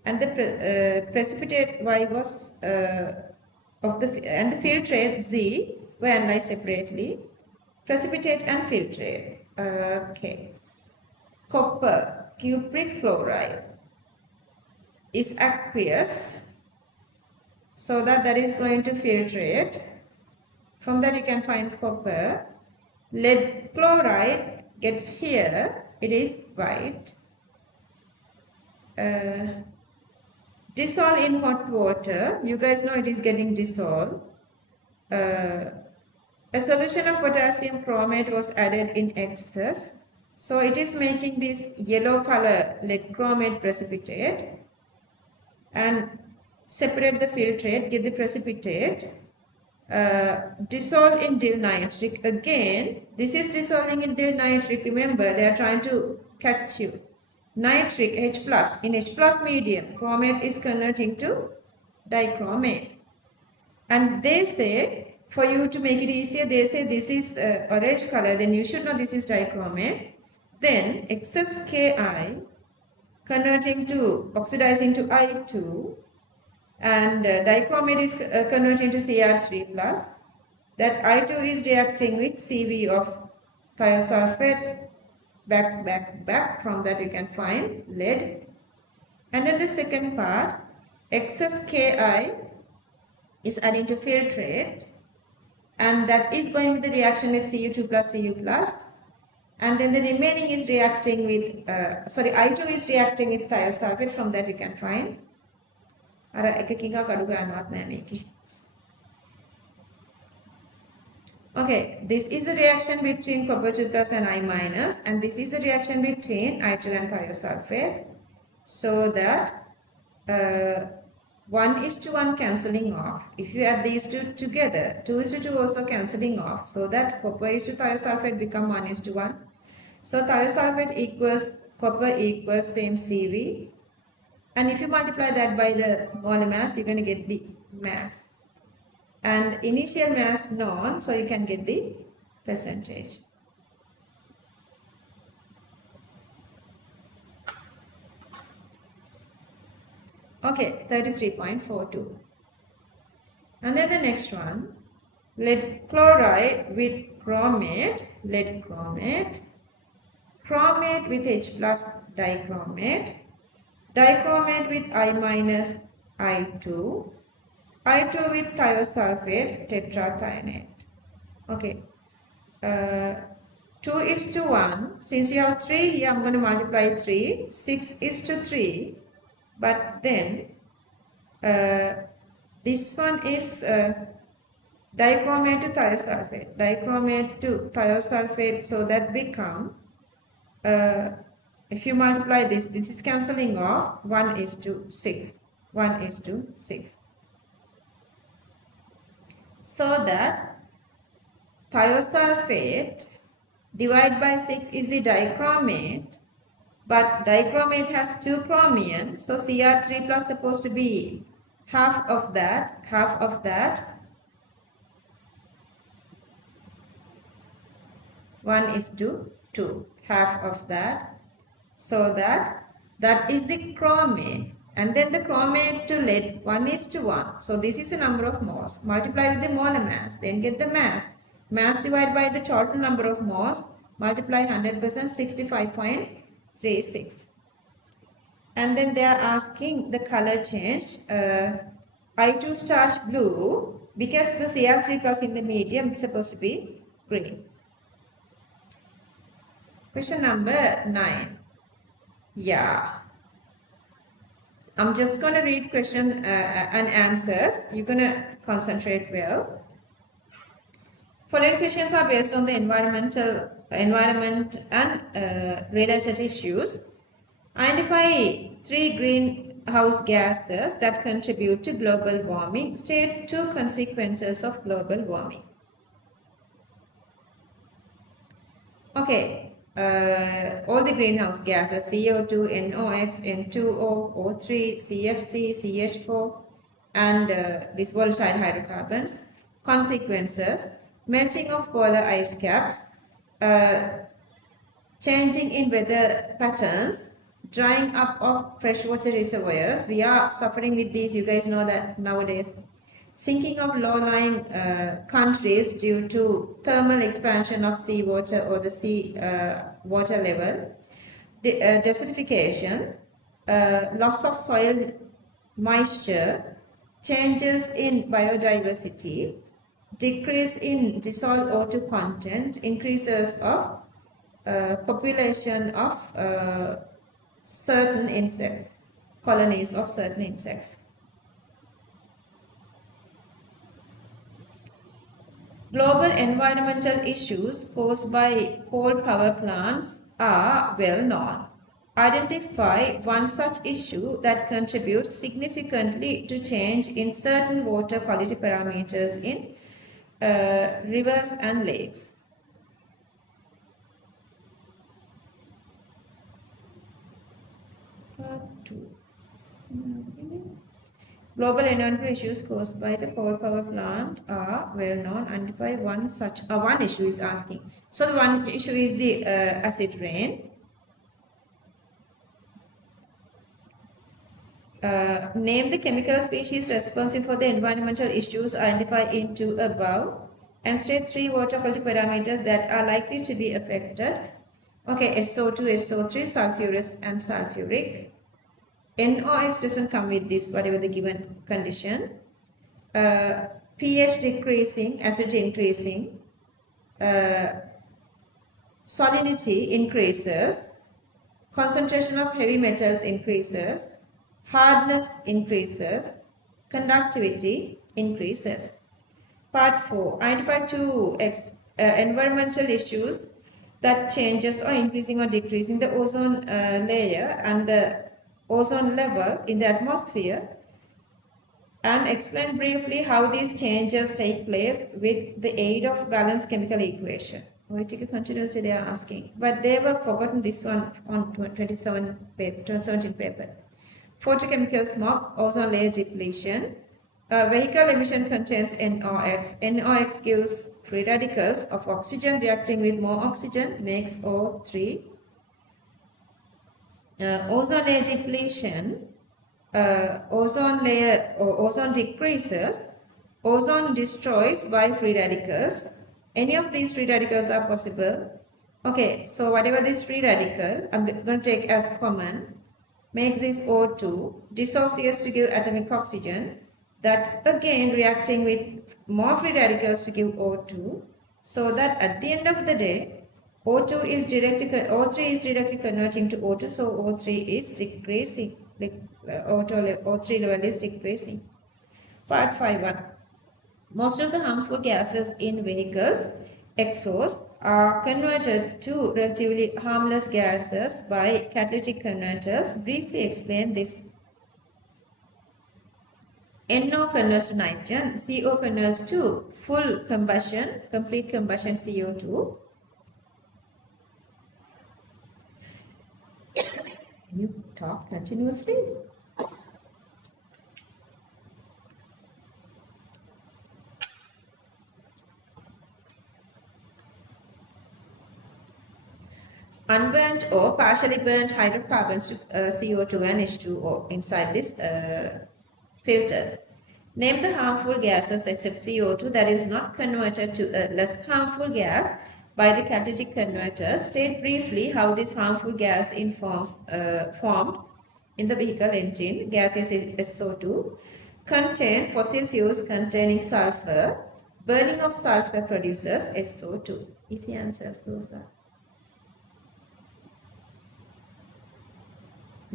and the precipitate Y was and the filtrate Z were analyzed separately. Precipitate and filtrate. Okay. Copper cupric chloride is aqueous, so that is going to filtrate. From that you can find copper. Lead chloride gets here, it is white. Dissolve in hot water, you guys know it is getting dissolved. A solution of potassium chromate was added in excess, so it is making this yellow color lead chromate precipitate, and separate the filtrate, get the precipitate. Dissolve in dill nitric. Again, this is dissolving in dill nitric. Remember, they are trying to catch you. Nitric H plus. In H plus medium, chromate is converting to dichromate. And they say, for you to make it easier, they say this is orange color, then you should know this is dichromate. Then excess Ki converting to, oxidizing to I2, and dichromate is converting to Cr3 plus. That I2 is reacting with Cv of thiosulfate, back. From that we can find lead. And then the second part, excess Ki is adding to filtrate, and that is going with the reaction with Cu2 plus Cu plus. And then the remaining is reacting with, I2 is reacting with thiosulfate. From that we can find. Okay, this is a reaction between copper 2 plus and I minus, and this is a reaction between I2 and thiosulfate, so that 1:1 cancelling off. If you add these two together, 2:2 also cancelling off, so that copper is to thiosulfate become 1:1. So thiosulfate equals copper equals same Cv, and if you multiply that by the molar mass, you're going to get the mass. And initial mass known, so you can get the percentage. Okay, 33.42. And then the next one, lead chloride with chromate, lead chromate, chromate with H plus dichromate, dichromate with I minus I2, I2 with thiosulfate, tetrathionate. Okay. 2:1. Since you have 3 here, I'm going to multiply 3. 6:3. But then this one is dichromate to thiosulfate. Dichromate to thiosulfate, so that become, if you multiply this is cancelling off, 1:6. 1:6. So that thiosulfate divided by 6 is the dichromate, but dichromate has 2 chromium, so Cr3 plus supposed to be half of that, 1:2, half of that, so that is the chromate. And then the chromate to lead, 1:1. So this is a number of moles. Multiply with the molar mass, then get the mass. Mass divided by the total number of moles, multiply 100%, 65.36. And then they are asking the color change. I2 starch blue, because the Cr3 plus in the medium, it's supposed to be green. Question number 9. Yeah. I'm just going to read questions and answers. You're going to concentrate well. Following questions are based on the environment and related issues. Identify 3 greenhouse gases that contribute to global warming. State 2 consequences of global warming. Okay, all the greenhouse gases CO2, NOx, N2O, O3, CFC, CH4 and these volatile hydrocarbons. Consequences: melting of polar ice caps, changing in weather patterns, drying up of freshwater reservoirs. We are suffering with these, you guys know that nowadays. Sinking of low-lying countries due to thermal expansion of seawater or the sea water level, desertification, loss of soil moisture, changes in biodiversity, decrease in dissolved O2 content, increases of population of certain insects, colonies of certain insects. Global environmental issues caused by coal power plants are well known. Identify one such issue that contributes significantly to change in certain water quality parameters in rivers and lakes. Part 2. Global environmental issues caused by the coal power plant are well known. Identify one issue is asking. So the one issue is the acid rain. Name the chemical species responsible for the environmental issues identified in 2 above and state 3 water quality parameters that are likely to be affected. Okay, SO2, SO3, sulfurous and sulfuric. NOx doesn't come with this, whatever the given condition. pH decreasing, acidity increasing, salinity increases, concentration of heavy metals increases, hardness increases, conductivity increases. Part 4. Identify 2 environmental issues that changes or increasing or decreasing the ozone layer and the ozone level in the atmosphere, and explain briefly how these changes take place with the aid of balanced chemical equation. Continuously they are asking, but they were forgotten this one on 2017 paper. Photochemical smoke, ozone layer depletion. Vehicle emission contains NOx. NOx gives free radicals of oxygen reacting with more oxygen, makes O3. Ozone layer depletion. Ozone decreases, ozone destroys by free radicals. Any of these free radicals are possible. Okay, so whatever this free radical, I'm going to take as common, makes this O2, dissociates to give atomic oxygen, that again reacting with more free radicals to give O2, so that at the end of the day, O3 is directly converting to O2, so O3 is decreasing, like O3 level is decreasing. Part 5.1. Most of the harmful gases in vehicles exhaust are converted to relatively harmless gases by catalytic converters. Briefly explain this. NO converts to nitrogen, CO converts to full combustion, complete combustion CO2. You talk continuously. Unburnt or partially burnt hydrocarbons, CO2 and H2O inside this filters. Name the harmful gases except CO2 that is not converted to a less harmful gas by the catalytic converter. State briefly how this harmful gas formed in the vehicle engine. Gas is SO2. Contain fossil fuels containing sulfur. Burning of sulfur produces SO2. Easy answers those are.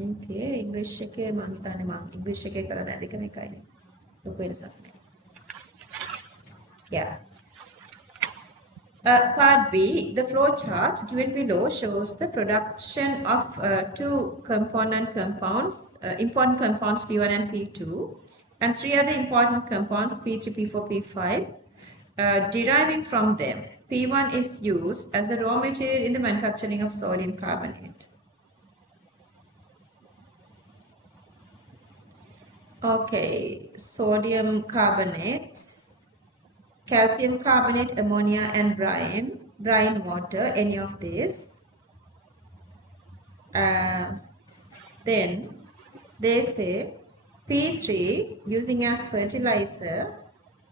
Okay, English එකේ මම හිතන්නේ මම English එකේ කරලා නැති එක මේකයි. ලොකු වෙනසක්. Yeah. Part B, the flow chart given below shows the production of two important compounds P1 and P2, and three other important compounds P3, P4, P5. Deriving from them, P1 is used as the raw material in the manufacturing of sodium carbonate. Okay, sodium carbonate, calcium carbonate, ammonia and brine water, any of these. Then they say P3 using as fertilizer,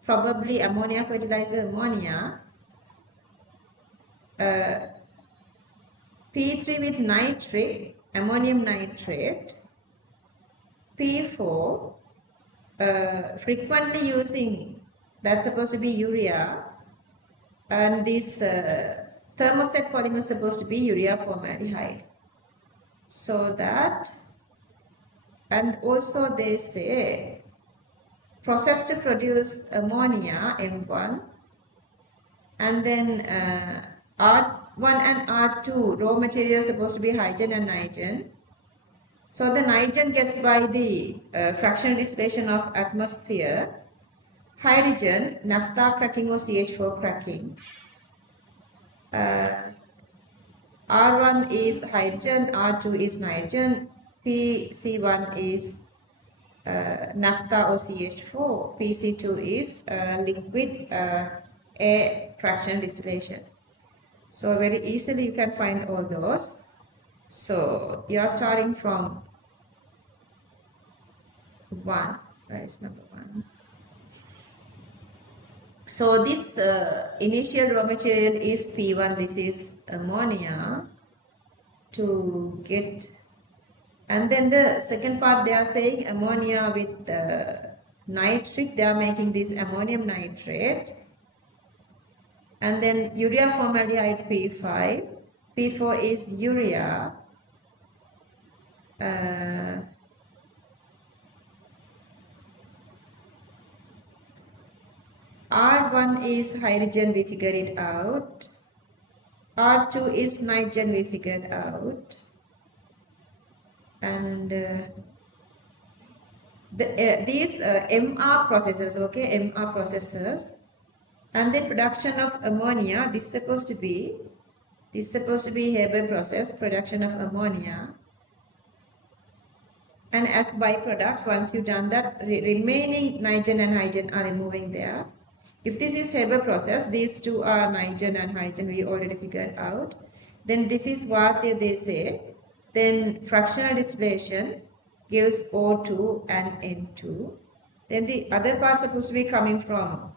probably ammonia fertilizer, ammonia, P3 with nitric, ammonium nitrate, P4 frequently using, that's supposed to be urea, and this thermoset polymer is supposed to be urea formaldehyde. So that, and also they say process to produce ammonia, M1, and then R1 and R2 raw material is supposed to be hydrogen and nitrogen. So the nitrogen gets by the fractional distillation of atmosphere, hydrogen, naphtha cracking or CH4 cracking. R1 is hydrogen, R2 is nitrogen, PC1 is naphtha or CH4, PC2 is liquid air fractional distillation. So very easily you can find all those. So you are starting from 1, where is number 1? So this initial raw material is P1, this is ammonia to get, and then the second part they are saying ammonia with nitric, they are making this ammonium nitrate, and then urea formaldehyde P5, P4 is urea, R1 is hydrogen, we figured it out, R2 is nitrogen, we figured out, and these MR processes, okay, MR processes, and then production of ammonia, this is supposed to be Haber process, production of ammonia, and as byproducts, once you've done that, remaining nitrogen and hydrogen are removing there. If this is Haber process, these two are nitrogen and hydrogen, we already figured out. Then this is what they say. Then fractional distillation gives O2 and N2. Then the other part supposed to be coming from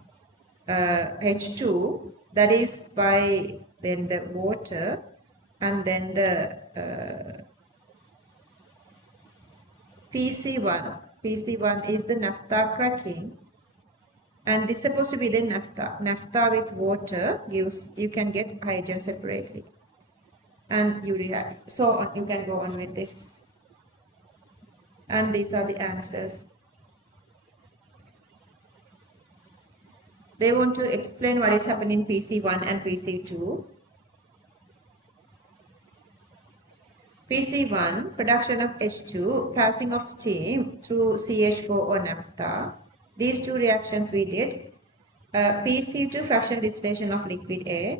H2, that is by then the water, and then the PC1 is the naphtha cracking, and this is supposed to be the naphtha with water gives, you can get hydrogen separately, and urea, so on, you can go on with this, and these are the answers. They want to explain what is happening in PC1 and PC2. PC1, production of H2, passing of steam through CH4 or naphtha. These two reactions we did. PC2, fractional distillation of liquid air.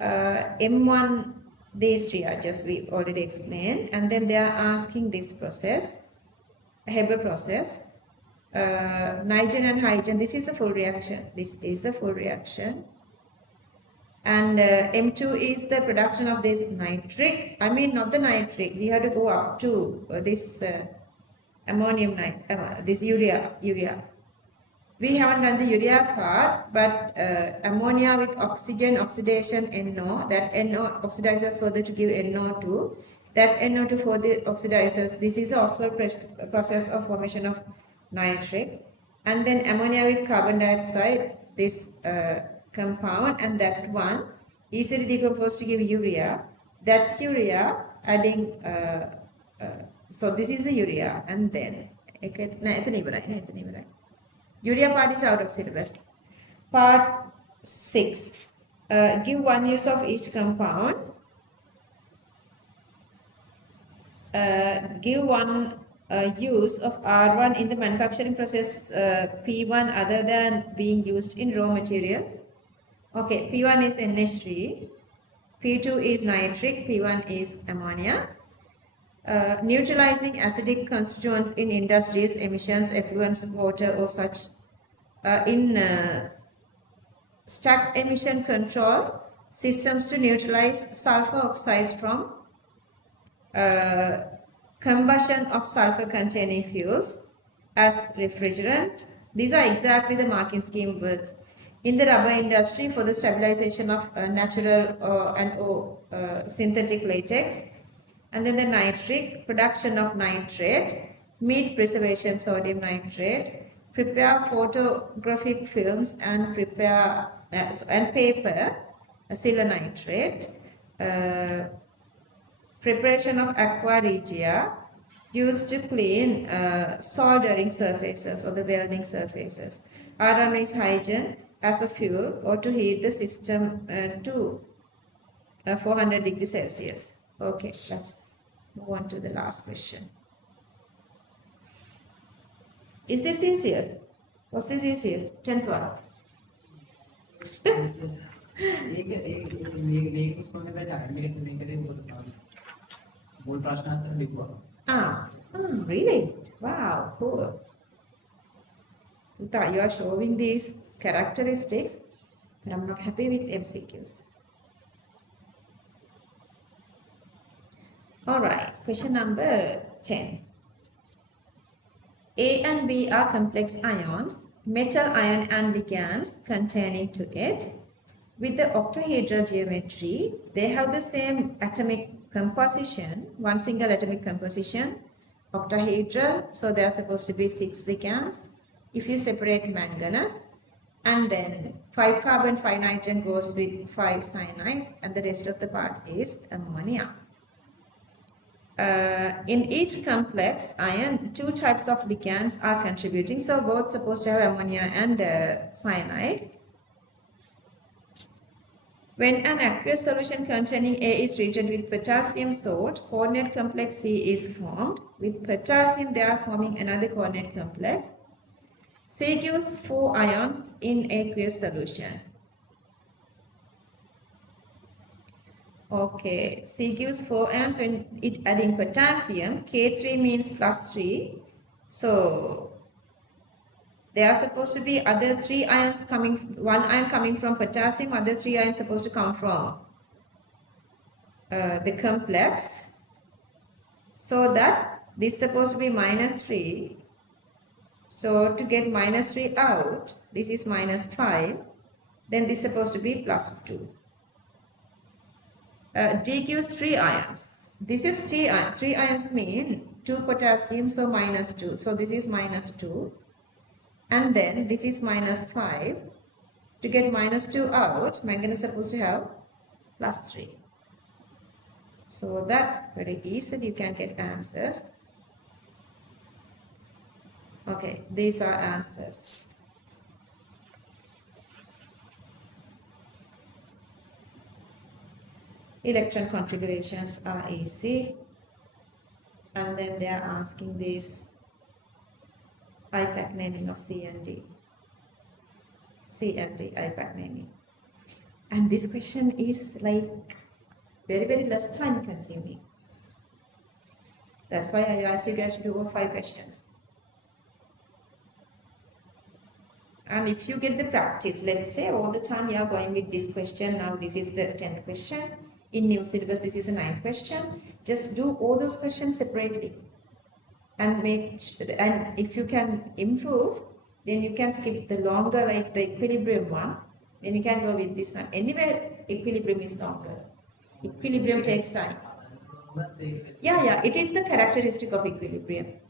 M1, these three are just we already explained. And then they are asking this process, Haber process. Nitrogen and hydrogen, this is a full reaction. This is a full reaction. And M2 is the production of this nitric, not the nitric, we have to go up to this ammonium this urea. We haven't done the urea part, but ammonia with oxygen oxidation NO, that NO oxidizes further to give NO2, that NO2 further oxidizes, this is also a process of formation of nitric, and then ammonia with carbon dioxide, this compound, and that one easily decomposed to give urea, that urea adding so this is a urea, and then urea part is out of syllabus. Part 6, Give one use of each compound. Give one use of R1 in the manufacturing process P1 other than being used in raw material. Okay, P1 is NH3, P2 is nitric, P1 is ammonia. Neutralizing acidic constituents in industries, emissions, effluents, water or such in stack emission control systems to neutralize sulfur oxides from combustion of sulfur containing fuels as refrigerant. These are exactly the marking scheme words. In the rubber industry, for the stabilization of natural and synthetic latex, and then the nitric, production of nitrate, meat preservation sodium nitrate, prepare photographic films and prepare and paper, silanitrate, preparation of aqua regia used to clean soldering surfaces or the welding surfaces. Iron is hydrogen as a fuel or to heat the system to 400 degrees Celsius. Okay, let's move on to the last question. Is this easier? Was this easier? 10th one. Really? Wow, cool. You are showing these characteristics, but I'm not happy with MCQs. Alright, question number 10. A and B are complex ions, metal ion and ligands containing to it. With the octahedral geometry, they have the same atomic composition, one single atomic composition, octahedral, so they are supposed to be 6 ligands. If you separate manganese, and then 5 carbon, 5 nitrogen goes with 5 cyanides, and the rest of the part is ammonia. In each complex ion, 2 types of ligands are contributing, so both supposed to have ammonia and cyanide. When an aqueous solution containing A is treated with potassium salt, coordinate complex C is formed. With potassium, they are forming another coordinate complex. C gives 4 ions in aqueous solution. Okay, C gives 4 ions when it adding potassium. K3 means plus 3. So, there are supposed to be other 3 ions coming, 1 ion coming from potassium, other 3 ions supposed to come from the complex. So that this is supposed to be minus 3. So, to get minus 3 out, this is minus 5. Then this is supposed to be plus 2. D gives 3 ions. This is T ion. 3 ions mean 2 potassium, so minus 2. So this is minus 2. And then this is minus 5. To get minus 2 out, manganese is supposed to have plus 3. So that very easily you can get answers. Okay, these are answers. Electron configurations are easy. And then they are asking this IPAC naming of C and D. C and D IPAC naming. And this question is like very less time consuming. That's why I asked you guys to do over 5 questions. And if you get the practice, let's say all the time you are going with this question, now this is the 10th question. In new syllabus, this is the 9th question. Just do all those questions separately. And and if you can improve, then you can skip the longer, like the equilibrium one. Then you can go with this one. Anyway, equilibrium is longer. Equilibrium takes time. Yeah, it is the characteristic of equilibrium.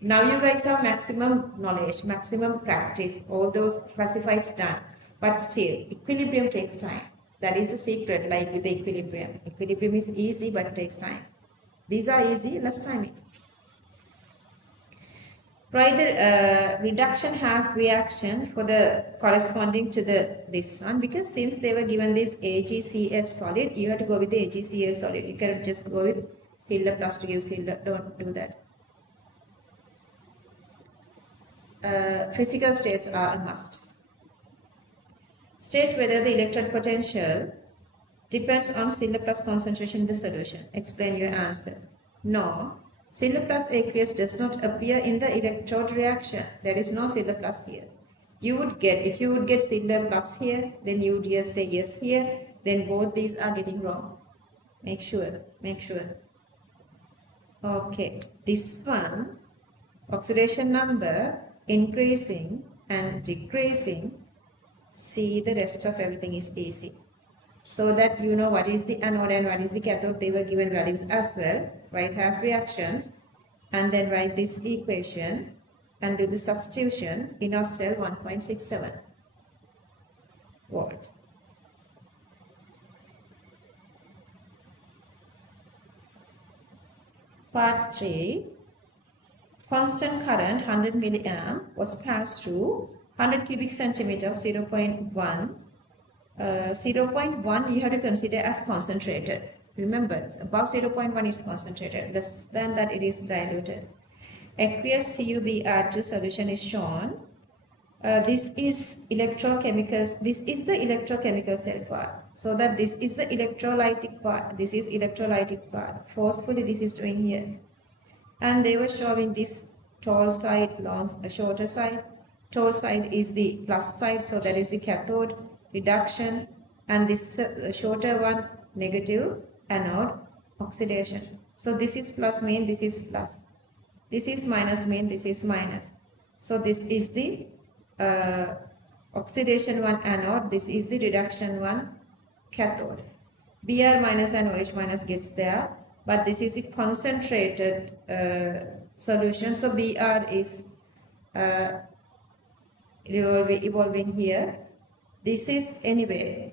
Now you guys have maximum knowledge, maximum practice, all those classifieds done. But still, equilibrium takes time. That is the secret, like with the equilibrium. Equilibrium is easy, but it takes time. These are easy, less timing. Write the reduction half reaction for the corresponding to this one, because since they were given this AgCl solid, you have to go with the AgCl solid. You cannot just go with Sinhala plus to give Sinhala. Don't do that. Physical states are a must. State whether the electrode potential depends on Sinhala plus concentration in the solution. Explain your answer. No. Sinhala plus aqueous does not appear in the electrode reaction. There is no Sinhala plus here. If you would get Sinhala plus here, then you would just say yes here. Then both these are getting wrong. Make sure. Okay. This one, oxidation number increasing and decreasing. See, the rest of everything is easy. So that you know what is the anode and what is the cathode, they were given values as well. Write half reactions and then write this equation and do the substitution. In our cell 1.67 volt. Part 3. Constant current 100 milliamp was passed through 100 cubic centimeter of 0.1. 0.1 you have to consider as concentrated. Remember, above 0.1 is concentrated, less than that it is diluted. Aqueous CuBr2 solution is shown. This is electrochemicals. This is the electrochemical cell part. So that this is the electrolytic part. This is electrolytic part. Forcefully this is doing here. And they were showing this tall side, shorter side. Tall side is the plus side, so that is the cathode reduction, and this shorter one negative anode oxidation. So this is plus mean this is plus. This is minus mean this is minus. So this is the oxidation one anode. This is the reduction one cathode. Br minus and OH minus gets there. But this is a concentrated solution. So Br is evolving here. This is anyway,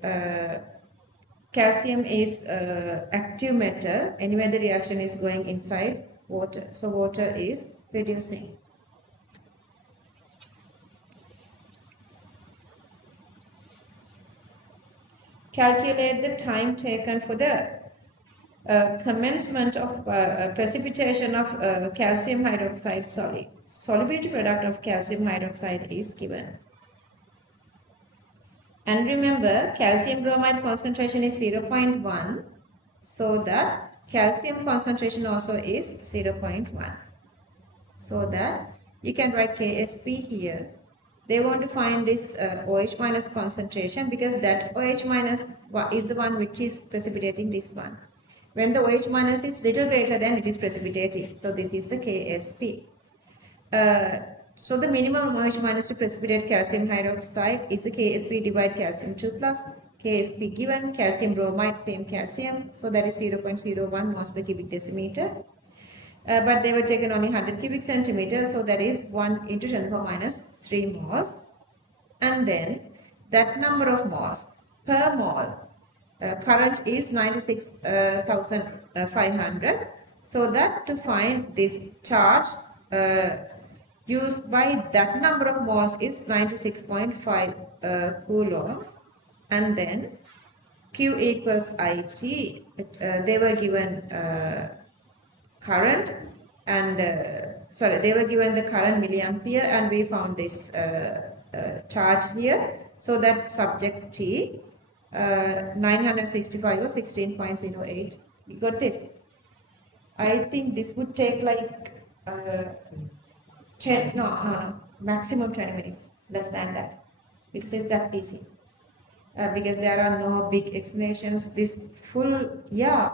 calcium is active metal. Anyway, the reaction is going inside water. So water is reducing. Calculate the time taken for the commencement of precipitation of calcium hydroxide solid. Solubility product of calcium hydroxide is given. And remember, calcium bromide concentration is 0.1. So that calcium concentration also is 0.1. So that you can write KSP here. They want to find this OH minus concentration, because that OH minus is the one which is precipitating this one. When the OH minus is little greater than, it is precipitating. So this is the KSP. So the minimum OH minus to precipitate calcium hydroxide is the KSP divided calcium 2 plus. KSP given, calcium bromide same calcium. So that is 0.01 moles per cubic decimeter. But they were taken only 100 cubic centimeters. So that is 1 into 10 to the power minus 3 moles. And then that number of moles per mole. Current is 96,500. So that to find this charge used by that number of moles is 96.5 coulombs. And then Q equals IT. They were given current and they were given the current milliampere, and we found this charge here. So that subject T 965 or 16.08. You got this? I think this would take like 10, no, maximum 20 minutes, less than that, because it's that easy. Because there are no big explanations. This full, less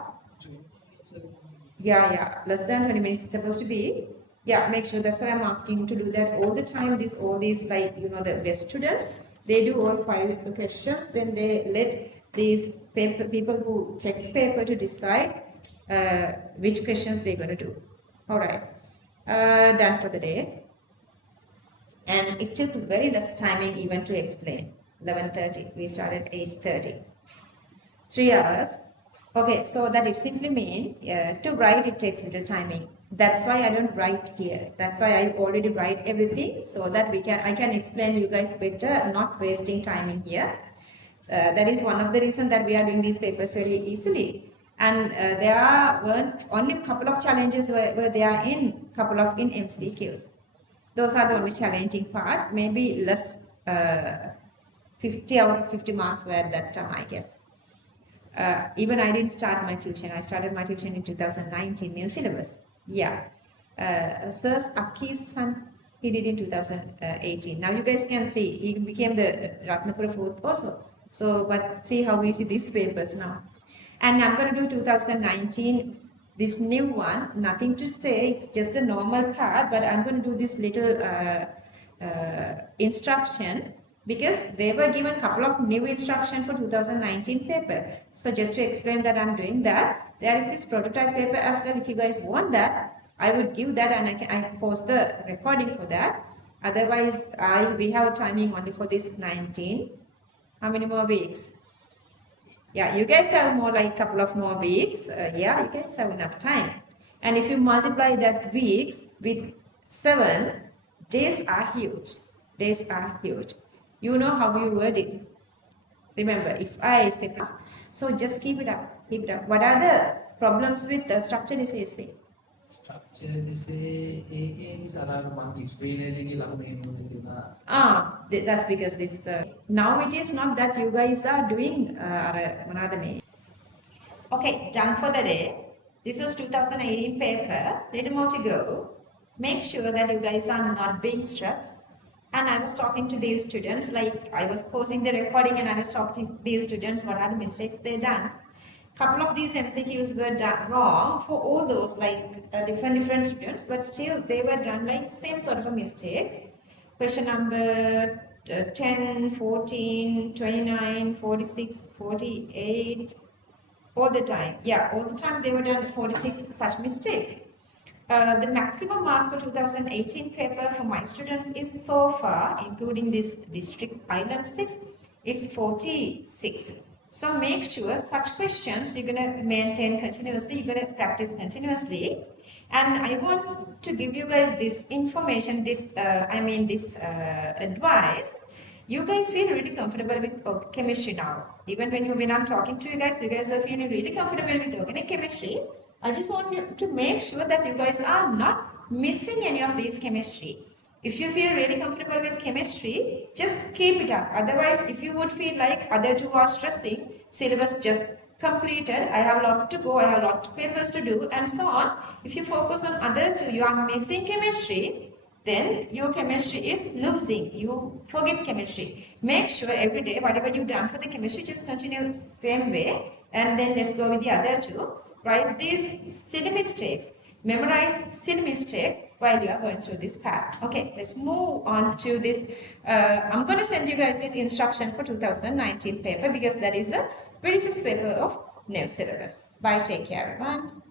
than 20 minutes it's supposed to be. Yeah, make sure. That's why I'm asking you to do that all the time. All these, like, the best students, they do all 5 questions. Then they let these people who check paper to decide which questions they're going to do. All right, done for the day. And it took very less timing even to explain. 11:30. We started 8:30. 3 hours. Okay, so that it simply means to write it takes little timing. That's why I don't write here. That's why I already write everything so that I can explain you guys better, not wasting time in here. That is one of the reasons that we are doing these papers very easily. And weren't only a couple of challenges where they are in couple of in MCQs. Those are the only challenging part. Maybe less 50 out of 50 marks were at that time, I guess. Even I didn't start my tuition. I started my tuition in 2019, new syllabus. Yeah. Sir Aki's son, he did in 2018. Now you guys can see, he became the Ratnapura fourth also. So, but see how easy these papers now. And I'm going to do 2019, this new one, nothing to say, it's just a normal part, but I'm going to do this little instruction because they were given a couple of new instructions for 2019 paper. So just to explain that I'm doing that, there is this prototype paper as well. If you guys want that, I would give that and I post the recording for that. Otherwise, we have timing only for this 19. How many more weeks? Yeah, you guys have more like a couple of more weeks. Yeah, you guys have enough time. And if you multiply that weeks with 7, days are huge. Days are huge. You know how you word it. Remember, if I say, so just keep it up, keep it up. What are the problems with the structured essay? Structured essay, That's because this now it is not that you guys are doing okay, done for the day. This is 2018 paper, little more to go. Make sure that you guys are not being stressed. And I was talking to these students, like I was posing the recording and I was talking to these students what are the mistakes they've done. Couple of these MCQs were done wrong for all those different students, but still they were done like same sort of mistakes. Question number 10, 14, 29, 46, 48, all the time. Yeah, all the time they were done 46 such mistakes. The maximum marks for 2018 paper for my students is so far, including this district island 6, it's 46. So make sure such questions you're going to maintain continuously, you're going to practice continuously. And I want to give you guys this information, this advice. You guys feel really comfortable with chemistry now. Even when I'm talking to you guys are feeling really comfortable with organic chemistry. I just want you to make sure that you guys are not missing any of these chemistry. If you feel really comfortable with chemistry, just keep it up. Otherwise, if you would feel like other two are stressing, syllabus just completed, I have a lot to go, I have a lot of papers to do, and so on. If you focus on other two, you are missing chemistry, then your chemistry is losing. You forget chemistry. Make sure every day, whatever you've done for the chemistry, just continue same way. And then let's go with the other two. Write these silly mistakes. Memorize silly mistakes while you are going through this path. Okay, let's move on to this. I'm going to send you guys this instruction for 2019 paper because that is the very first paper of new syllabus. Bye, take care everyone.